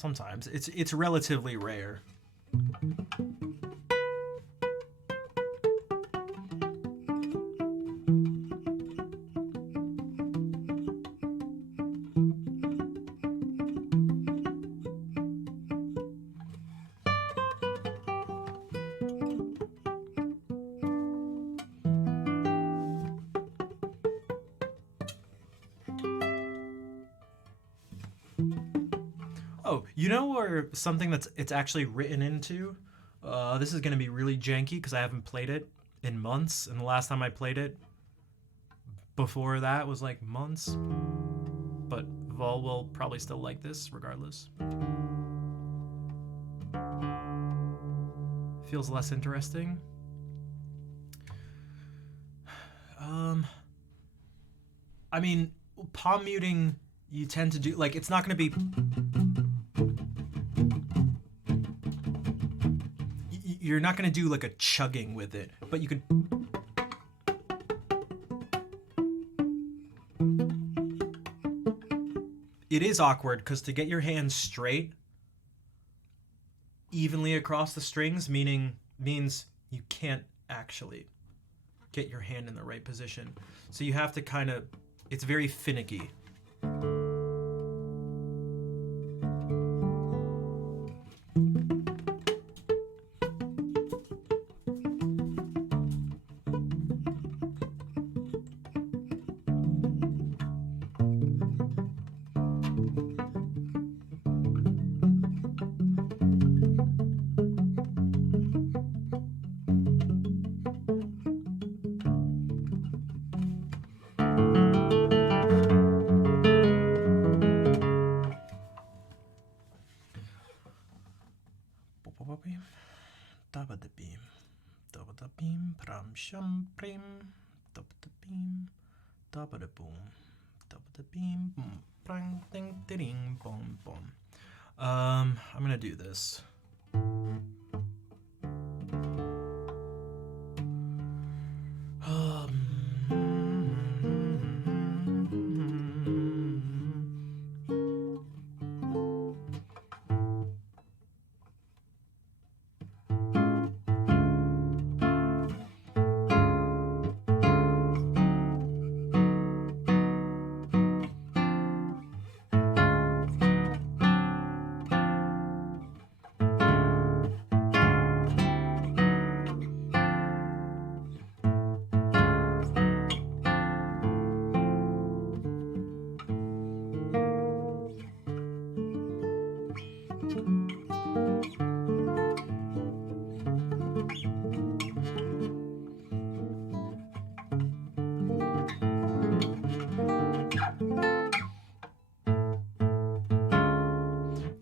It's relatively rare. Oh, you know where something it's actually written into? This is gonna be really janky because I haven't played it in months, and the last time I played it before that was like months. But Vol will probably still like this regardless. Feels less interesting. I mean, palm muting, you tend to do, like, it's not gonna be... You're not gonna do like a chugging with it, but you can... It is awkward because to get your hands straight evenly across the strings means you can't actually get your hand in the right position. So you have to kind of, it's very finicky. I'm gonna do this.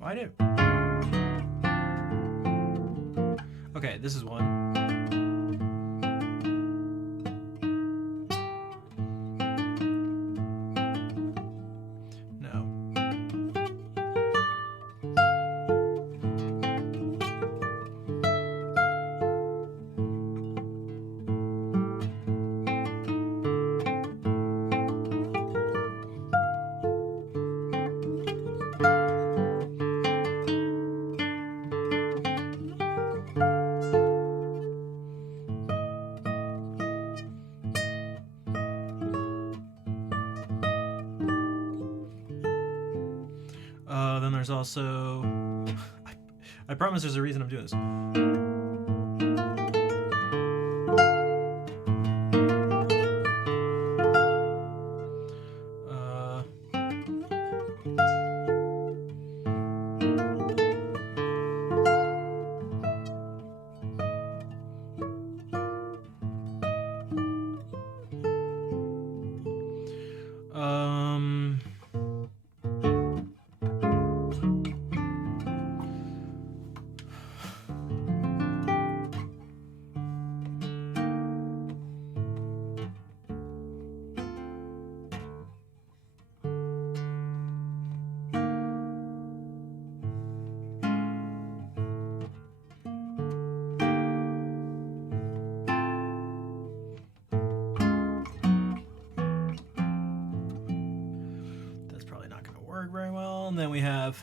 I do. Okay, this is one. No. Then there's also... I promise there's a reason I'm doing this. very well. And then we have...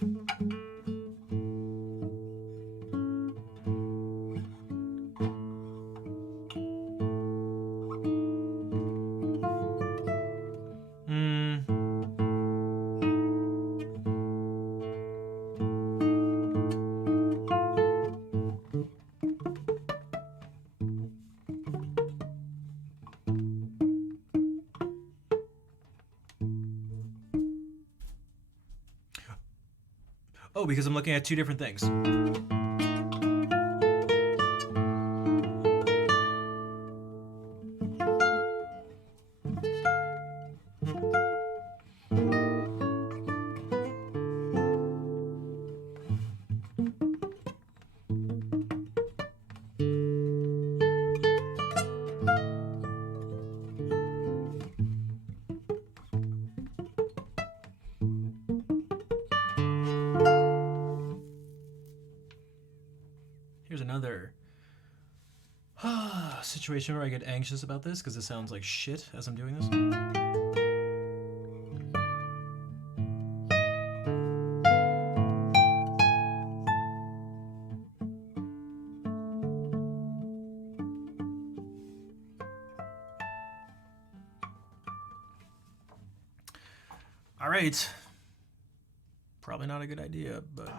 Oh, because I'm looking at two different things. Here's another situation where I get anxious about this because it sounds like shit as I'm doing this. All right. Probably not a good idea, but...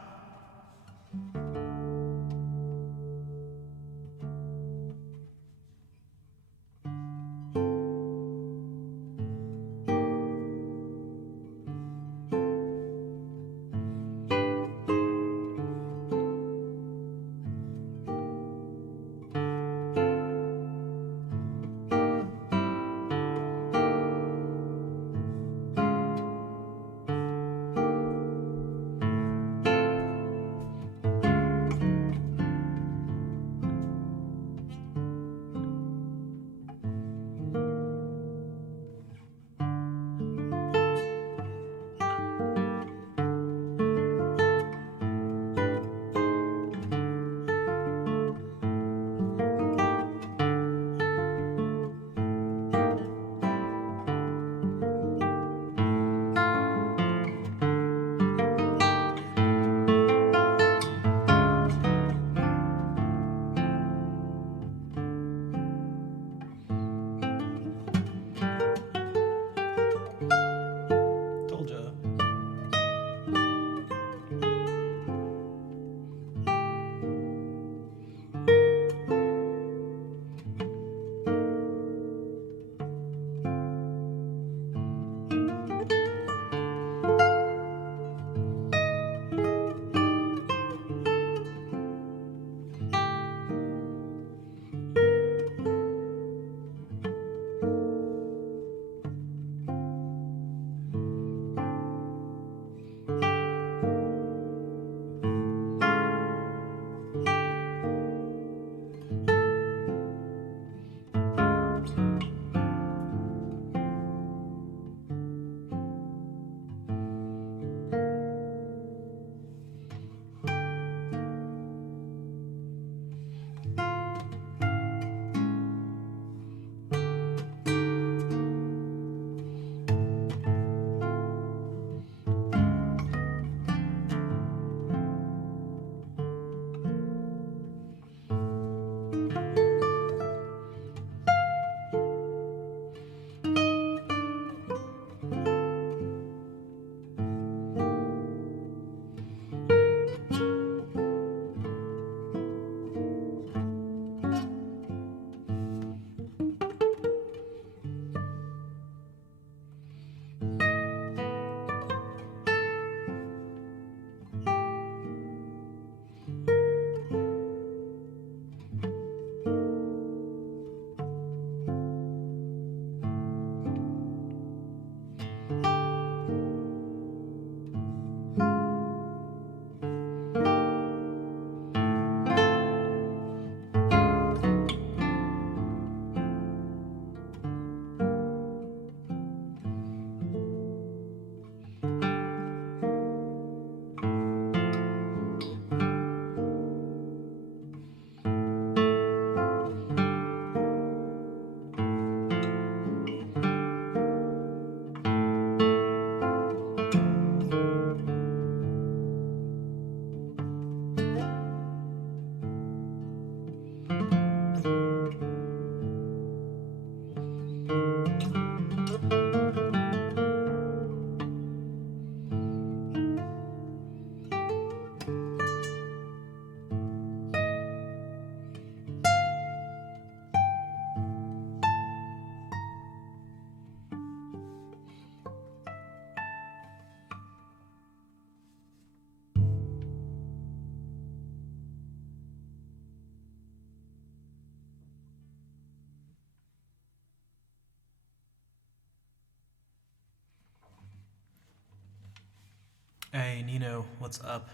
Hey, Nino, what's up?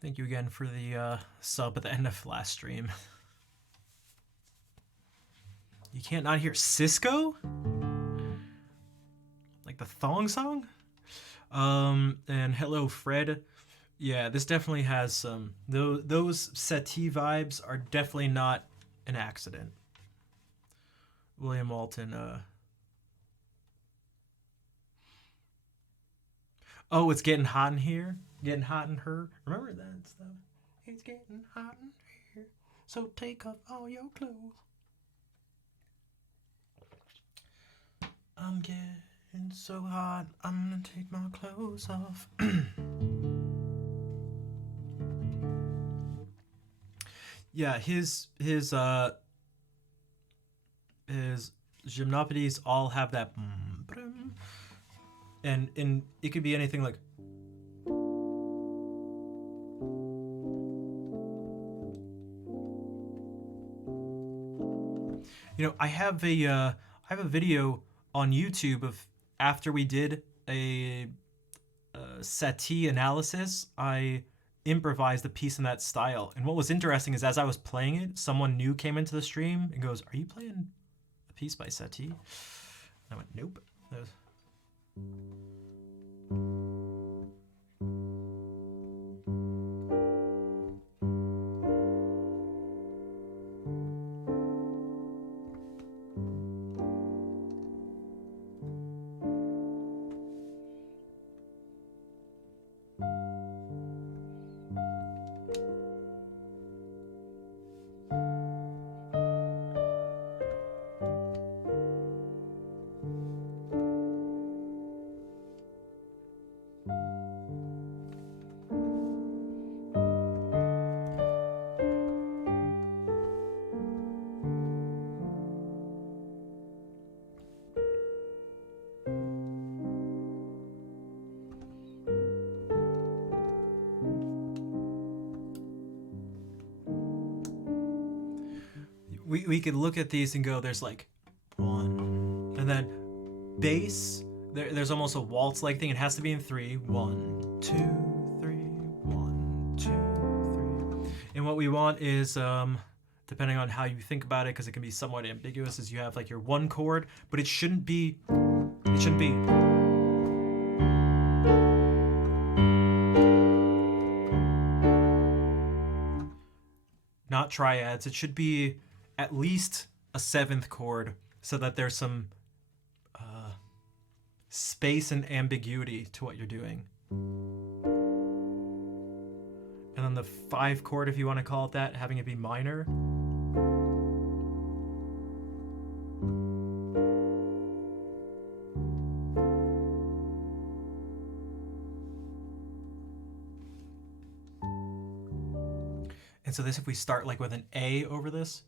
Thank you again for the sub at the end of last stream. You can't not hear Cisco? Like the thong song? And hello, Fred. Yeah, this definitely has some... Those settee vibes are definitely not an accident. William Walton, Oh, it's getting hot in here. Getting hot in her. Remember that stuff? It's getting hot in here. So take off all your clothes. I'm getting so hot. I'm gonna take my clothes off. Yeah, his gymnopedies all have that, and it could be anything like. You know, I have a video on YouTube of after we did a settee analysis. I improvised a piece in that style, and what was interesting is as I was playing it, someone new came into the stream and goes, "Are you playing a piece by Settee?" And I went, "Nope." That was... We could look at these and go, there's like one, and then bass, there's almost a waltz-like thing. It has to be in 3. 1, 2, 3, 1, 2, 3. And what we want is, depending on how you think about it, because it can be somewhat ambiguous, is you have like your 1 chord, but it shouldn't be. Not triads. It should be at least a 7th chord so that there's some space and ambiguity to what you're doing. And then the 5 chord, if you want to call it that, having it be minor. And so this, if we start like with an A over this.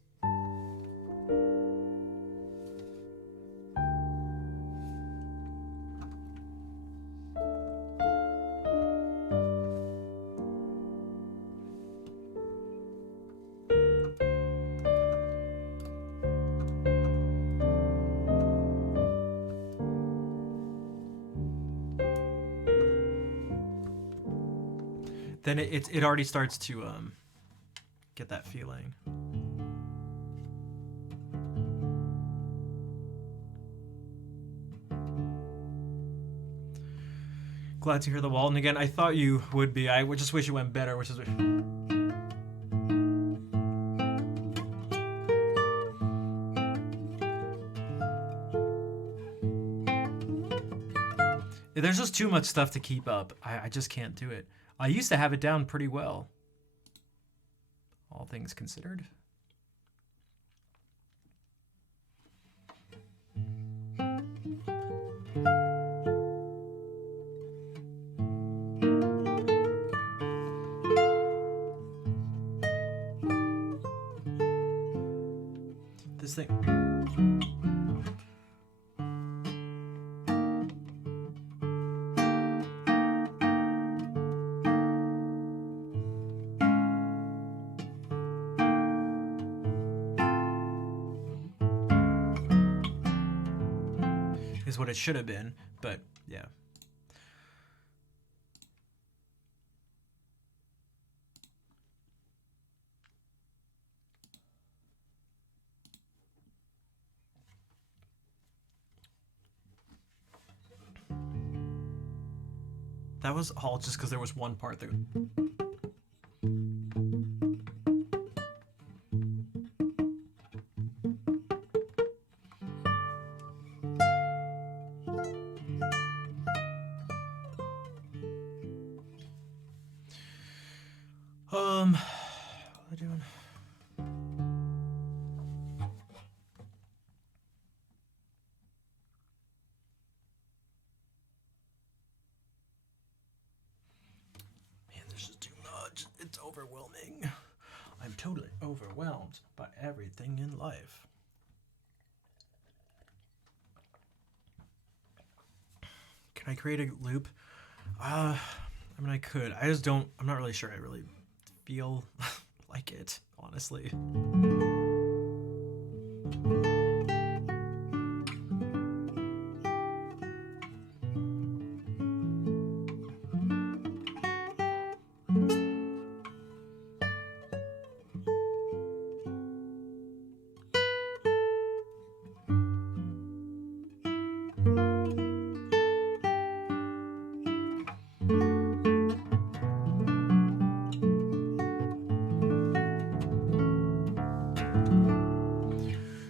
Then it already starts to get that feeling. Glad to hear the Walton again. I thought you would be. I would just wish it went better, which is. There's just too much stuff to keep up. I just can't do it. I used to have it down pretty well, all things considered. This thing. Is what it should have been, but yeah. That was all just because there was one part that. What am I doing? Man, this is too much. It's overwhelming. I'm totally overwhelmed by everything in life. Can I create a loop? I mean, I could. I just don't. I'm not really sure. I really feel like it, honestly.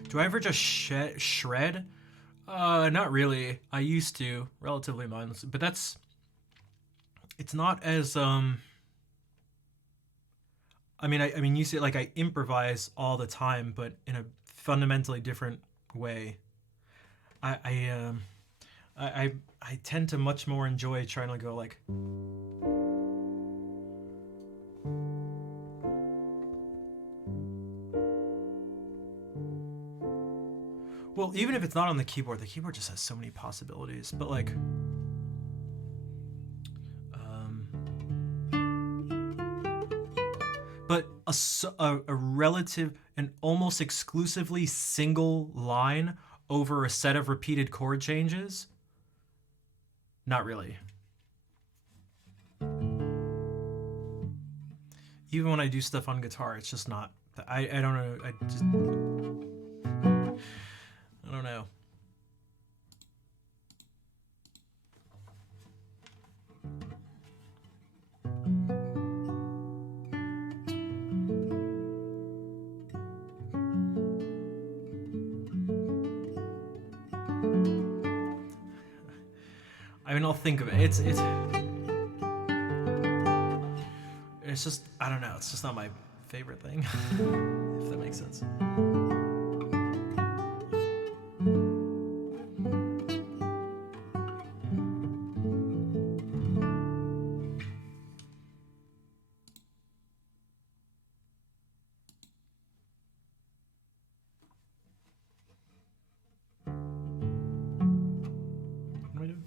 Do I ever just shred? Not really. I used to, relatively mindlessly, but it's not as I mean, you see, like I improvise all the time, but in a fundamentally different way. I tend to much more enjoy trying to go like. Well, even if it's not on the keyboard just has so many possibilities. But like, but a relative and almost exclusively single line over a set of repeated chord changes. Not really. Even when I do stuff on guitar, it's just not. I don't know. I don't know. I mean, I'll think of it. It's just, I don't know. It's just not my favorite thing, if that makes sense. What am I doing?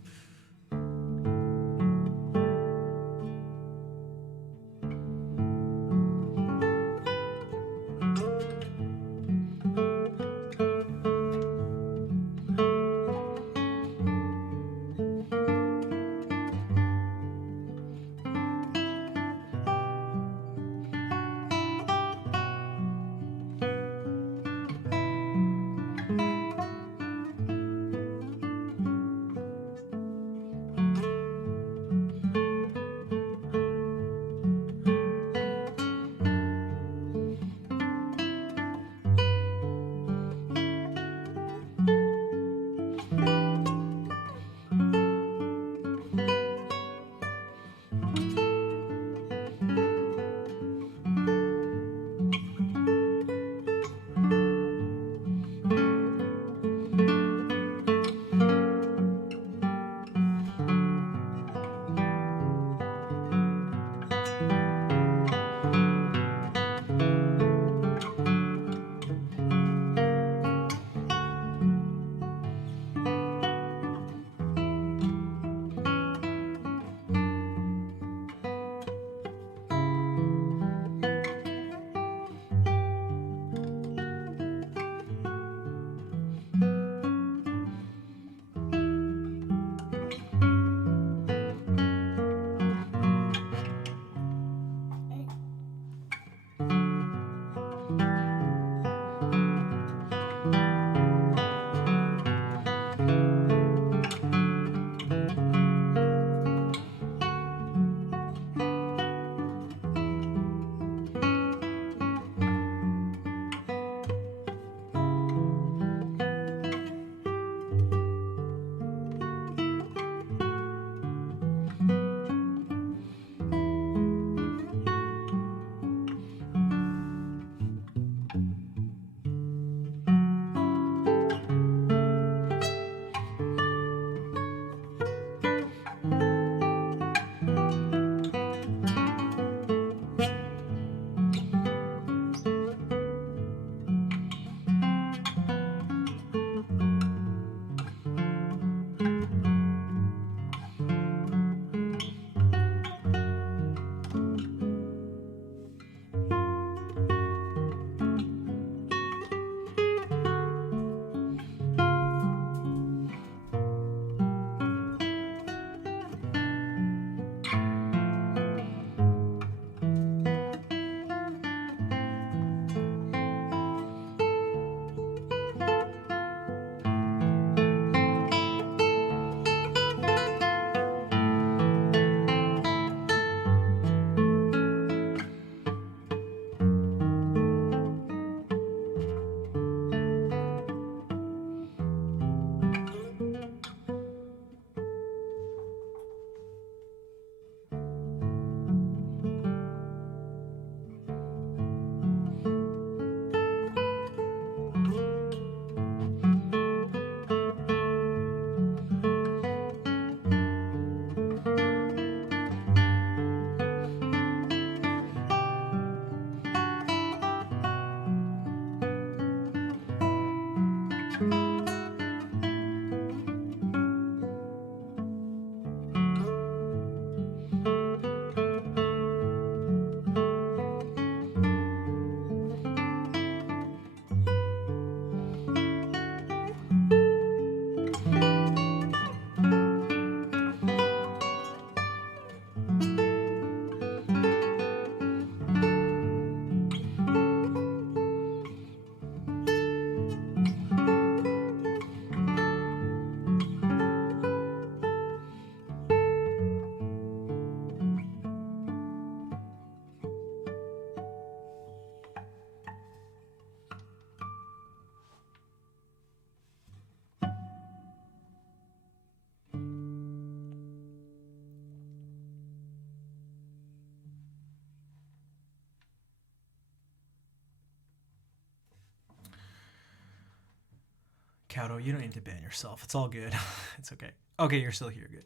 Kauto, you don't need to ban yourself. It's all good. It's okay. Okay, you're still here. Good.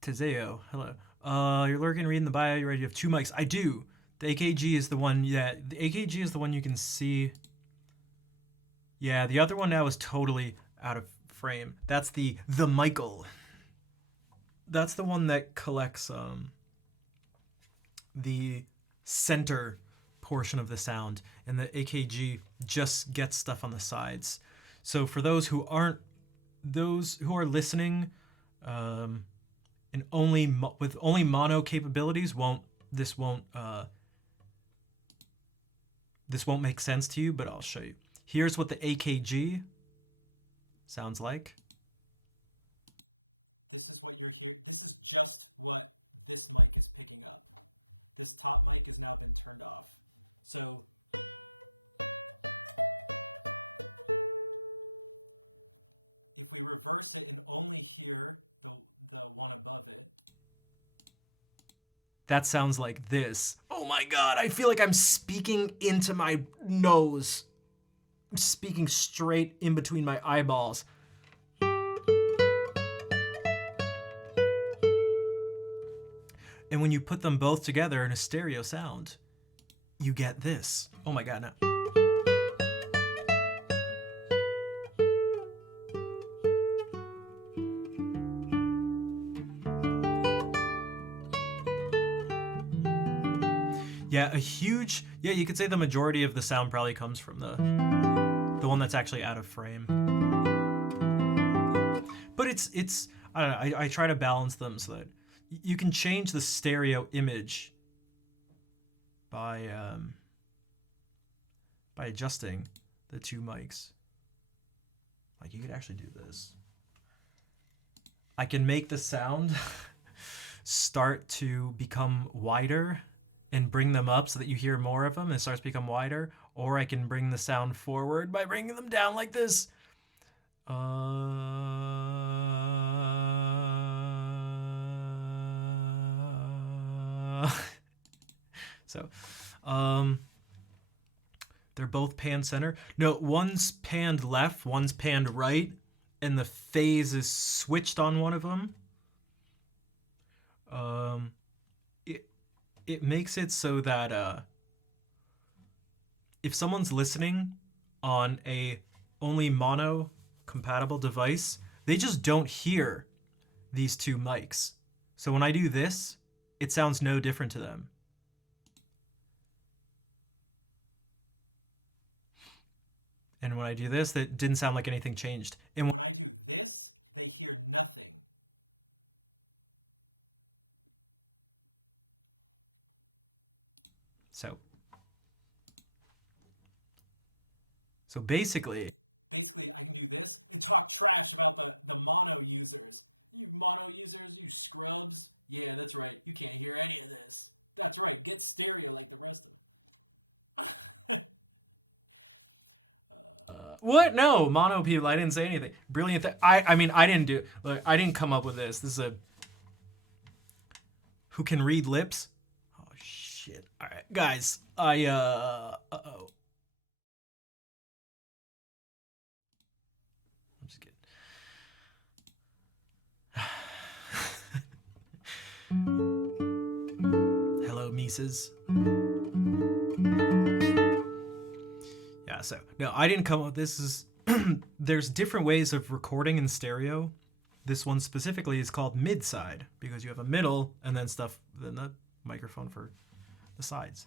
Tezeo, hello. You're lurking, reading the bio. You ready? You have 2 mics. I do. The AKG is the one. Yeah, the AKG is the one you can see. Yeah, the other one now is totally out of frame. That's the Michael. That's the one that collects the center portion of the sound, and the AKG just gets stuff on the sides. So for those who are listening, and with only mono capabilities, this won't make sense to you. But I'll show you. Here's what the AKG sounds like. That sounds like this. Oh my god, I feel like I'm speaking into my nose. I'm speaking straight in between my eyeballs. And when you put them both together in a stereo sound, you get this. Oh my god, no. Yeah, you could say the majority of the sound probably comes from the one that's actually out of frame. But it's I don't know, I try to balance them so that you can change the stereo image by adjusting the 2 mics. Like, you could actually do this. I can make the sound start to become wider and bring them up so that you hear more of them and it starts to become wider, or I can bring the sound forward by bringing them down like this. So, they're both pan center. No, one's panned left, one's panned right, and the phase is switched on one of them. It makes it so that if someone's listening on a only mono compatible device, they just don't hear these 2 mics. So when I do this, it sounds no different to them. And when I do this, that didn't sound like anything changed. And so basically, what? No, mono people. I didn't say anything. Brilliant. I mean, I didn't do. Like, I didn't come up with this. This is a who can read lips. Oh shit! All right, guys. Uh-oh. I'm just kidding. Hello, Mises. Yeah, so no, I didn't come up with this. Is there's different ways of recording in stereo. This one specifically is called mid-side because you have a middle and then the microphone for the sides.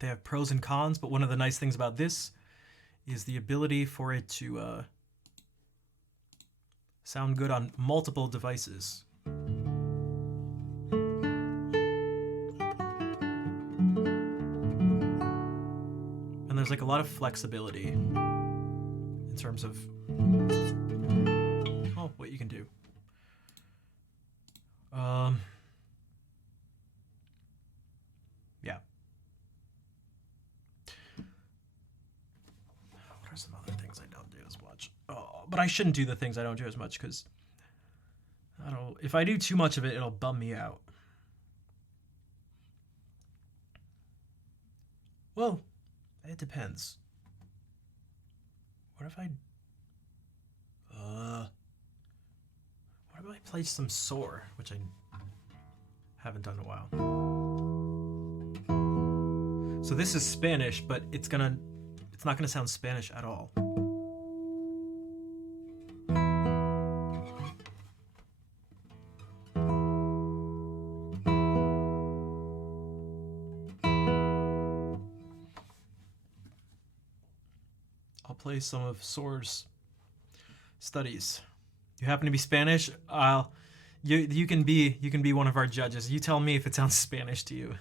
They have pros and cons, but one of the nice things about this is the ability for it to sound good on multiple devices. And there's like a lot of flexibility in terms of what you can do. Yeah. What are some other things I don't do as much? But I shouldn't do the things I don't do as much because if I do too much of it, it'll bum me out. Well, It depends. What if I play some Soar, which I haven't done in a while. So this is Spanish, but it's not gonna sound Spanish at all. I'll play some of Soar's studies. You happen to be Spanish? You can be one of our judges. You tell me if it sounds Spanish to you.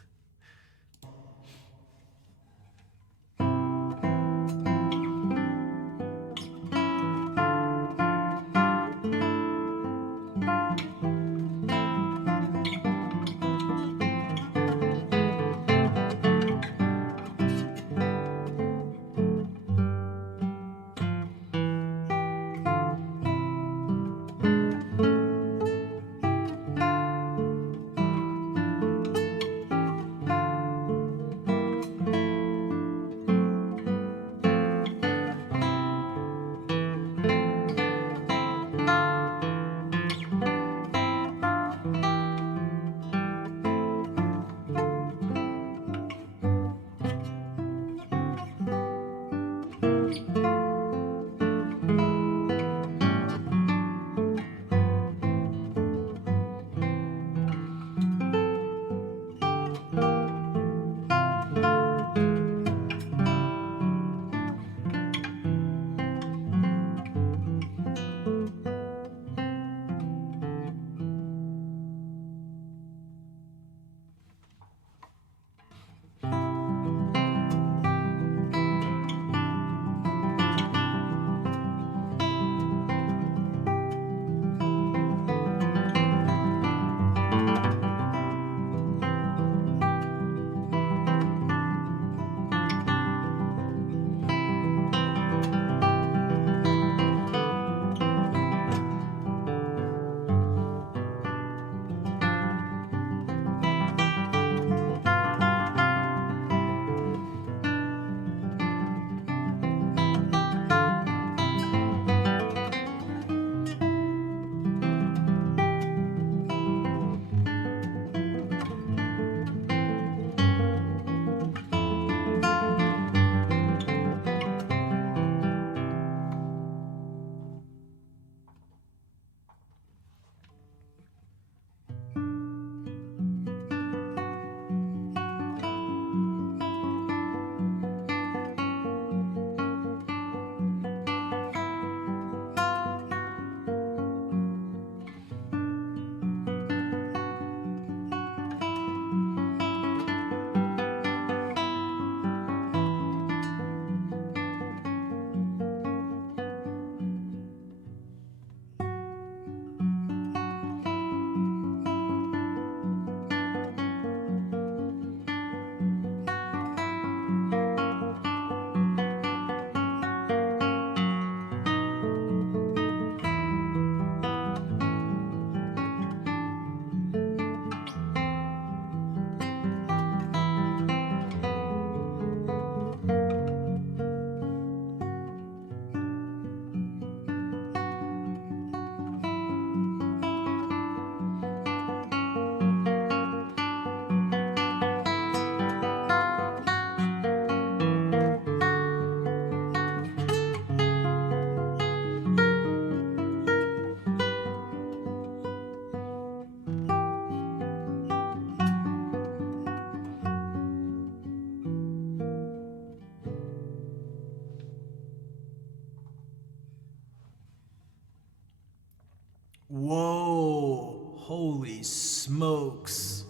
Whoa, holy smokes.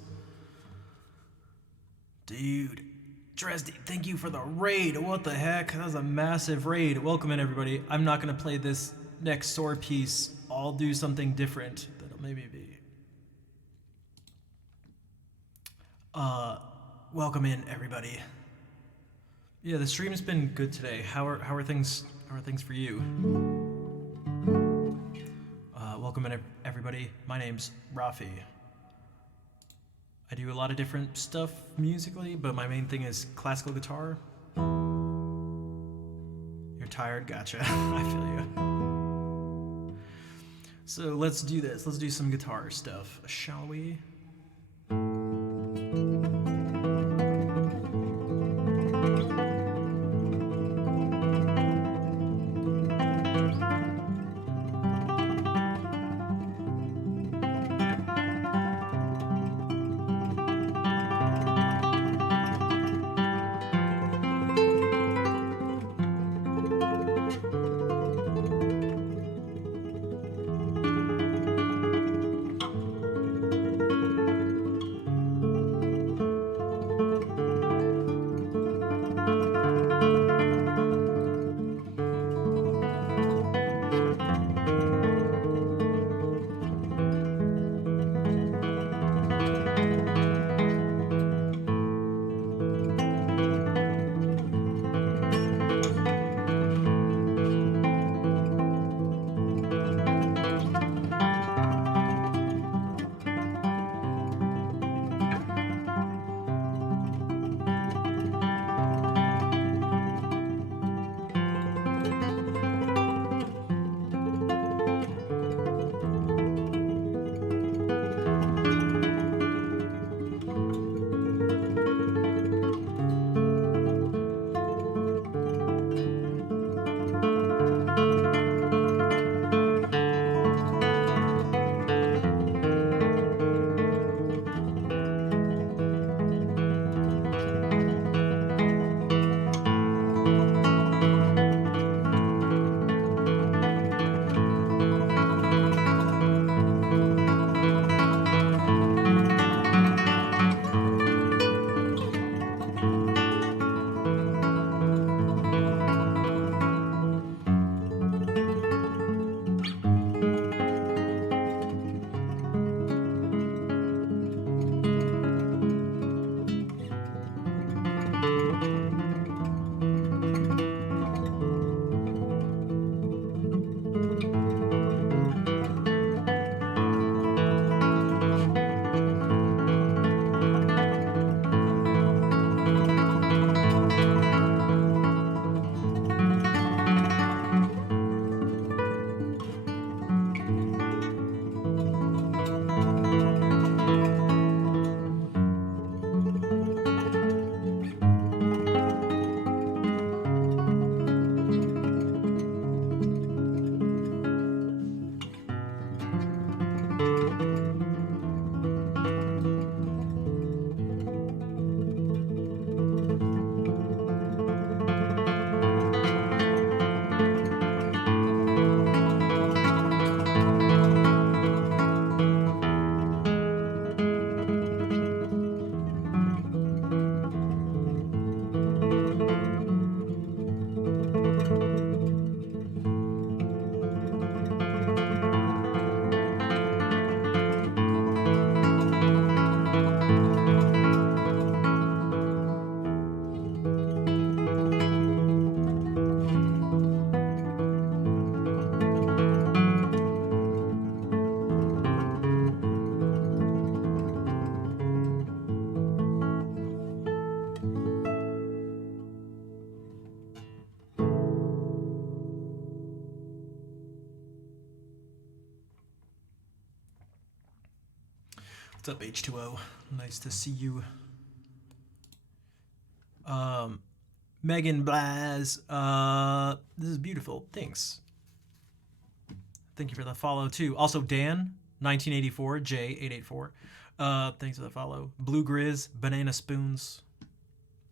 Dude, Dresdy, thank you for the raid. What the heck? That was a massive raid. Welcome in, everybody. I'm not gonna play this next Soar piece. I'll do something different that'll maybe be. Welcome in, everybody. Yeah, the stream's been good today. How are things for you? Welcome in, everybody. My name's Rafi. I do a lot of different stuff musically, but my main thing is classical guitar. You're tired? Gotcha. I feel you. So let's do this. Let's do some guitar stuff, shall we? What's up, H2O? Nice to see you. Megan Blaz. This is beautiful. Thanks. Thank you for the follow, too. Also, Dan, 1984, J884. Thanks for the follow. Blue Grizz, Banana Spoons.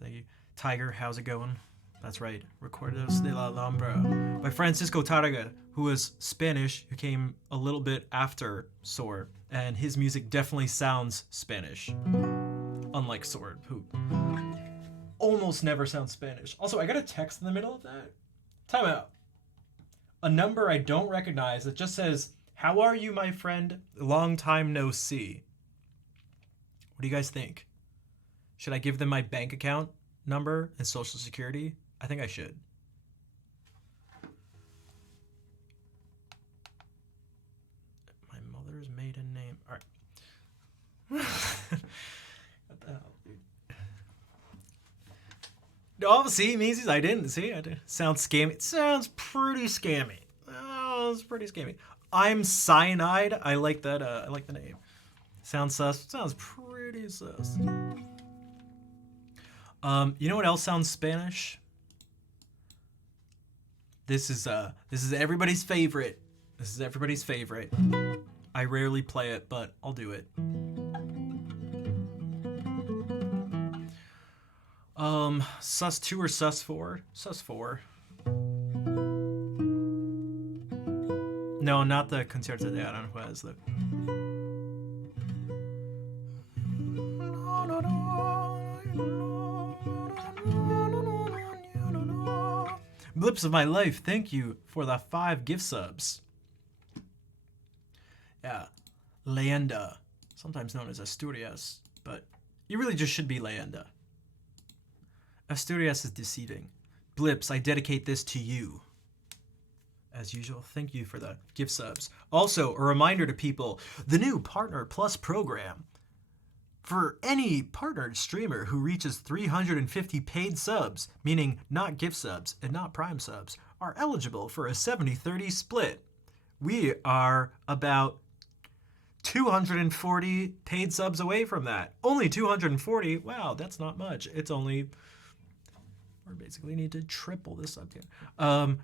Thank you. Tiger, how's it going? That's right. Recuerdos de la Alhambra by Francisco Targa, who was Spanish, who came a little bit after Sword. And his music definitely sounds Spanish. Unlike Sword, who almost never sounds Spanish. Also, I got a text in the middle of that. Time out. A number I don't recognize that just says, "How are you, my friend? Long time no see." What do you guys think? Should I give them my bank account number and social security? I think I should. My mother's maiden name. All right. What the hell, dude? Oh, see, Meezies, I didn't. See, I did. Sounds scammy. It sounds pretty scammy. Oh, it's pretty scammy. I'm Cyanide. I like that. I like the name. Sounds sus. Sounds pretty sus. You know what else sounds Spanish? This is everybody's favorite. This is everybody's favorite. I rarely play it, but I'll do it. Sus 2 or Sus 4? Sus 4. No, not the Concierto de Aranjuez. The... Blips of my life, thank you for the 5 gift subs. Yeah, Leyenda, sometimes known as Asturias, but you really just should be Leyenda. Asturias is deceiving. Blips, I dedicate this to you. As usual, thank you for the gift subs. Also, a reminder to people, the new Partner Plus program. For any partnered streamer who reaches 350 paid subs, meaning not gift subs and not Prime subs, are eligible for a 70-30 split. We are about 240 paid subs away from that. Only 240? Wow, that's not much. It's only... We basically need to triple this sub tier.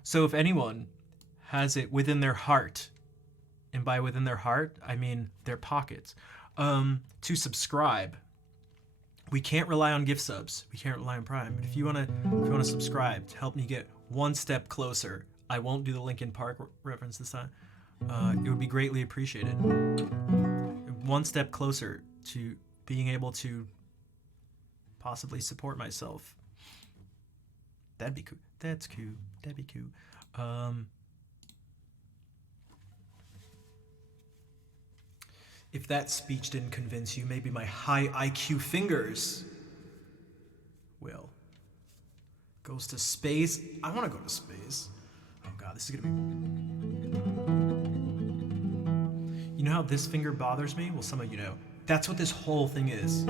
So if anyone has it within their heart, and by within their heart, I mean their pockets, to subscribe. We can't rely on gift subs. We can't rely on Prime. But if you wanna subscribe to help me get one step closer, I won't do the Linkin Park reference this time. It would be greatly appreciated. One step closer to being able to possibly support myself. That'd be cool. That's cool. That'd be cool. If that speech didn't convince you, maybe my high IQ fingers will. Goes to space. I want to go to space. Oh god, this is gonna be... You know how this finger bothers me? Well, some of you know. That's what this whole thing is.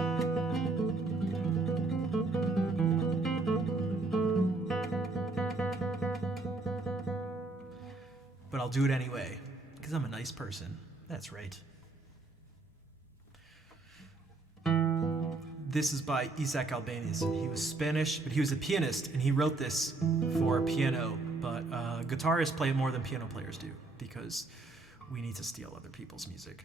But I'll do it anyway, because I'm a nice person. That's right. This is by Isaac Albeniz. He was Spanish, but he was a pianist, and he wrote this for piano. But guitarists play it more than piano players do, because we need to steal other people's music.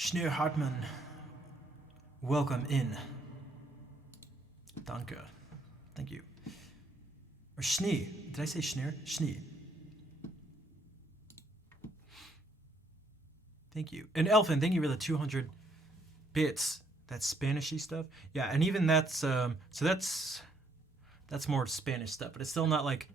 Schneur Hartmann, welcome in. Danke. Thank you. Or Schnee. Did I say Schneur? Schnee. Thank you. And Elfin, thank you for the 200 bits. That's Spanishy stuff. Yeah, and even that's so that's more Spanish stuff, but it's still not like.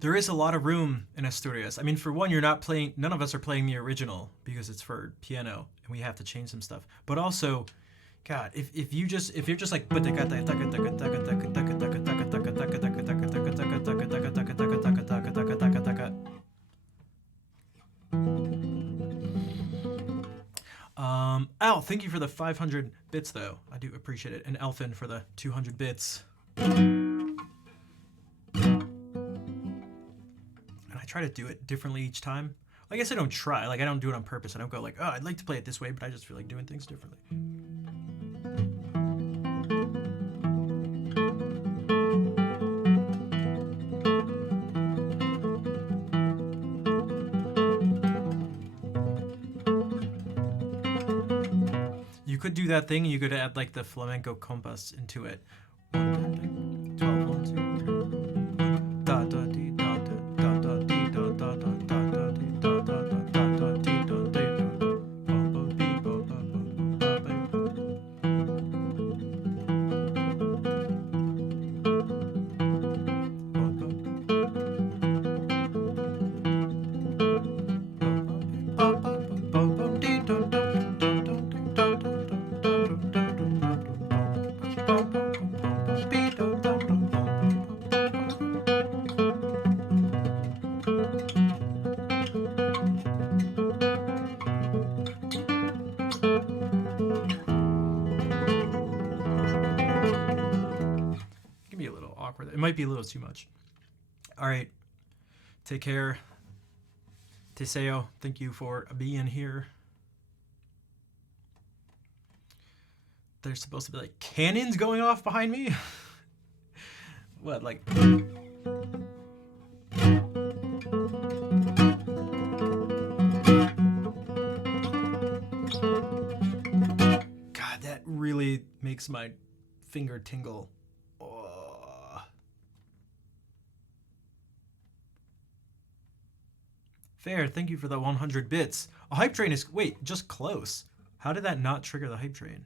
There is a lot of room in Asturias. I mean, for one, you're not playing. None of us are playing the original because it's for piano, and we have to change some stuff. But also, God, if you're just like Al, thank you for the 500 bits though. I do appreciate it. And Elfin for the 200 bits. Try to do it differently each time. I guess I don't try. Like, I don't do it on purpose. I don't go like, oh, I'd like to play it this way, but I just feel like doing things differently. You could do that thing. You could add like the flamenco compass into it. 1, 12, 1, 2, 3. Da da dee. It might be a little too much. All right. Take care. Teseo, thank you for being here. There's supposed to be like cannons going off behind me. What, like... God, that really makes my finger tingle. Oh. Fair, thank you for the 100 bits. A hype train is... Wait, just close. How did that not trigger the hype train?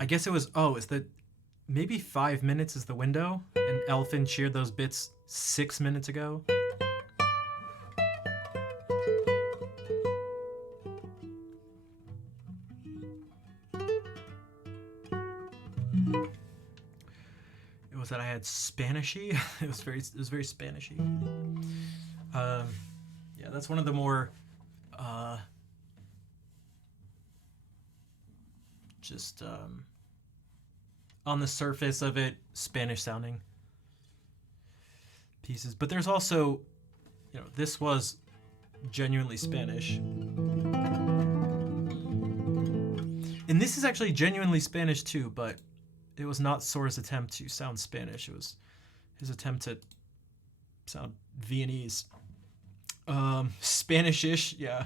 I guess it was... Oh, is that... Maybe 5 minutes is the window? And Elfin cheered those bits 6 minutes ago? It was that I had Spanishy. It was very Spanishy. Yeah, that's one of the more just on the surface of it, Spanish sounding pieces. But there's also, you know, this was genuinely Spanish. And this is actually genuinely Spanish too, but it was not Sora's attempt to sound Spanish. It was his attempt to sound Viennese. Spanish-ish, yeah.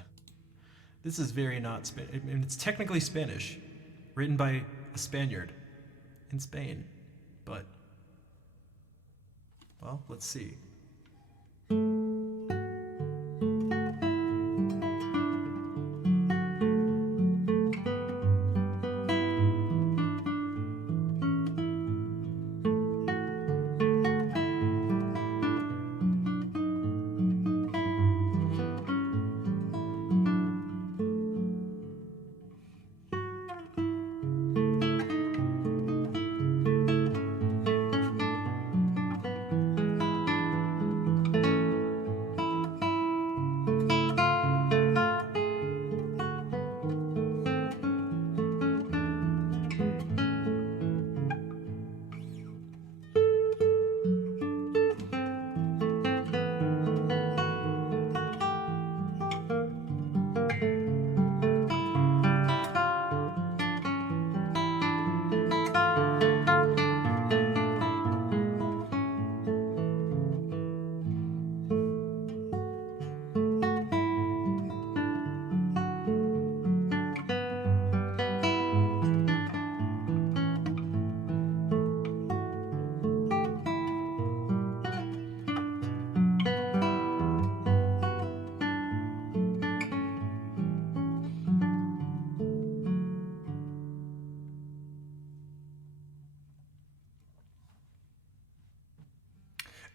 This is very not Spanish. I mean, it's technically Spanish, written by a Spaniard in Spain, but, well, let's see.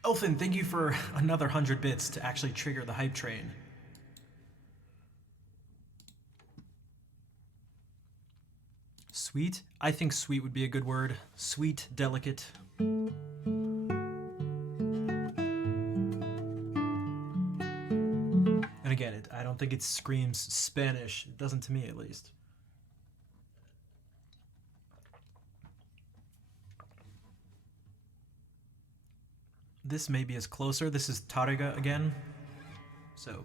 Elfin, thank you for another 100 bits to actually trigger the hype train. Sweet? I think sweet would be a good word. Sweet, delicate. And again, I don't think it screams Spanish. It doesn't to me, at least. This maybe is closer. This is Tariga again. So.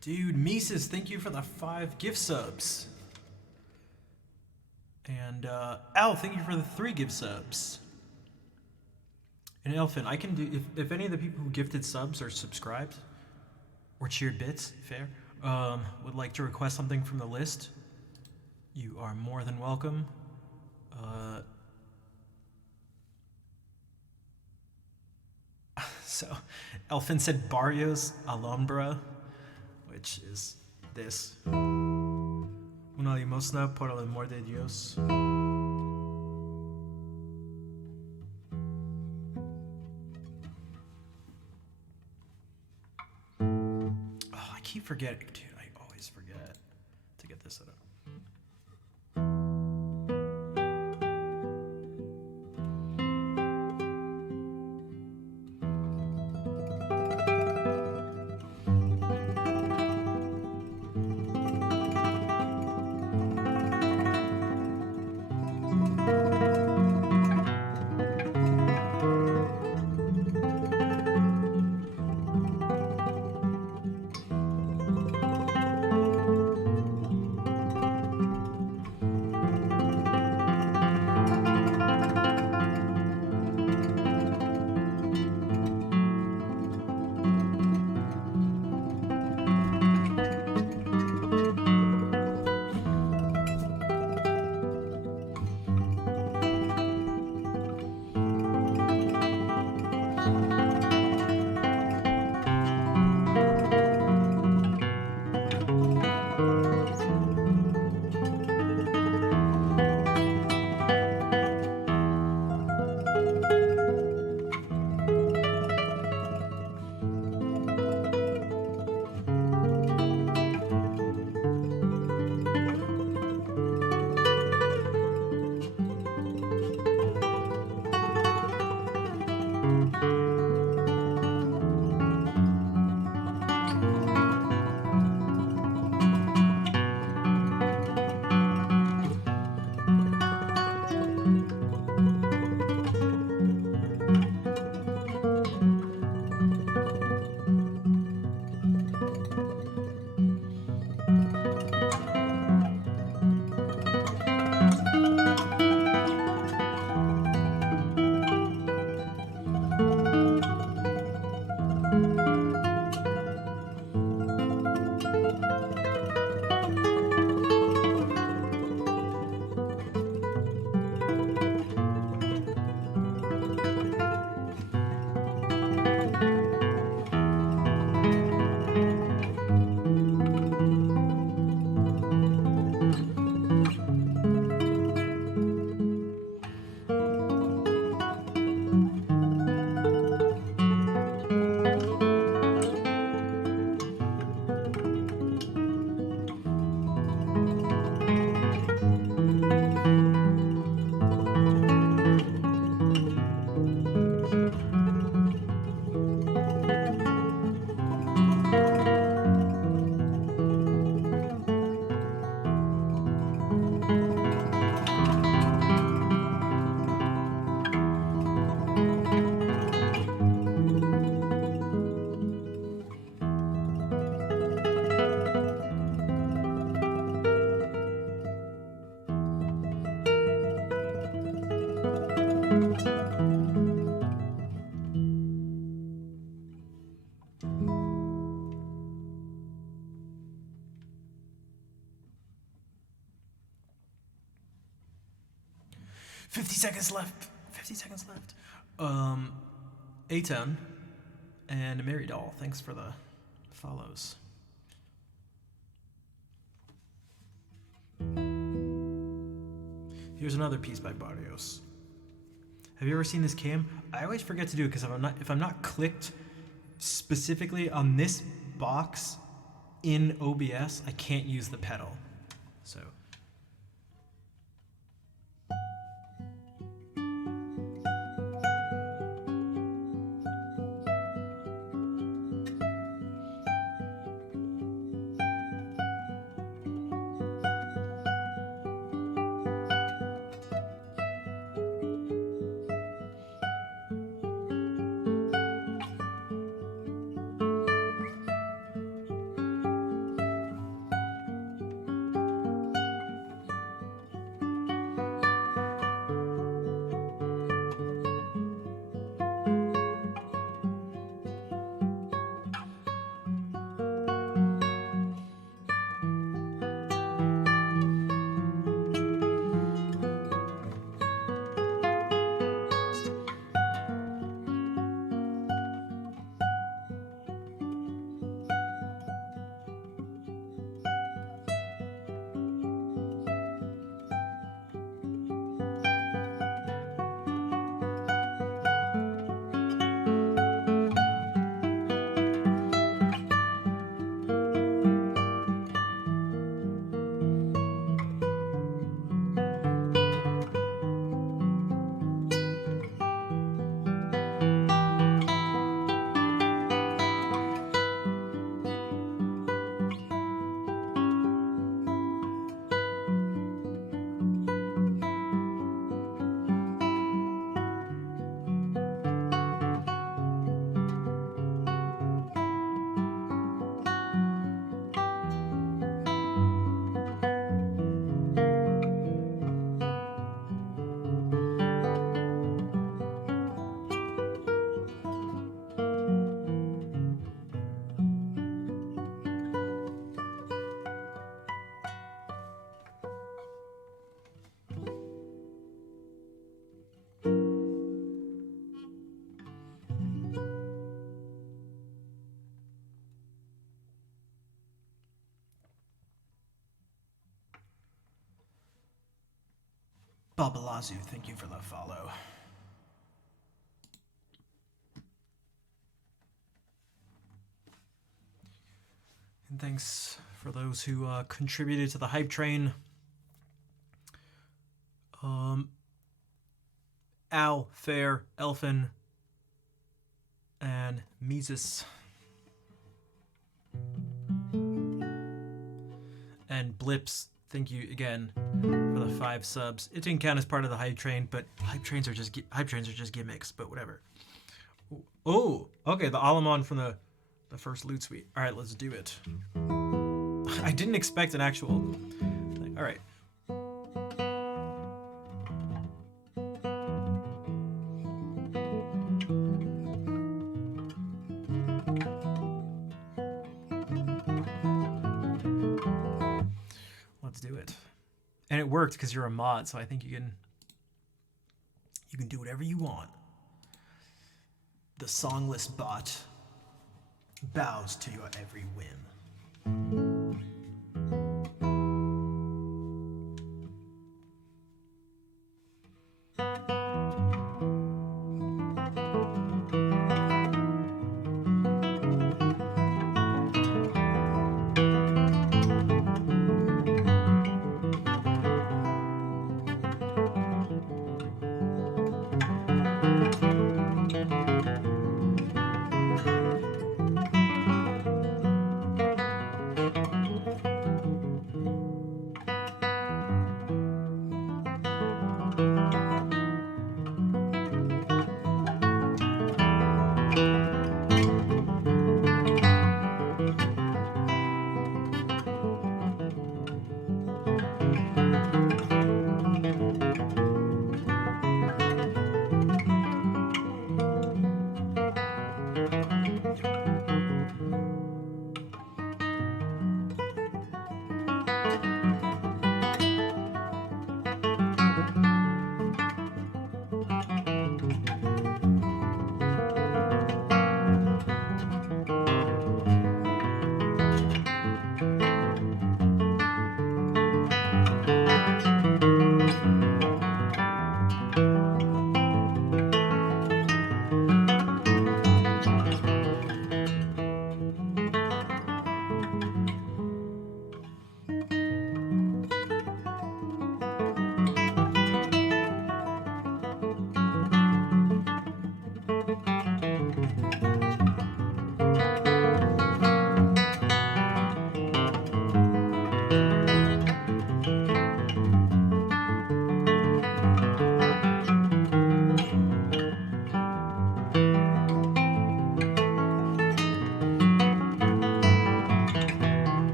Dude, Mises, thank you for the 5 gift subs. And Al, thank you for the 3 gift subs. And Elfin, I can do if any of the people who gifted subs or subscribed or cheered bits, fair, would like to request something from the list, you are more than welcome. So, Elfin said Barrios Alhambra, which is this. Una limosna por el amor de Dios. Oh, I keep forgetting, dude. I always forget to get this set up. Seconds left. 50 seconds left. A10 and Mary Doll, thanks for the follows. Here's another piece by Barrios. Have you ever seen this cam? I always forget to do it because if I'm not clicked specifically on this box in OBS, I can't use the pedal. So Babalazu, thank you for the follow. And thanks for those who contributed to the hype train. Al, Fair, Elfin, and Mises. And Blips, thank you again for the 5 subs. It didn't count as part of the hype train, but hype trains are just gimmicks, but whatever. Oh, okay, the Alamon from the first loot suite. All right, let's do it. I didn't expect an actual thing. All right. Let's do it. And it worked because you're a mod, so I think you can do whatever you want. The songless bot bows to your every whim.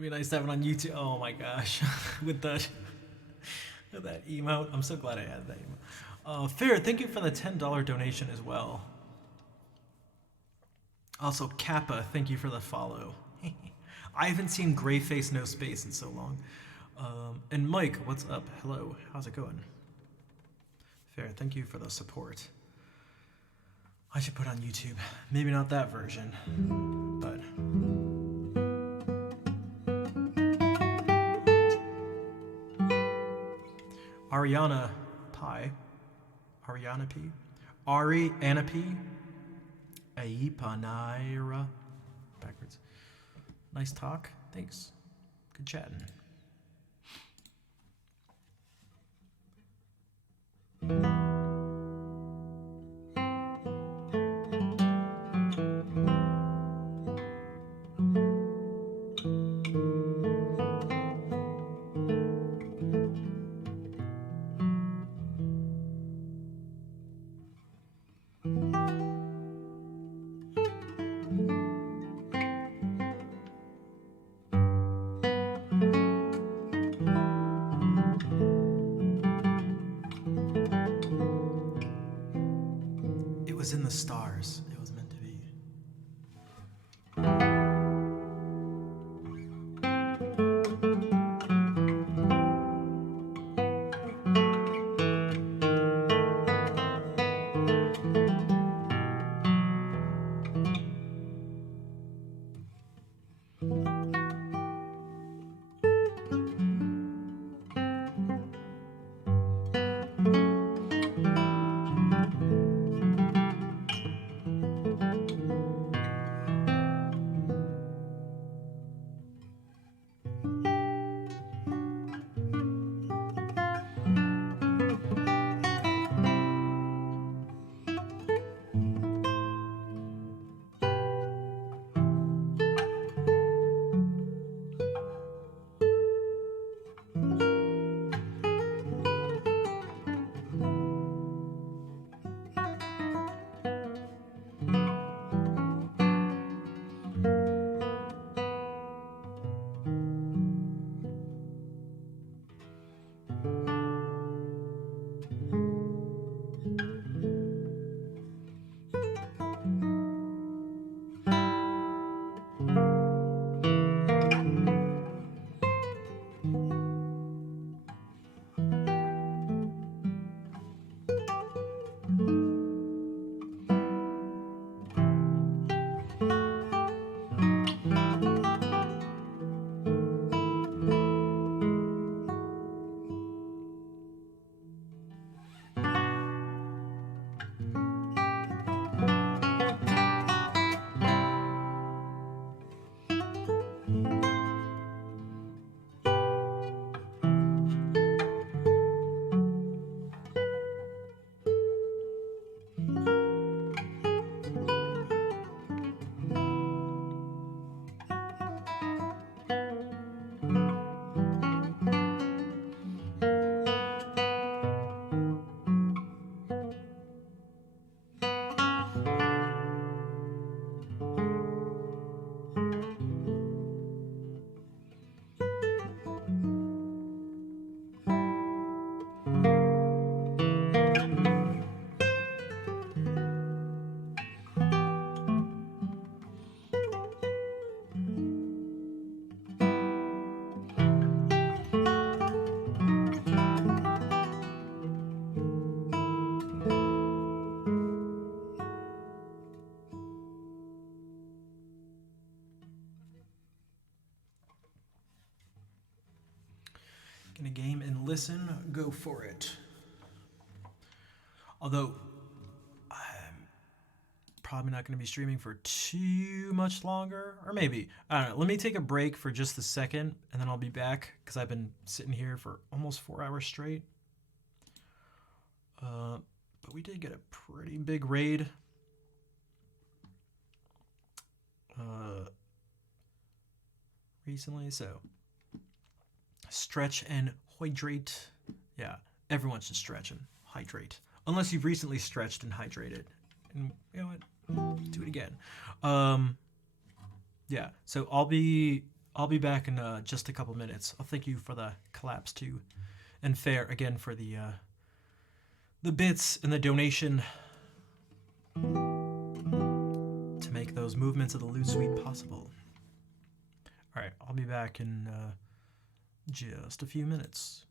Be nice to have it on YouTube. Oh my gosh, with that emote. I'm so glad I had that emote. Fair, thank you for the $10 donation as well. Also, Kappa, thank you for the follow. I haven't seen Gray Face No Space in so long. And Mike, what's up? Hello, how's it going? Fair, thank you for the support. I should put on YouTube. Maybe not that version, but... Ariana Pi, Ariana P, Ari Anna P, Aipanaira, backwards. Nice talk, thanks. Good chatting. Was in the stars. It was meant to be. in a game and listen, go for it. Although, I'm probably not going to be streaming for too much longer. Or maybe. I don't know. Let me take a break for just a second, and then I'll be back, because I've been sitting here for almost 4 hours straight. But we did get a pretty big raid. Recently, so stretch and hydrate. Yeah, everyone should stretch and hydrate, unless you've recently stretched and hydrated. And you know what? Do it again. Yeah. So I'll be back in just a couple minutes. I'll thank you for the collapse too, and Fair again for the bits and the donation to make those movements of the loot suite possible. All right, I'll be back in just a few minutes.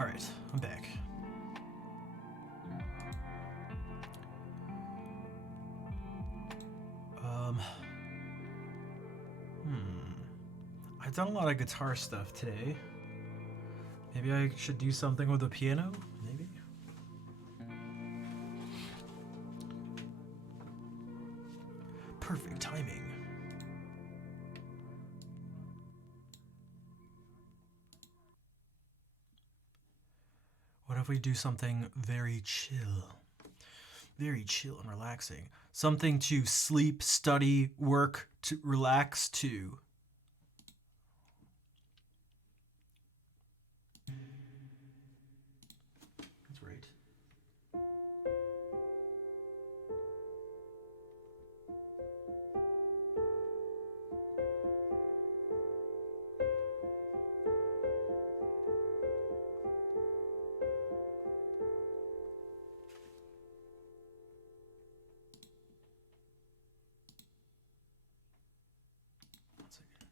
Alright, I'm back. I've done a lot of guitar stuff today. Maybe I should do something with the piano? Maybe? Perfect timing. What if we do something very chill? Very chill and relaxing. Something to sleep, study, work, to relax to. That's right. One second.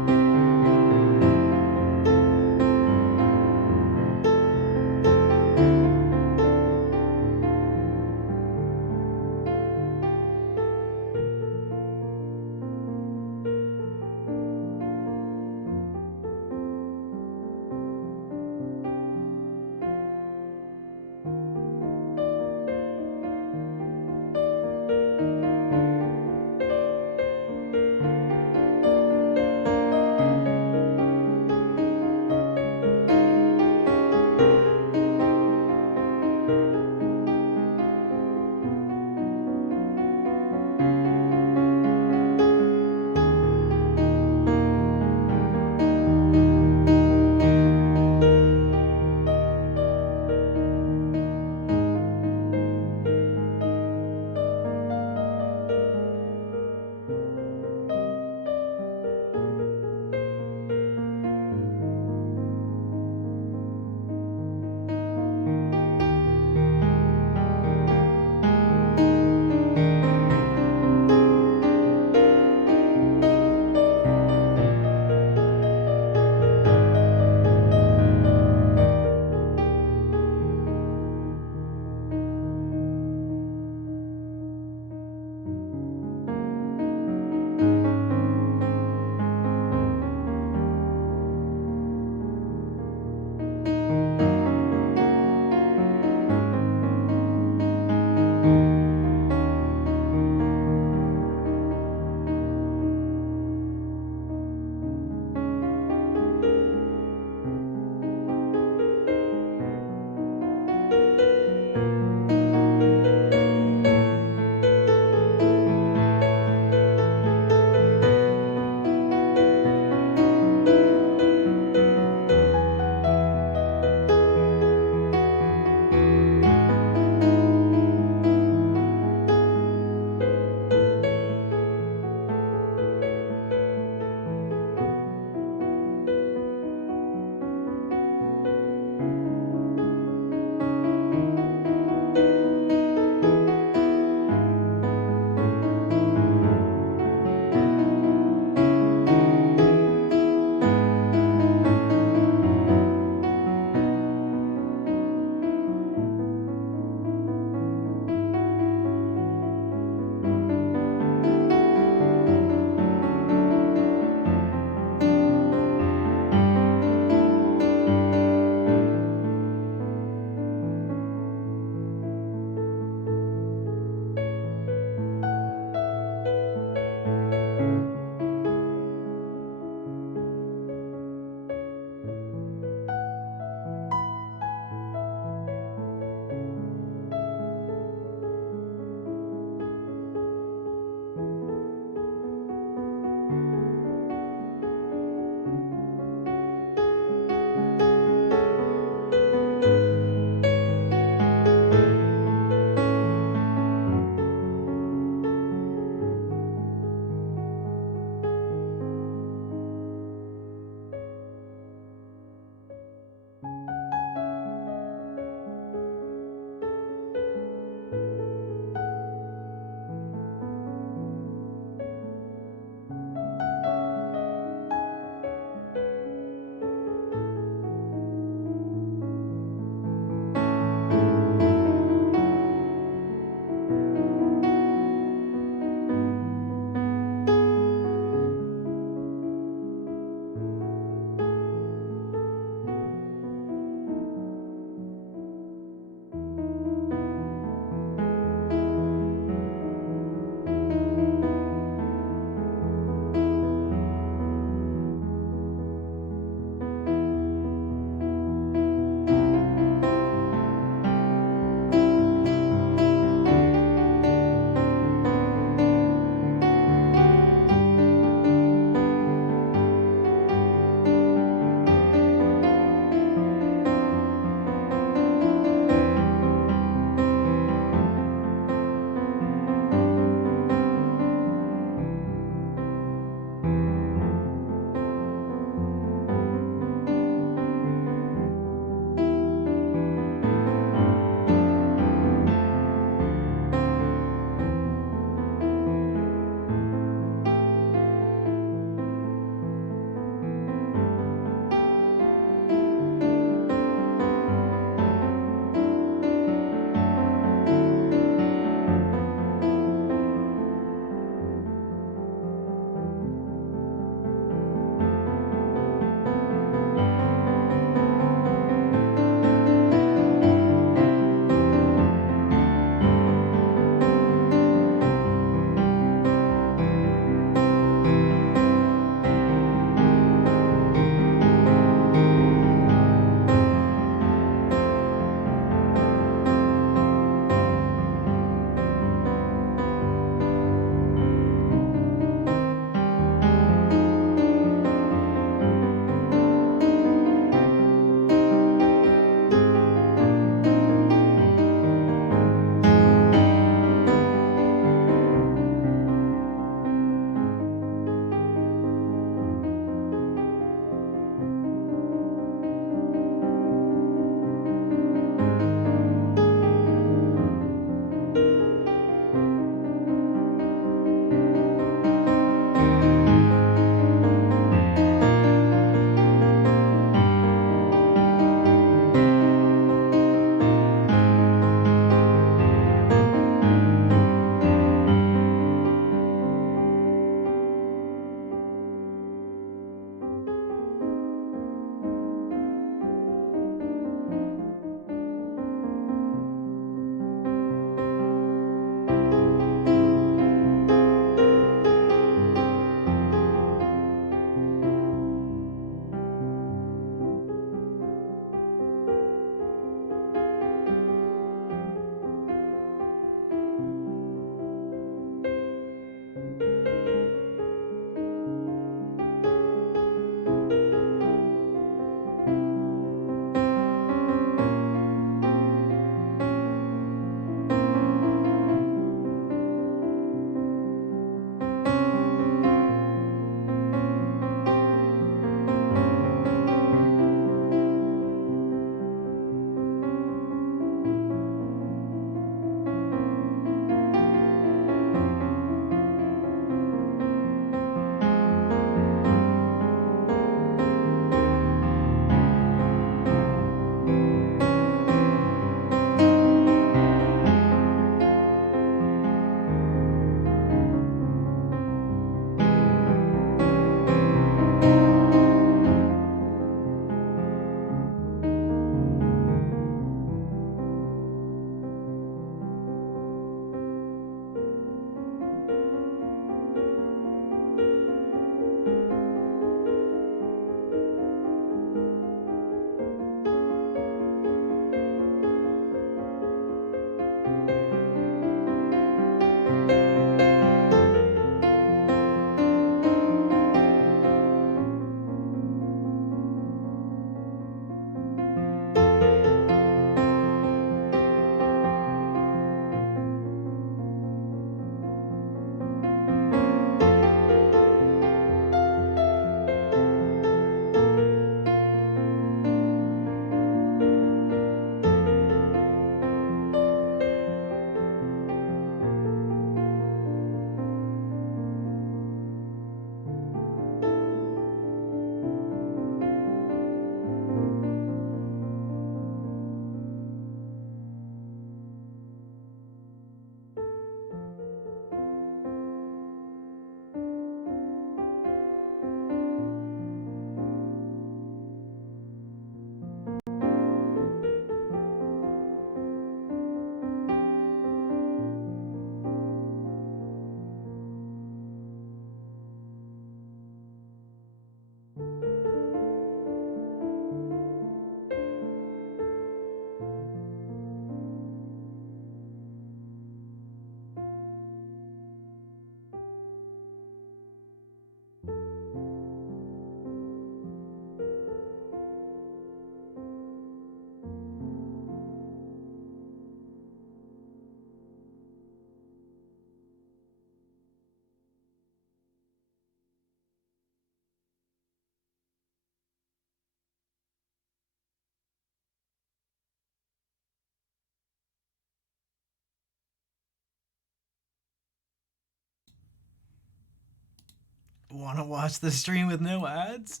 Want to watch the stream with no ads?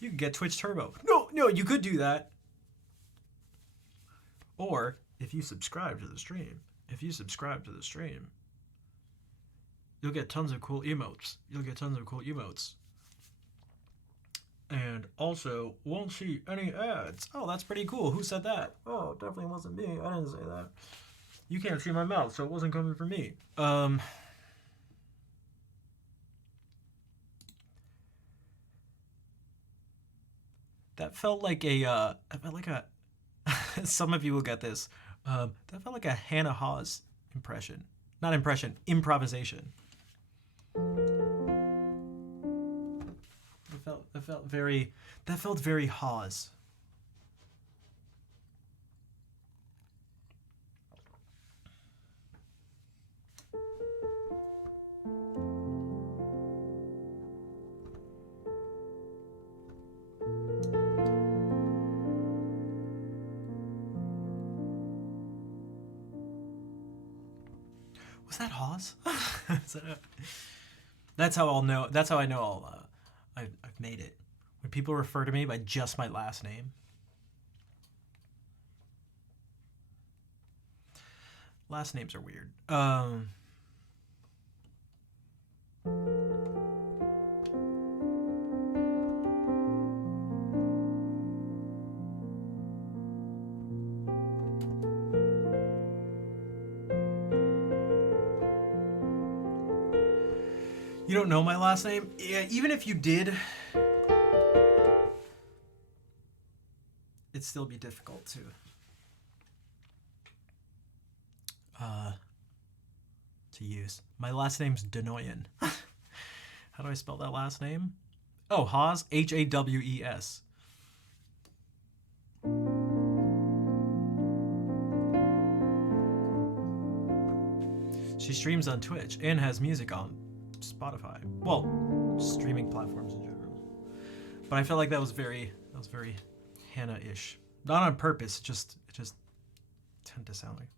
You can get Twitch Turbo. No, you could do that. Or if you subscribe to the stream, you'll get tons of cool emotes. And also won't see any ads. Oh, that's pretty cool. Who said that? Oh, it definitely wasn't me. I didn't say that. You can't see my mouth, so it wasn't coming from me. That felt like a some of you will get this. That felt like a Hannah Hawes impression. Not impression, improvisation. That felt very Hawes. Was that Hawes? That's how I'll know. That's how I know I've made it. When people refer to me by just my last name. Last names are weird. You don't know my last name? Yeah, even if you did, it'd still be difficult to use. My last name's Denoyan. How do I spell that last name? Oh, Hawes, Hawes. She streams on Twitch and has music on Spotify. Well, streaming platforms in general. But I felt like that was very Hannah-ish. Not on purpose, it just tend to sound like.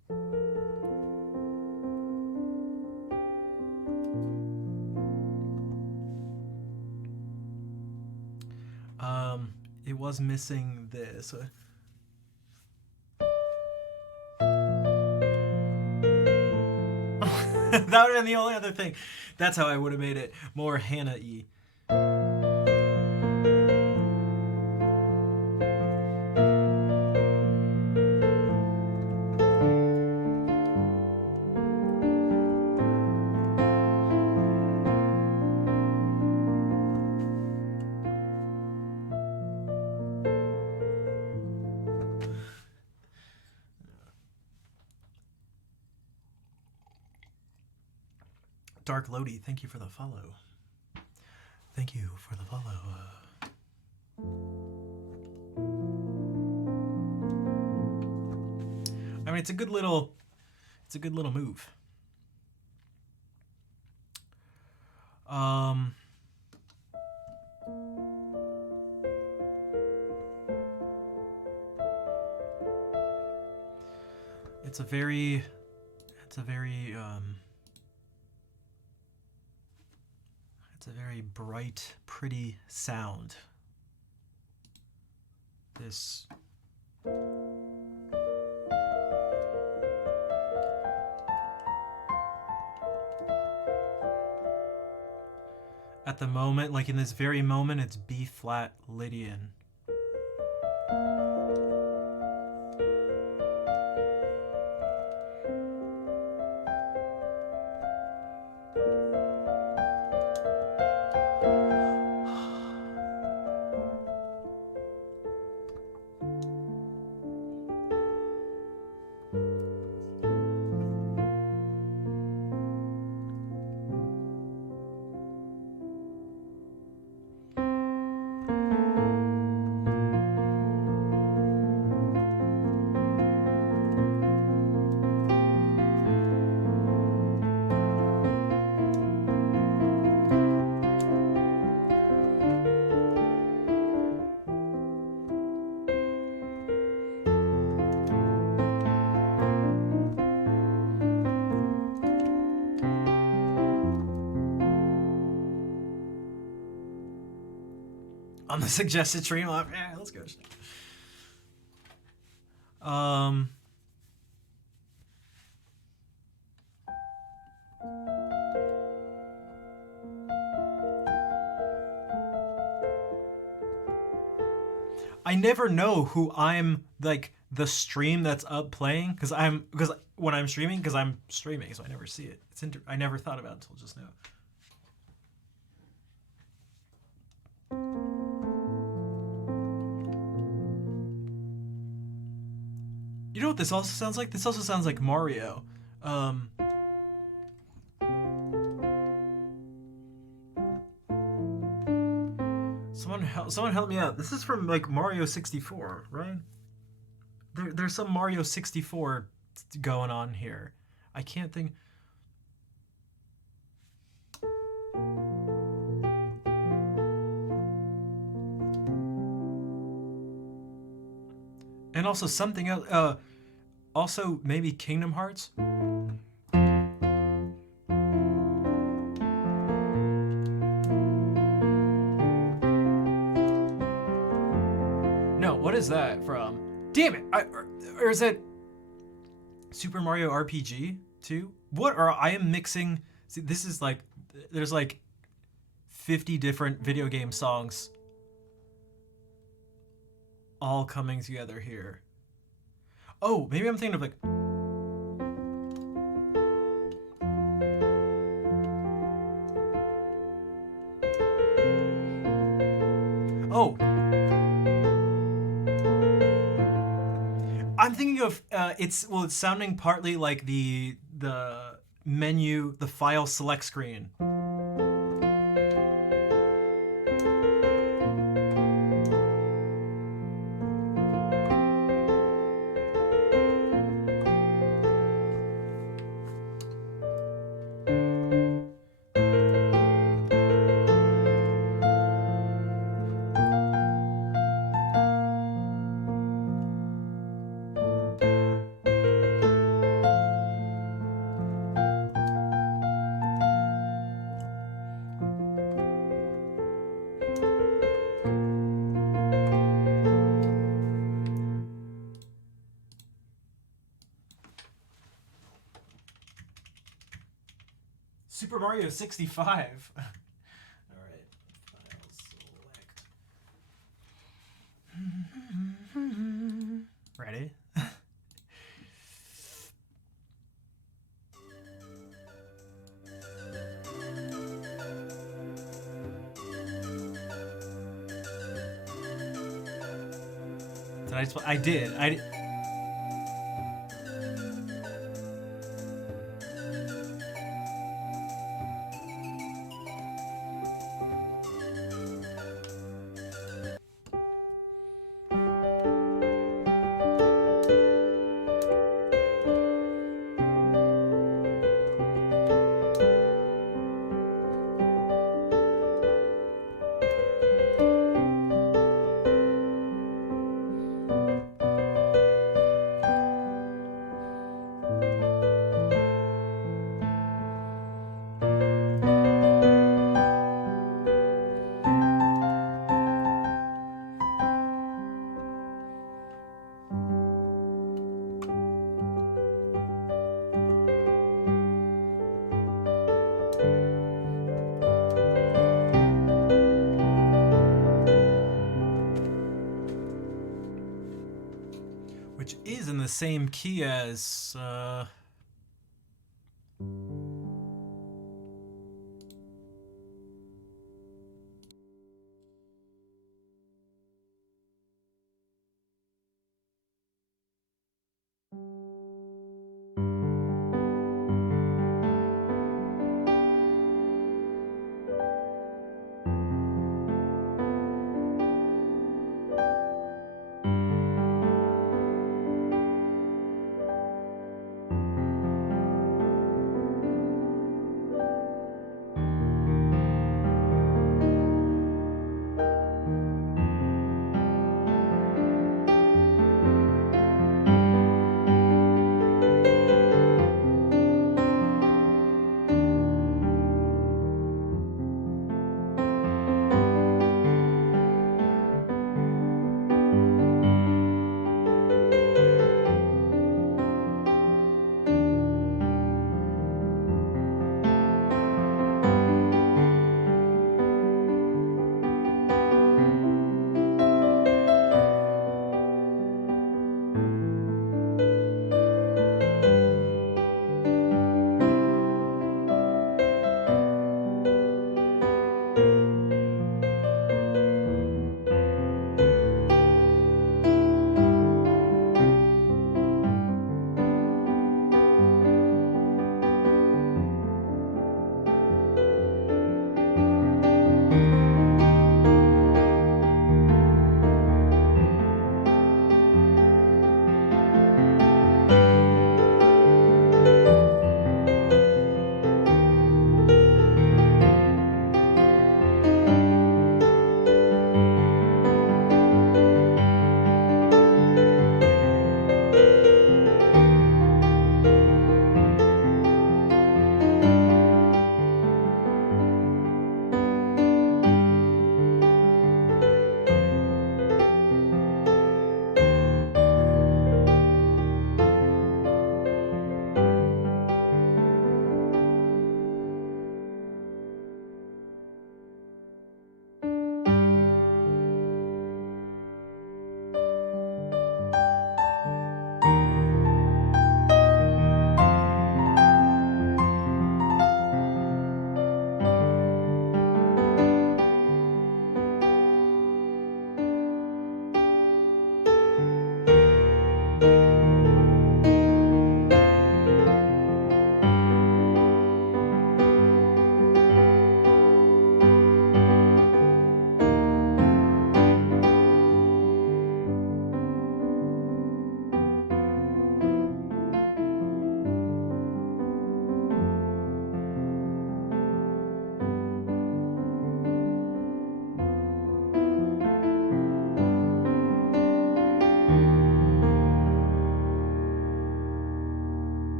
It was missing this. That would have been the only other thing. That's how I would have made it more Hannah-y. Dark Lodi, thank you for the follow. Thank you for the follow. I mean, it's a good little move. It's a very bright, pretty sound. This at the moment, like in this very moment, it's B flat Lydian. On the suggested stream, yeah, let's go. I never know who I'm like the stream that's up playing because when I'm streaming so I never see it. I never thought about it until just now. You know what this also sounds like? This also sounds like Mario. Someone help me out. This is from like Mario 64, right? There's some Mario 64 going on here. I can't think. And also something else. Also maybe Kingdom Hearts. No, what is that from? Damn it! Or is it Super Mario RPG 2? What? Or I am mixing. See, this is like there's like 50 different video game songs all coming together here. Oh, maybe I'm thinking of like. Oh. I'm thinking of it's sounding partly like the menu, the file select screen. Super Mario 65. All right. File select. Ready? I did. Which is in the same key as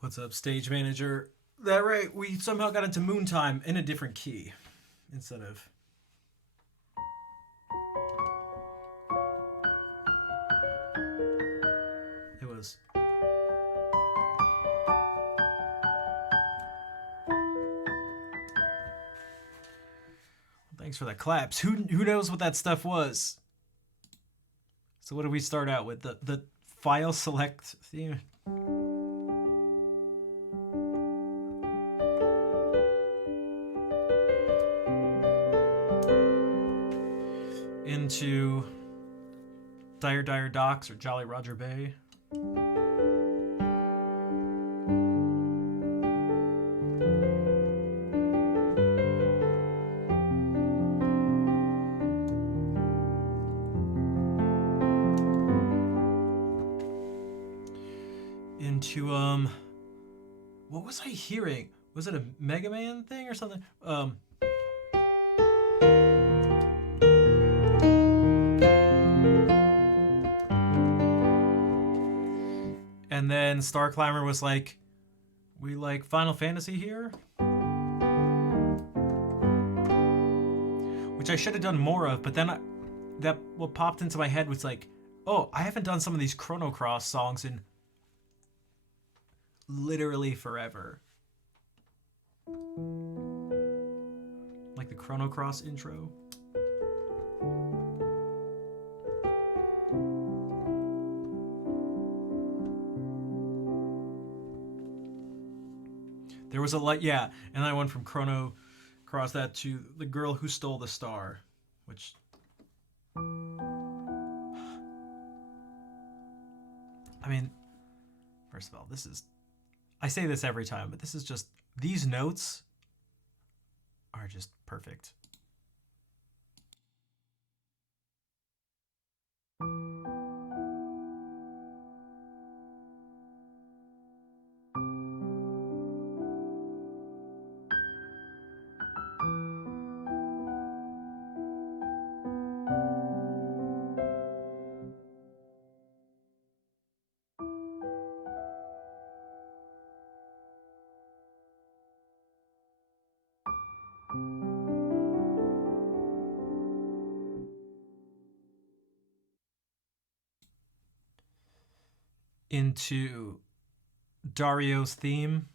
What's up, stage manager? That right, we somehow got into Moon Time in a different key instead of. It was. Thanks for the claps. Who knows what that stuff was? So what do we start out with? The file select theme. Into Dire Dire Docks or Jolly Roger Bay. Into what was I hearing? Was it a Mega Man thing or something? And then Star Climber was like, we like Final Fantasy here? Which I should have done more of, but then what popped into my head was like, oh, I haven't done some of these Chrono Cross songs in literally forever. Like the Chrono Cross intro. There was a light, yeah, and I went from Chrono Cross that to The Girl Who Stole the Star, which I mean, first of all, this is, I say this every time, but this is just, these notes are just perfect. Into Dario's theme.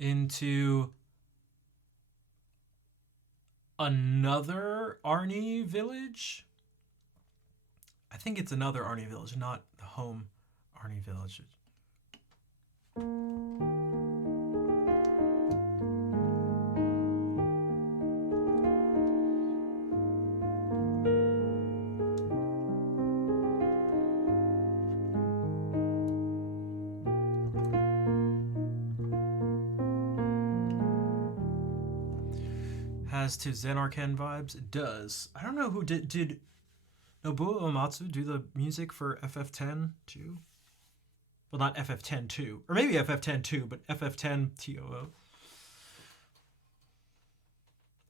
Into another Arnie village. I think it's another Arnie village, not the home Arnie village. Has to Zenarken vibes? It does. I don't know who did Nobuo Uematsu do the music for FF10 too? Well, not FF10 2. Or maybe FF10 2, but FF10 TOO.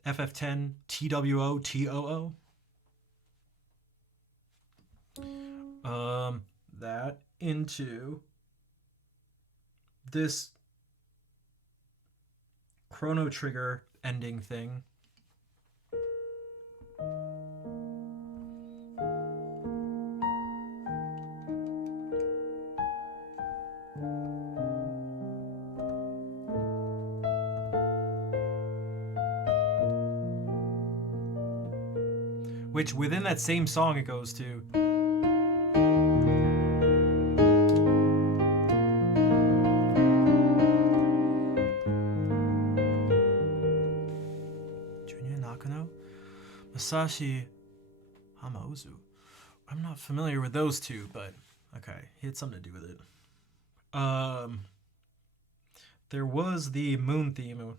FF10 TWO TOO. That into this Chrono Trigger ending thing. Which within that same song it goes to. Junya Nakano? Masashi Hamauzu. I'm not familiar with those two, but okay, he had something to do with it. There was the Moon theme.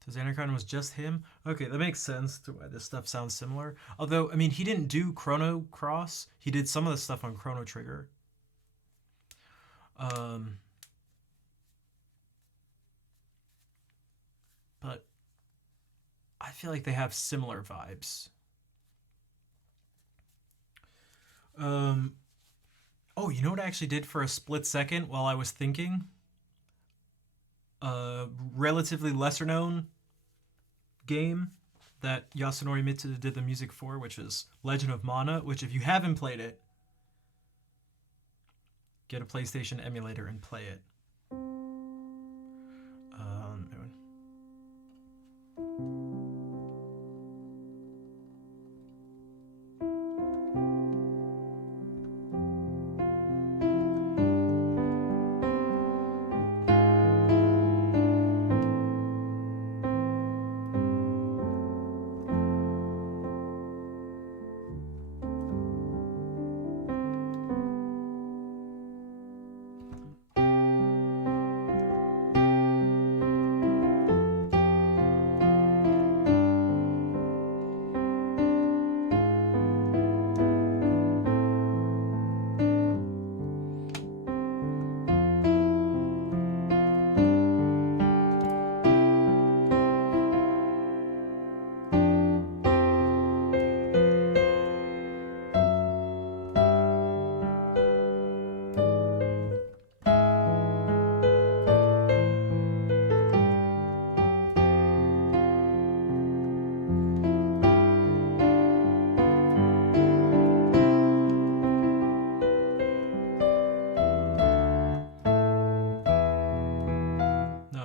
To Xandercon was just him? Okay, that makes sense to why this stuff sounds similar. Although, I mean, he didn't do Chrono Cross. He did some of the stuff on Chrono Trigger. But I feel like they have similar vibes. Oh, you know what I actually did for a split second while I was thinking? Relatively lesser known game that Yasunori Mitsuda did the music for, which is Legend of Mana, which if you haven't played it, get a PlayStation emulator and play it.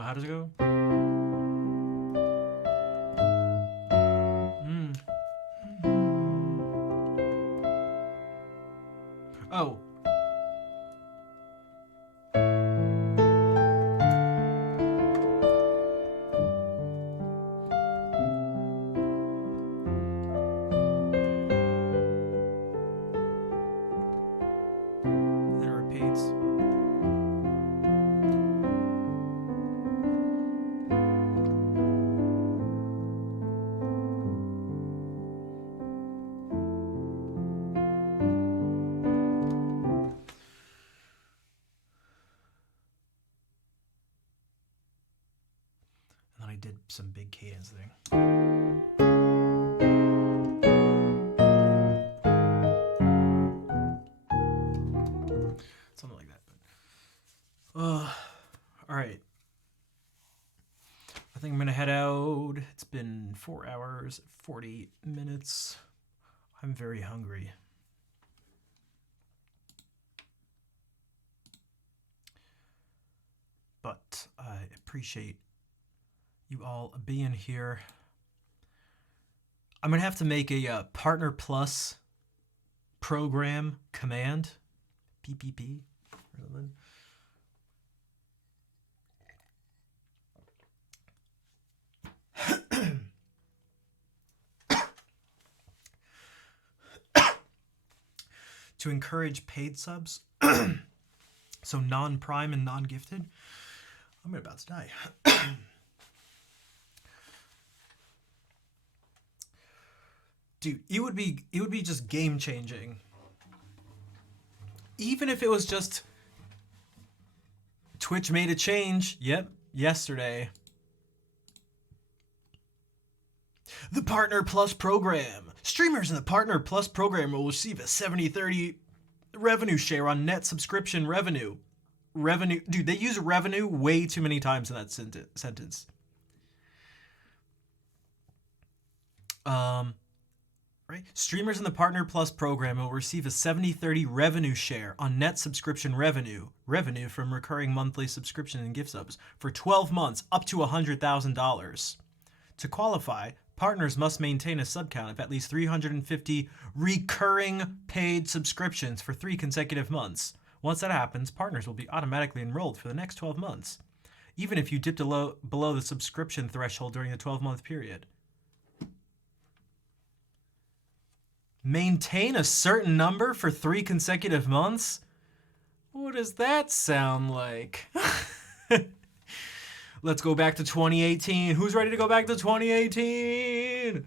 How does it go? Oh. Then it repeats. I did some big cadence thing. Something like that. All right. I think I'm gonna head out. It's been 4 hours, 40 minutes. I'm very hungry. But I appreciate you all being here. I'm gonna have to make a Partner Plus program command, PPP, to encourage paid subs, so non-prime and non-gifted. I'm about to die. Dude, it would be just game changing. Even if it was just Twitch made a change. Yep, yesterday. The Partner Plus program. Streamers in the Partner Plus program will receive a 70-30 revenue share on net subscription revenue. Dude, they use revenue way too many times in that sentence. Right? Streamers in the Partner Plus program will receive a 70-30 revenue share on net subscription revenue from recurring monthly subscription and gift subs for 12 months up to $100,000. To qualify, partners must maintain a sub count of at least 350 recurring paid subscriptions for 3 consecutive months. Once that happens, partners will be automatically enrolled for the next 12 months, even if you dipped below the subscription threshold during the 12-month period. Maintain a certain number for 3 consecutive months? What does that sound like? Let's go back to 2018. Who's ready to go back to 2018?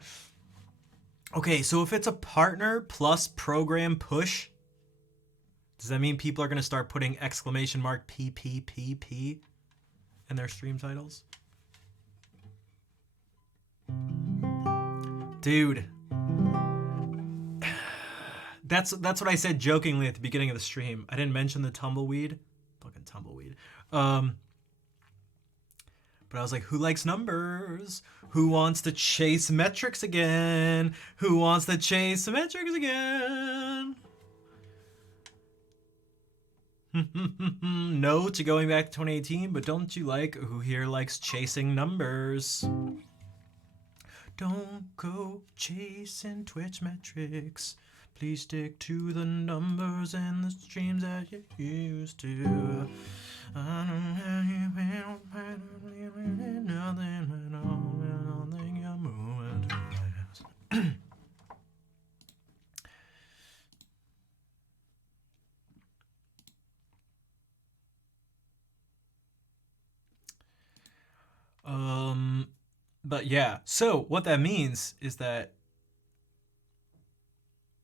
Okay, so if it's a partner plus program push, does that mean people are going to start putting exclamation mark PPPP in their stream titles? Dude. That's what I said jokingly at the beginning of the stream. I didn't mention the tumbleweed. Fucking tumbleweed. But I was like, who likes numbers? Who wants to chase metrics again? Who wants to chase metrics again? No to going back to 2018, but don't you like who here likes chasing numbers? Don't go chasing Twitch metrics. Please stick to the numbers and the streams that you used to. I don't have you nothing but all thing you're moving too fast. But yeah, so what that means is that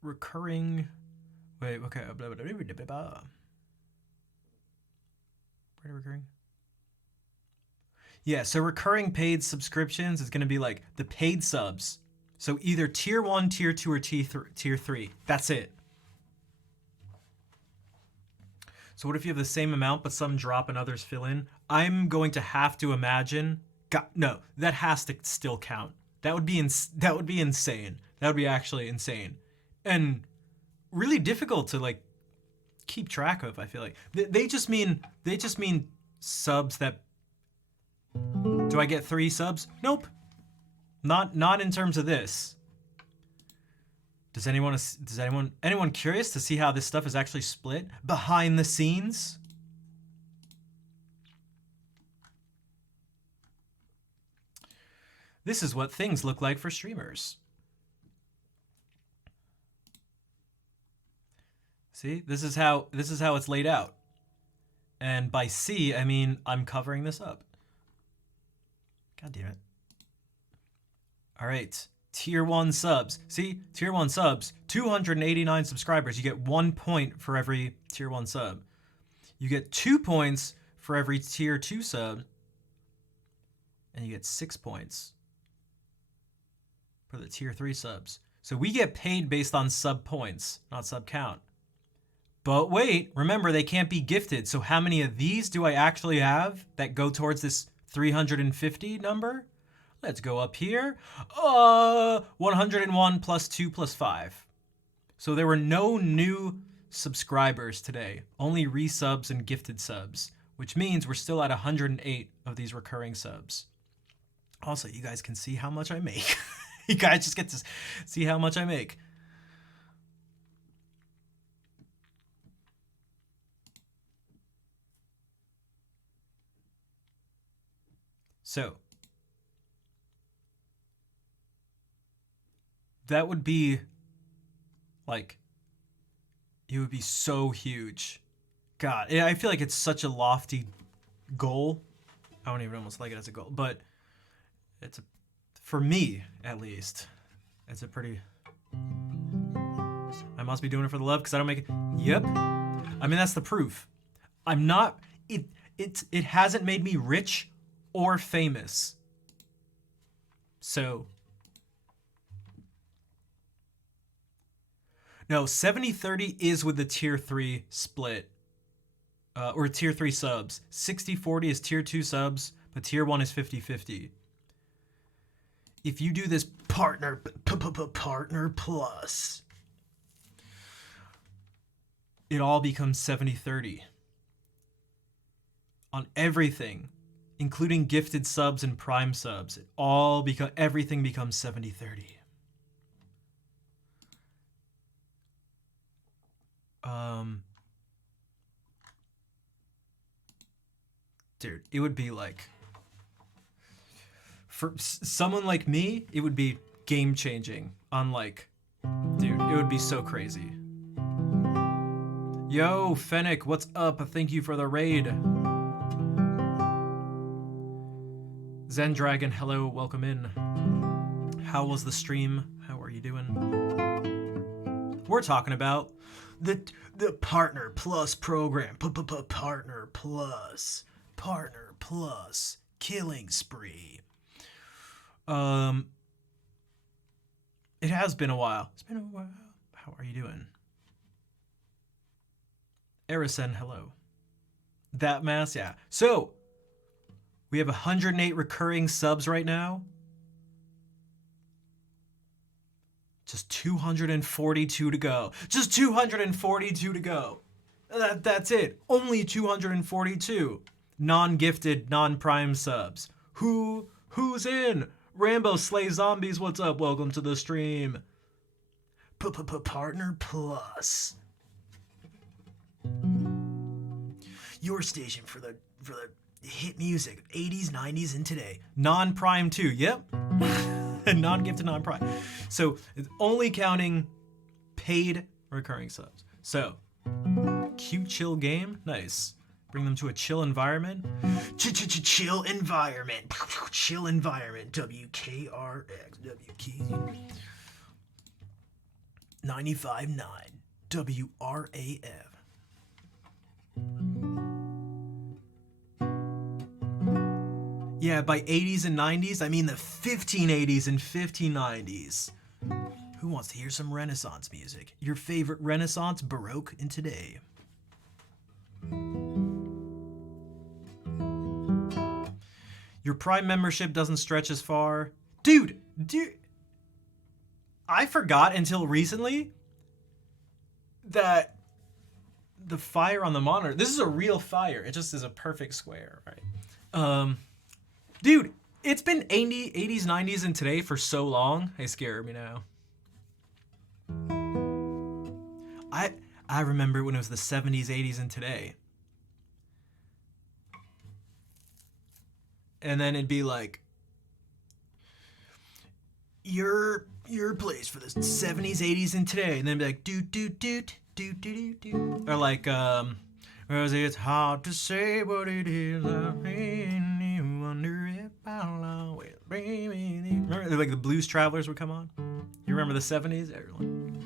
recurring, wait, okay, recurring? Yeah, so recurring paid subscriptions is going to be like the paid subs. So either tier 1, tier 2, or tier 3. That's it. So what if you have the same amount, but some drop and others fill in? I'm going to have to imagine. No, that has to still count. That would be insane. That would be actually insane, and really difficult to like keep track of. I feel like they just mean subs that. Do I get 3 subs? Nope. Not in terms of this. Does anyone curious to see how this stuff is actually split behind the scenes? This is what things look like for streamers. See, this is how it's laid out. And by C, I mean I'm covering this up. God damn it. All right, tier 1 subs. See, tier 1 subs, 289 subscribers. You get 1 point for every tier 1 sub. You get 2 points for every tier 2 sub. And you get 6 points for the tier 3 subs. So we get paid based on sub points, not sub count. But wait, remember they can't be gifted. So how many of these do I actually have that go towards this 350 number? Let's go up here. 101 plus 2 plus 5. So there were no new subscribers today, only resubs and gifted subs, which means we're still at 108 of these recurring subs. Also, you guys can see how much I make. You guys just get to see how much I make. So, that would be, like, it would be so huge. God, I feel like it's such a lofty goal. I don't even almost like it as a goal, but it's for me, at least, it's a pretty... I must be doing it for the love because I don't make it... Yep. I mean, that's the proof. I'm not... It hasn't made me rich or famous. So... No, 70-30 is with the tier 3 split. Or tier 3 subs. 60-40 is tier 2 subs, but tier 1 is 50-50. If you do this partner plus, it all becomes 70-30 on everything, including gifted subs and prime subs. Everything becomes 70-30. Dude, it would be like, for someone like me, it would be game changing. Unlike, dude, it would be so crazy. Yo, Fennec, what's up? Thank you for the raid. Zen Dragon, hello, welcome in. How was the stream? How are you doing? We're talking about the Partner Plus program. Partner Plus. Partner Plus. Killing Spree. It has been a while. It's been a while. How are you doing? Erison, hello. That mass, yeah. So, we have 108 recurring subs right now. Just 242 to go. Just 242 to go. That's it. Only 242 non-gifted, non-prime subs. Who's in? Rambo Slay Zombies, what's up? Welcome to the stream. Partner Plus. Your station for the hit music, 80s, 90s, and today. Non-prime too, yep. Non-gifted, non-prime. So it's only counting paid recurring subs. So, cute chill game, nice. Bring them to a chill environment. Chill environment. Chill environment. WKRX. WK 95.9. WRAF. Yeah, by 80s and 90s, I mean the 1580s and 1590s. Who wants to hear some Renaissance music? Your favorite Renaissance, Baroque, and today. Your Prime membership doesn't stretch as far. Dude, I forgot until recently that the fire on the monitor, this is a real fire. It just is a perfect square, right? Dude, it's been 80s, 90s, and today for so long. They scare me now. I remember when it was the 70s, 80s, and today. And then it'd be like, your place for the 70s, 80s, and today. And then it'd be like, Or like, cause it's hard to say what it is. I really wonder if I'll always be with you. Remember, like the Blues Travelers would come on? You remember the 70s? Everyone.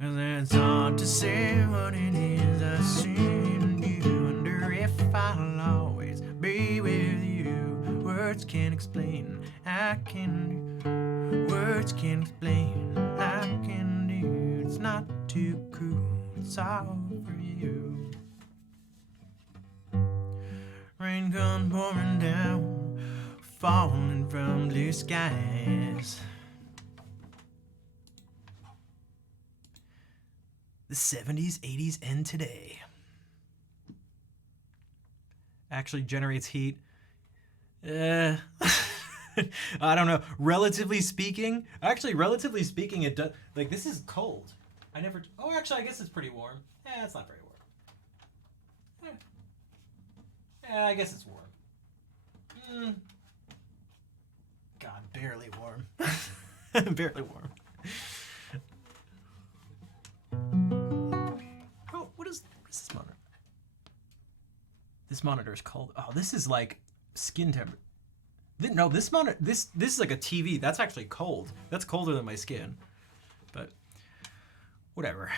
Cause it's hard to say what it is I see in you. Wonder if I'll always be with you. Words can't explain, I can do. Words can't explain, I can do. It's not too cool, it's all for you. Rain comes pouring down, falling from blue skies. The 70s, 80s, and today. Actually generates heat. I don't know. Relatively speaking, it does. Like, this is cold. Oh, actually, I guess it's pretty warm. It's not very warm. Yeah, I guess it's warm. God, barely warm. Barely warm. Oh, what is this monitor? This monitor is cold. Oh, this is like skin temperature. No, this monitor, this is like a TV. That's actually cold. That's colder than my skin. But whatever.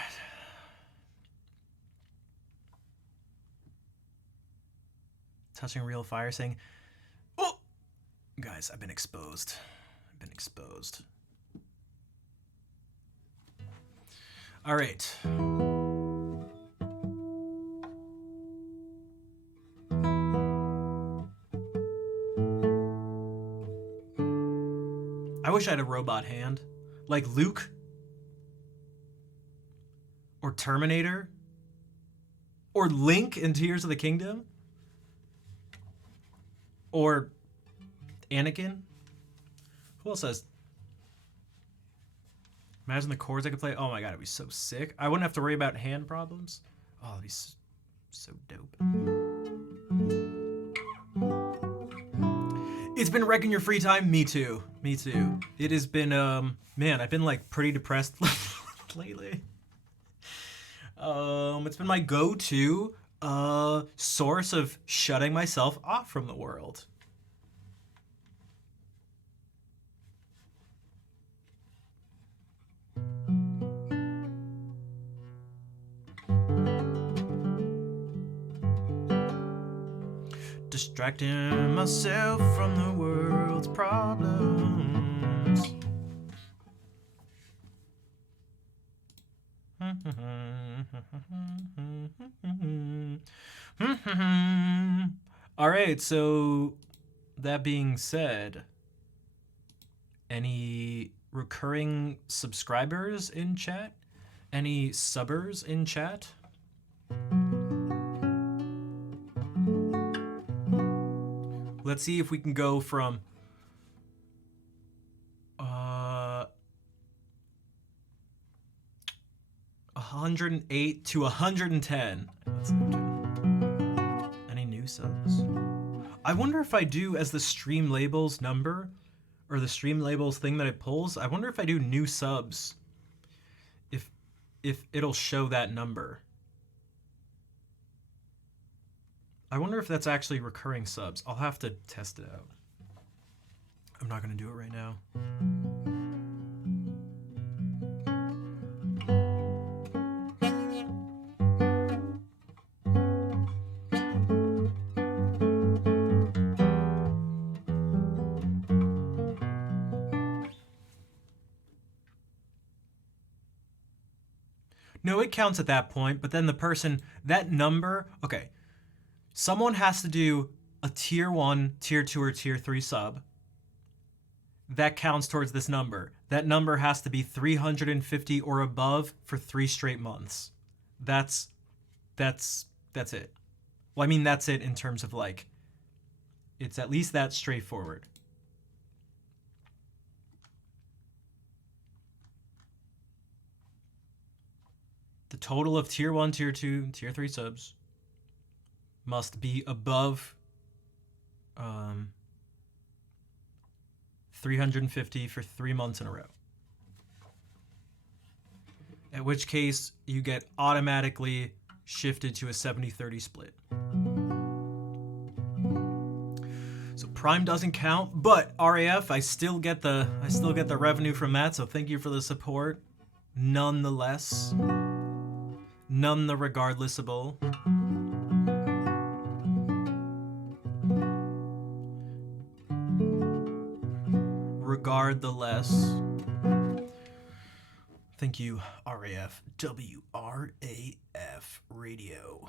Touching real fire, saying, "Oh, guys, I've been exposed. All right. I wish I had a robot hand. Like Luke. Or Terminator. Or Link in Tears of the Kingdom. Or Anakin. Who else has... Imagine the chords I could play. Oh my god, it'd be so sick. I wouldn't have to worry about hand problems. Oh, it'd be so dope. It's been wrecking your free time? Me too. It has been, man, I've been like pretty depressed lately. It's been my go-to source of shutting myself off from the world. distracting myself from the world's problems. All right, so that being said, any recurring subscribers in chat? Any subbers in chat? Let's see if we can go from 108 to 110. Any new subs? I wonder if I do as the stream labels number, or the stream labels thing that it pulls, I wonder if I do new subs, if it'll show that number. I wonder if that's actually recurring subs. I'll have to test it out. I'm not gonna do it right now. No, it counts at that point, but then the person, that number, okay. Someone has to do a tier 1, tier 2, or tier 3 sub. That counts towards this number. That number has to be 350 or above for 3 straight months. That's it. Well, I mean, that's it in terms of like, it's at least that straightforward. The total of tier 1, tier 2, and tier 3 subs must be above 350 for 3 months in a row. At which case, you get automatically shifted to a 70-30 split. So Prime doesn't count, but RAF, I still get the revenue from that, so thank you for the support. Nonetheless. None the regardlessable. Regard the less. Thank you, RAF. WRAF Radio.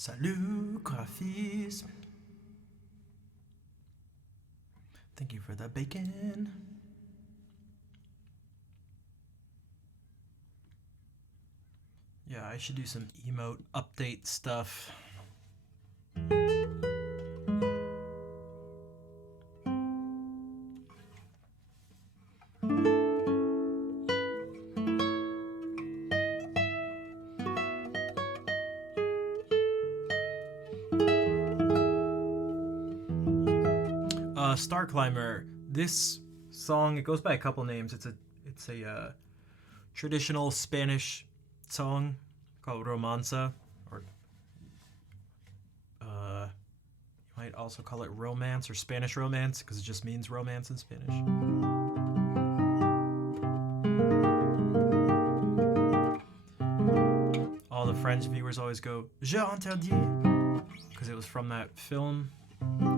Salut, graphisme. Thank you for the bacon. Yeah, I should do some emote update stuff. Star Climber. This song, it goes by a couple names. It's a traditional Spanish song called romanza, or you might also call it romance or Spanish romance because it just means romance in Spanish. All the French viewers always go "J'ai interdit" because it was from that film.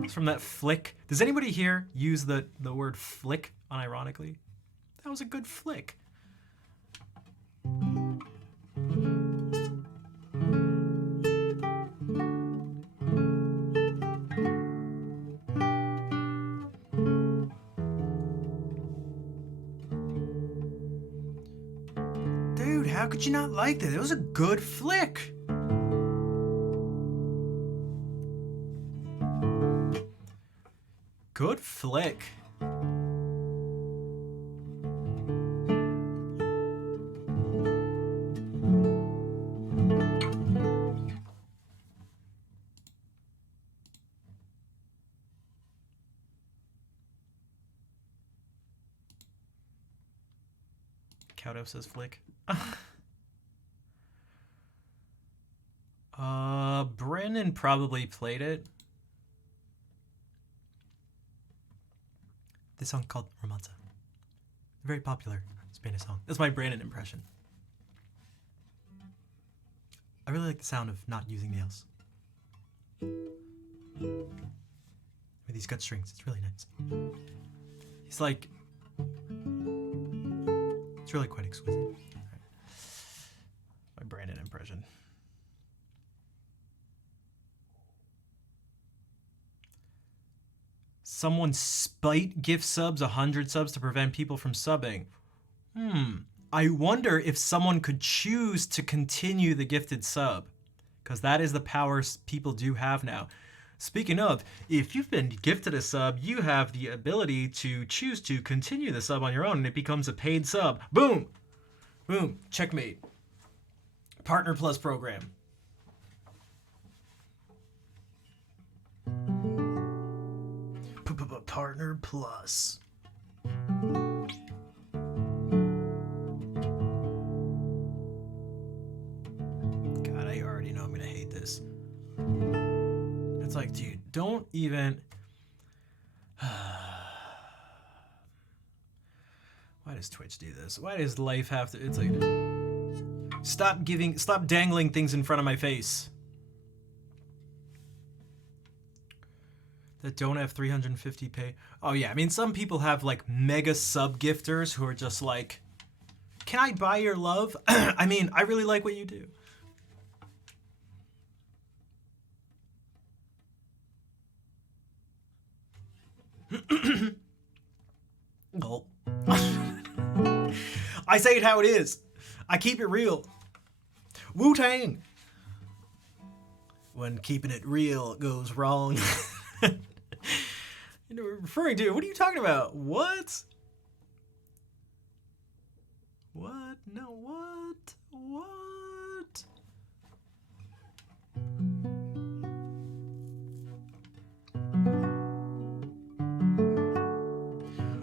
It's from that flick. Does anybody here use the word flick unironically? That was a good flick. Dude, how could you not like that? It was a good flick. Good flick. Cowdo says flick. Brennan probably played it. This song called Romanza. Very popular Spanish song. That's my Brandon impression. I really like the sound of not using nails. With these gut strings, it's really nice. He's like, it's really quite exquisite. Right. My Brandon impression. Someone spite gift subs 100 subs to prevent people from subbing. I wonder if someone could choose to continue the gifted sub, because that is the power people do have now. Speaking of, if you've been gifted a sub, you have the ability to choose to continue the sub on your own, and it becomes a paid sub. Boom! Boom. Checkmate. Partner Plus program. Partner Plus. God, I already know I'm gonna hate this. It's like, dude, don't even. Why does Twitch do this? Why does life have to? It's like, stop dangling things in front of my face that don't have 350 pay. Oh yeah, I mean, some people have like mega sub gifters who are just like, can I buy your love? I mean, I really like what you do. Oh. I say it how it is. I keep it real. Wu-Tang. When keeping it real goes wrong. You know, referring to, what are you talking about? What? What? No, what? What?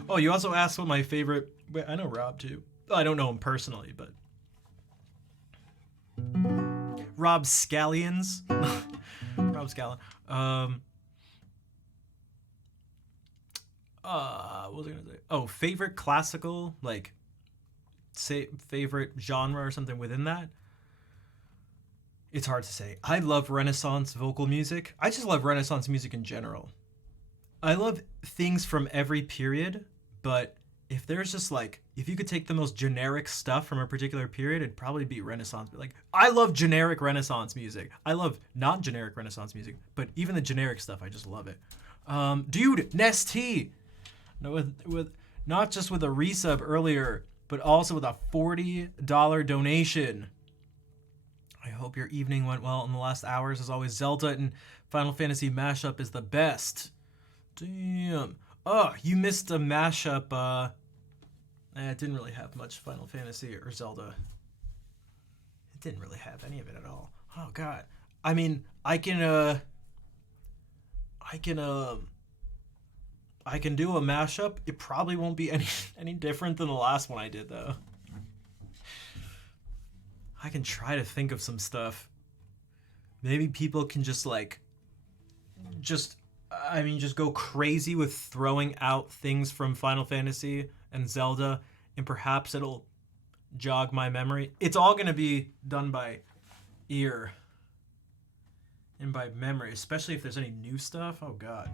Oh, you also asked what my favorite... Wait, I know Rob too. I don't know him personally, but... Rob Scallions. Rob Scallon. What was I gonna say? Oh, favorite classical, like, say favorite genre or something within that. It's hard to say. I love Renaissance vocal music. I just love Renaissance music in general. I love things from every period, but if there's just like, if you could take the most generic stuff from a particular period, it'd probably be Renaissance. Like, I love generic Renaissance music. I love not generic Renaissance music, but even the generic stuff, I just love it. Dude, Nestea, with not just with a resub earlier, but also with a $40 donation. I hope your evening went well in the last hours. As always, Zelda and Final Fantasy mashup is the best. Damn. Oh, you missed a mashup. It didn't really have much Final Fantasy or Zelda. It didn't really have any of it at all. Oh God. I mean, I can do a mashup. It probably won't be any different than the last one I did though. I can try to think of some stuff. Maybe people can just go crazy with throwing out things from Final Fantasy and Zelda, and perhaps it'll jog my memory. It's all going to be done by ear and by memory, especially if there's any new stuff. Oh, God.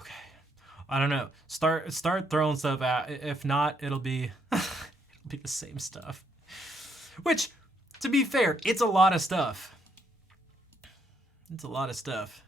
Okay. I don't know. Start throwing stuff out. If not, it'll be it'll be the same stuff. Which, to be fair, it's a lot of stuff. It's a lot of stuff.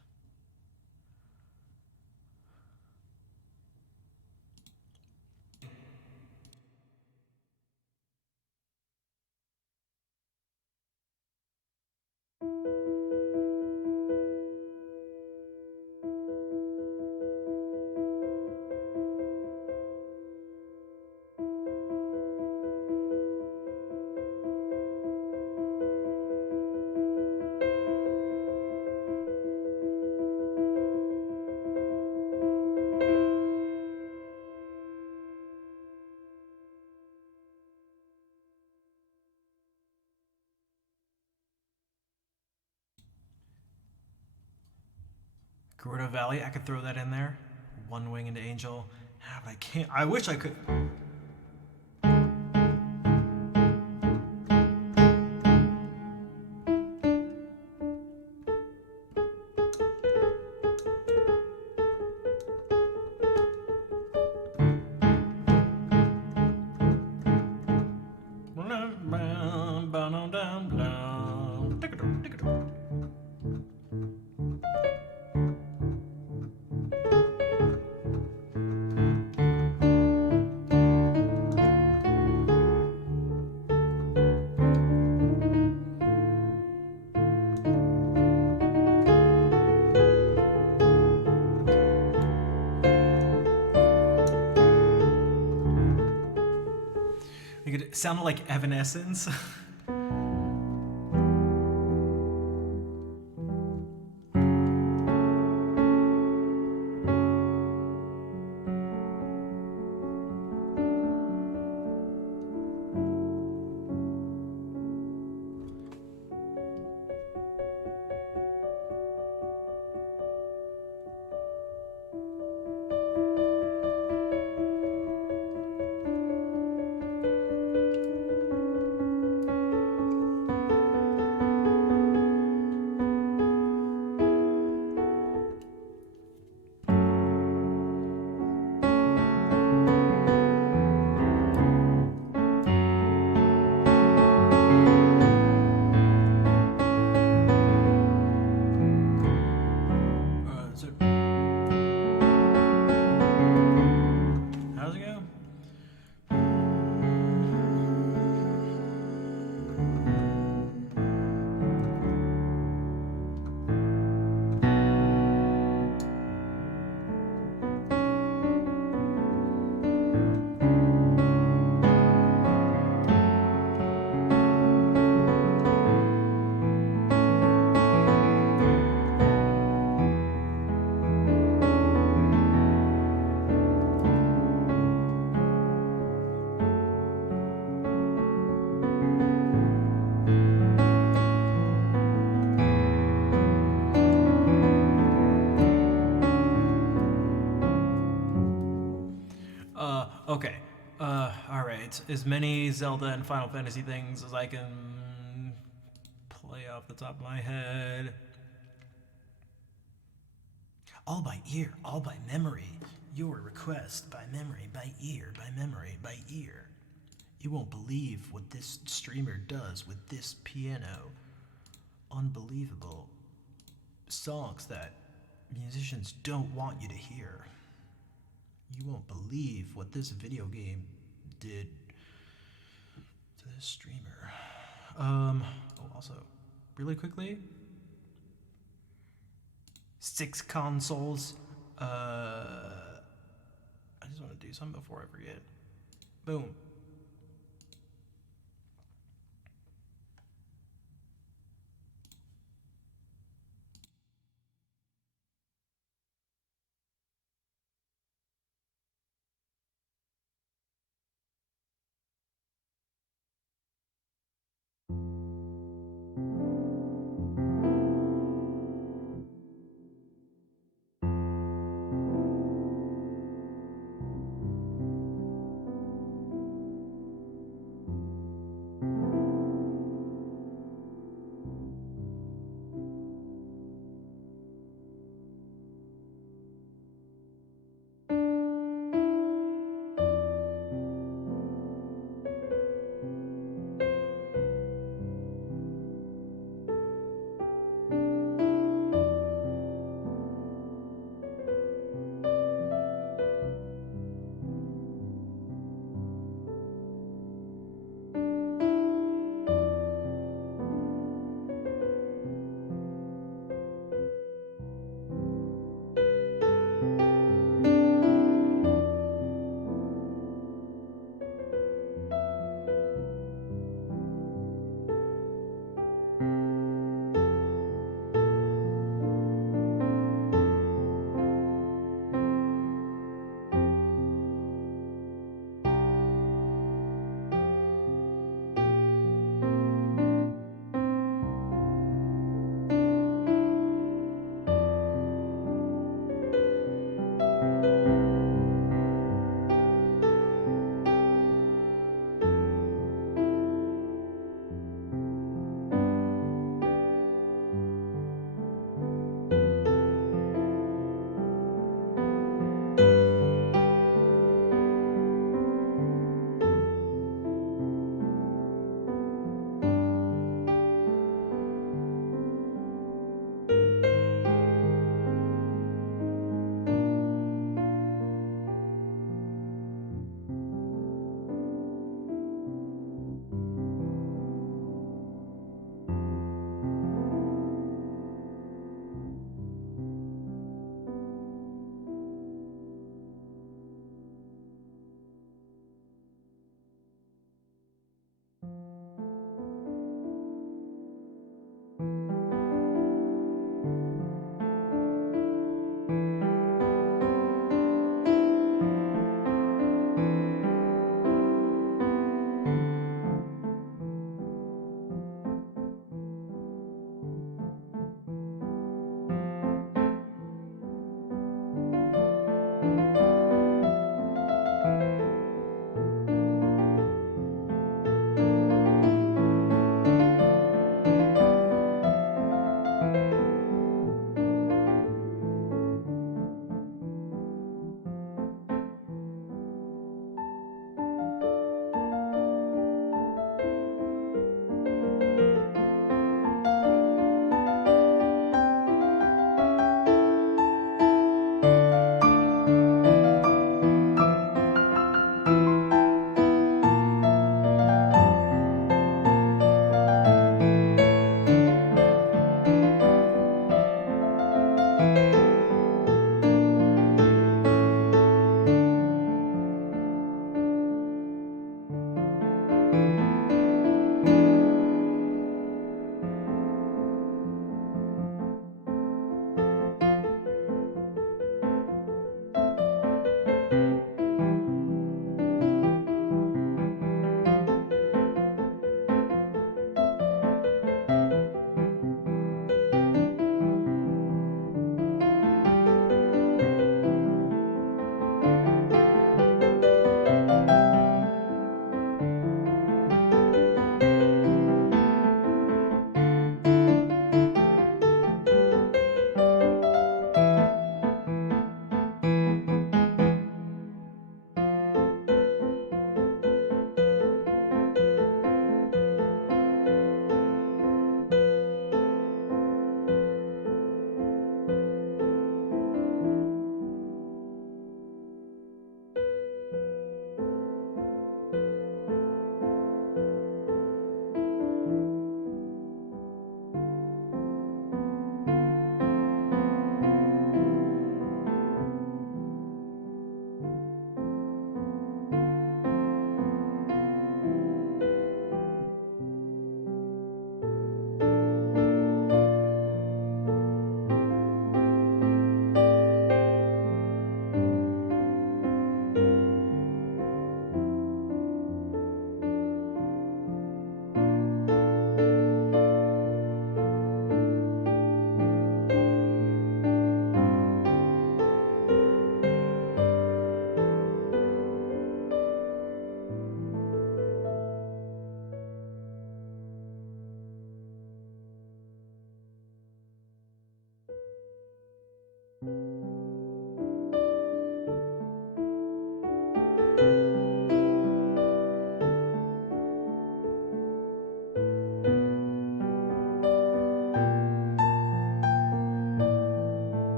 Gordo Valley, I could throw that in there. One Winged Angel. But I can't. I wish I could. It sounded like Evanescence. Okay. All right. As many Zelda and Final Fantasy things as I can way off the top of my head. All by ear, all by memory. Your request by memory, by ear, by memory, by ear. You won't believe what this streamer does with this piano. Unbelievable songs that musicians don't want you to hear. You won't believe what this video game did to this streamer. Oh, also, really quickly, 6 consoles. I just want to do something before I forget. Boom.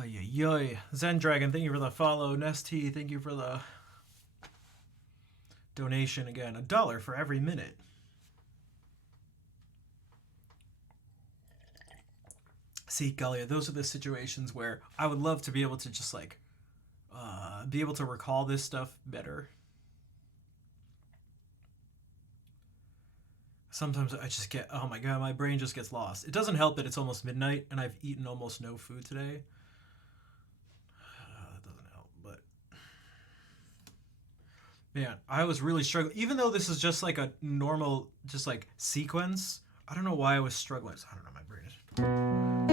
Oh, yeah. Zen Dragon, thank you for the follow. Nesty, thank you for the donation again. $1 for every minute. See, Galia, those are the situations where I would love to be able to just like be able to recall this stuff better. Sometimes I just get, oh my god, my brain just gets lost. It doesn't help that it's almost midnight and I've eaten almost no food today. That doesn't help, but man, I was really struggling. Even though this is just like a normal, just like sequence, I don't know why I was struggling. I don't know, my brain is...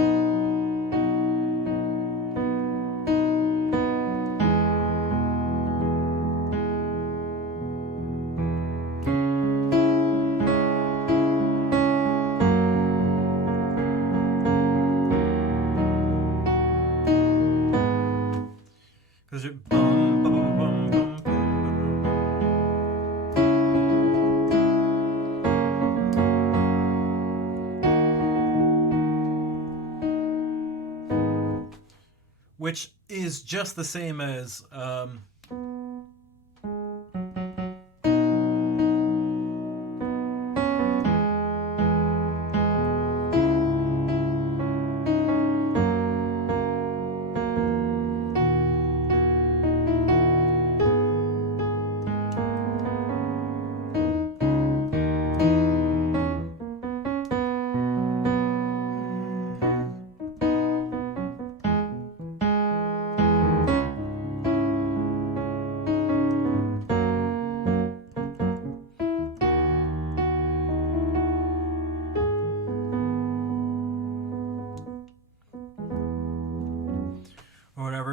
which is just the same as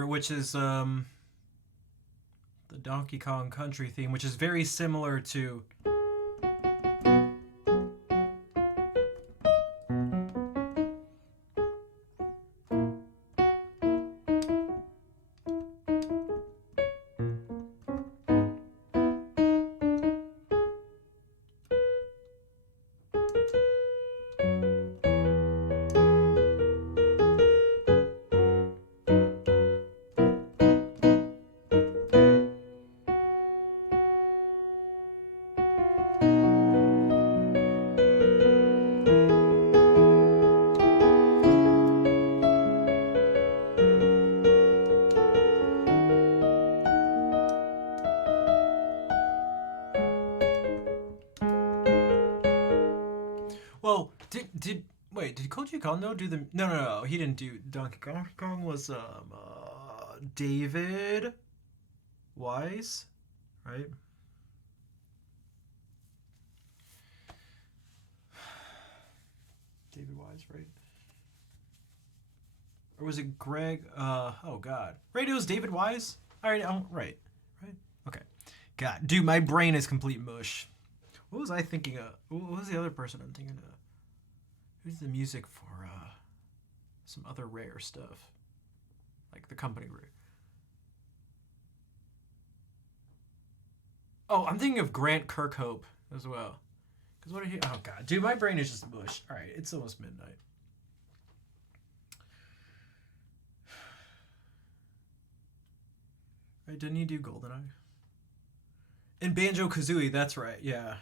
which is the Donkey Kong Country theme, which is very similar to did Koji Kondo do the... No, he didn't do Donkey Kong. Donkey Kong was David Wise, right? David Wise, right? Or was it Greg? Oh god. Right, it was David Wise? Alright, right. Okay. God, dude, my brain is complete mush. What was I thinking of? What was the other person I'm thinking of? Who's the music for some other Rare stuff? Like the company Rare. Oh, I'm thinking of Grant Kirkhope as well. Because what did he... Oh, God. Dude, my brain is just mush. All right, it's almost midnight. Right, didn't he do GoldenEye? And Banjo-Kazooie, that's right, yeah.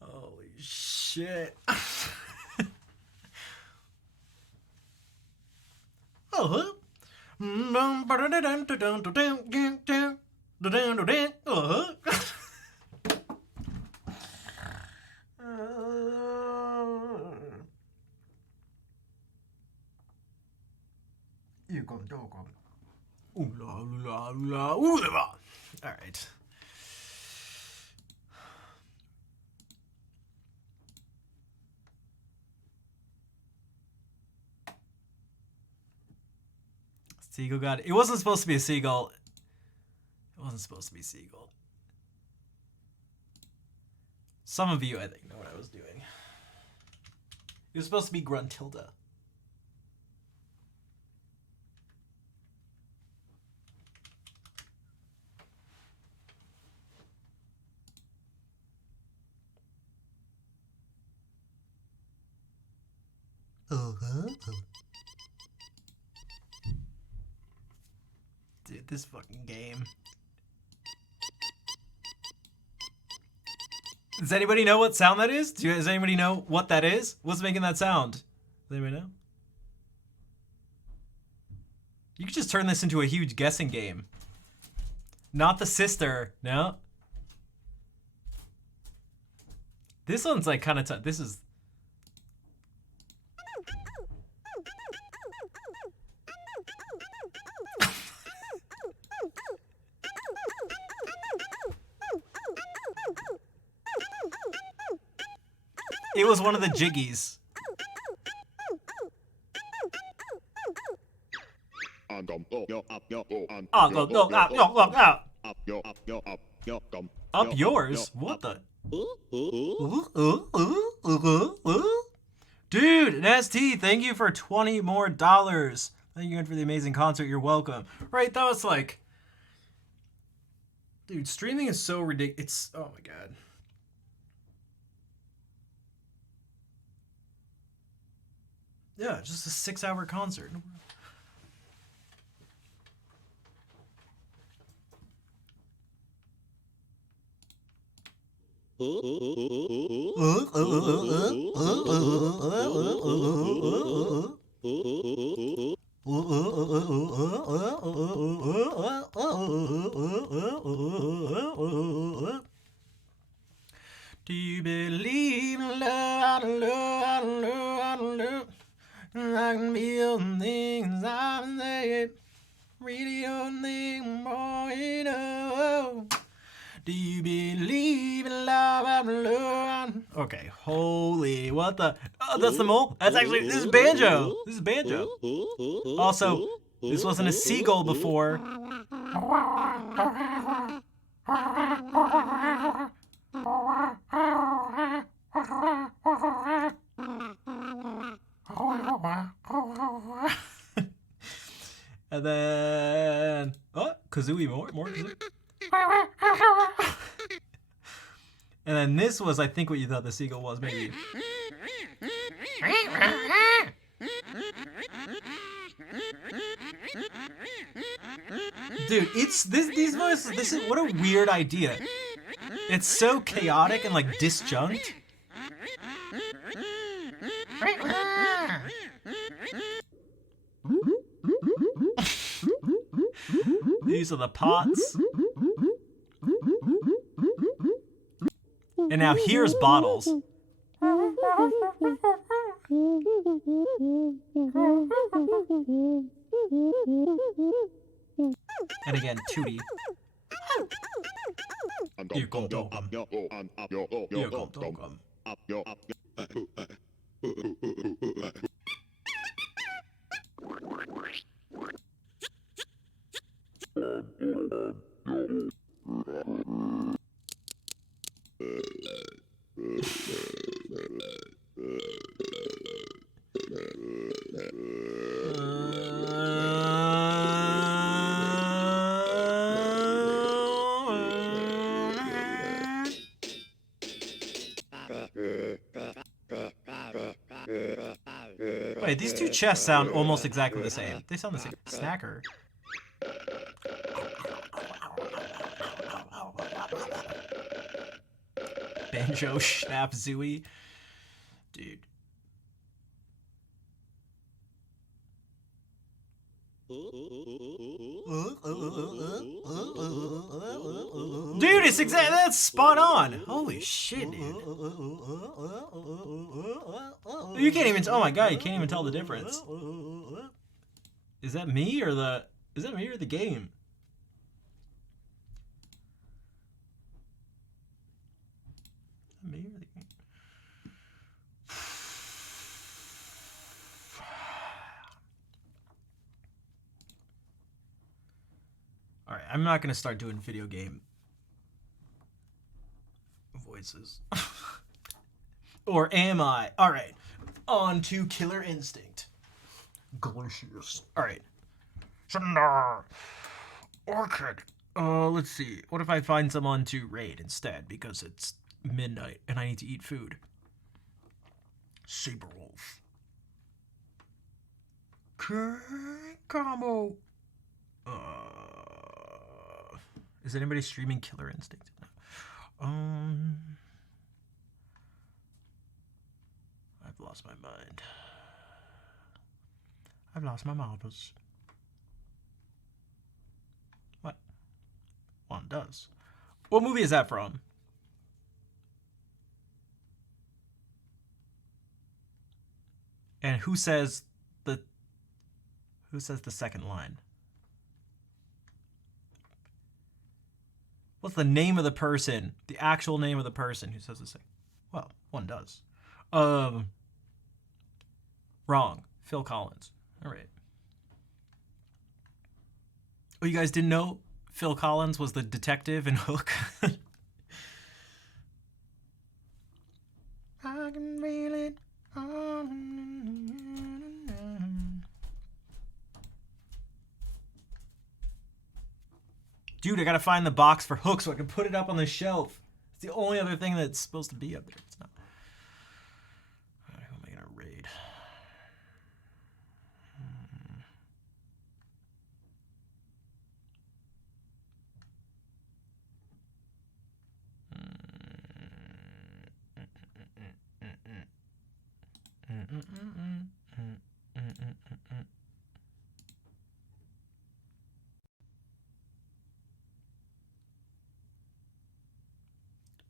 Holy shit. Oh. All right. Seagull got it. It wasn't supposed to be a seagull. It wasn't supposed to be a seagull. Some of you, I think, know what I was doing. It was supposed to be Gruntilda. Dude, this fucking game. Does anybody know what sound that is? Does anybody know what that is? What's making that sound? Does anybody know? You could just turn this into a huge guessing game. Not the sister, no. This one's like kind of tough. This is... It was one of the jiggies. Up yours? What the? Dude, NST, thank you for $20 more. Thank you for the amazing concert. You're welcome. Right, that was like... Dude, streaming is so ridiculous. Oh my god. Yeah, just a 6-hour concert. Do you believe in love? I can feel the things I'm saying. Really don't think more enough. Do you believe in love? Okay, holy, what the? Oh, that's the mole? That's actually, this is Banjo. This is Banjo. Also, this wasn't a seagull before. And then, oh, Kazooie, more Kazooie. And then this was, I think, what you thought the seagull was, maybe. Dude, it's these voices. This is what a weird idea. It's so chaotic and like disjunct. These are the pots. And now here's Bottles. And again, Tootie. Wait, these two chests sound almost exactly the same. They sound the same. Snacker. Banjo Schnapp Zooey. Dude. Dude, it's that's spot on. Holy shit, dude. You can't even, oh my god, you can't even tell the difference. Is that me or the game? Me or the game? Alright, I'm not gonna start doing video game voices. Or am I? Alright, on to Killer Instinct. Delicious. Alright. Orchid. Let's see. What if I find someone to raid instead because it's midnight and I need to eat food? Saberwolf. Combo. Is anybody streaming Killer Instinct? I've lost my mind. I've lost my marbles. What? One does. What movie is that from? And who says the second line? What's the name of the person? The actual name of the person who says the same? Well, one does. Wrong. Phil Collins. All right. Oh, you guys didn't know Phil Collins was the detective in Hook? I can feel it. Dude, I gotta find the box for Hook so I can put it up on the shelf. It's the only other thing that's supposed to be up there. It's not. Alright, who am I gonna raid?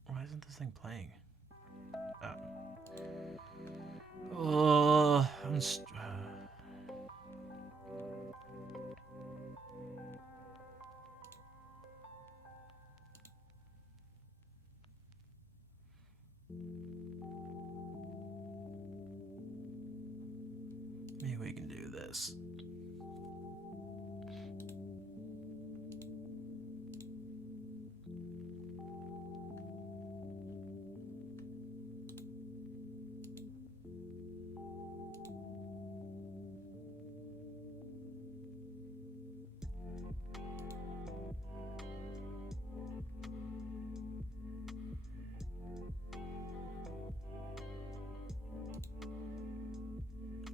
Why isn't this thing playing? Maybe we can do this.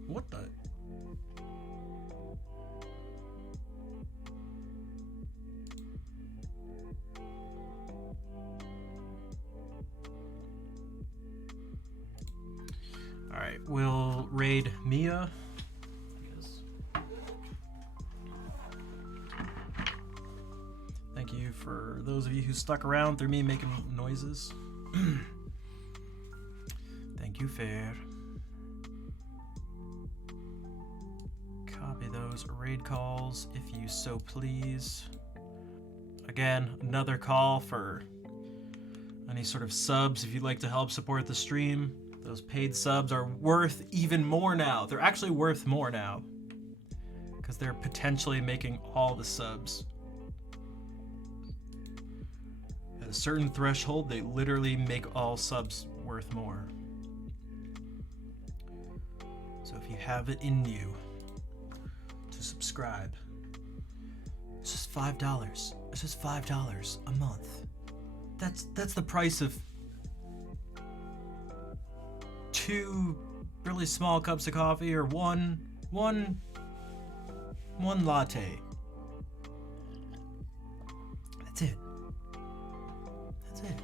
What the? All right, we'll raid Mia. Thank you for those of you who stuck around through me making noises. Thank you, Fair. Copy those raid calls if you so please. Again, another call for any sort of subs if you'd like to help support the stream. Those paid subs are worth even more now. They're actually worth more now because they're potentially making all the subs. At a certain threshold, they literally make all subs worth more. So if you have it in you to subscribe, it's just $5. It's just $5 a month. That's the price of 2 really small cups of coffee or one latte. That's it. That's it.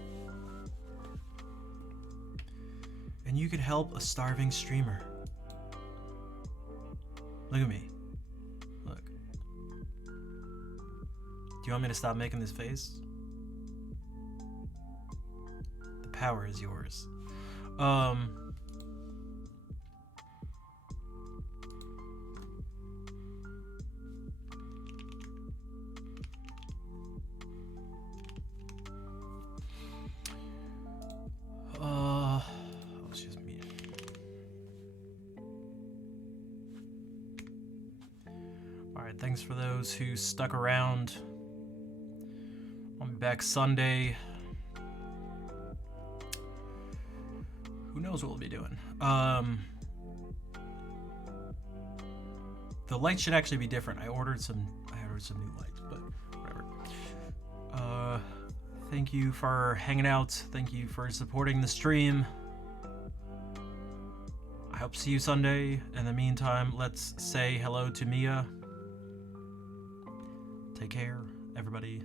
And you could help a starving streamer. Look at me. Look. Do you want me to stop making this face? The power is yours. It's just me. Alright, thanks for those who stuck around. I'll be back Sunday. Who knows what we'll be doing? The lights should actually be different. I ordered some new lights, but whatever. Thank you for hanging out. Thank you for supporting the stream. I hope to see you Sunday. In the meantime, let's say hello to Mia. Take care, everybody.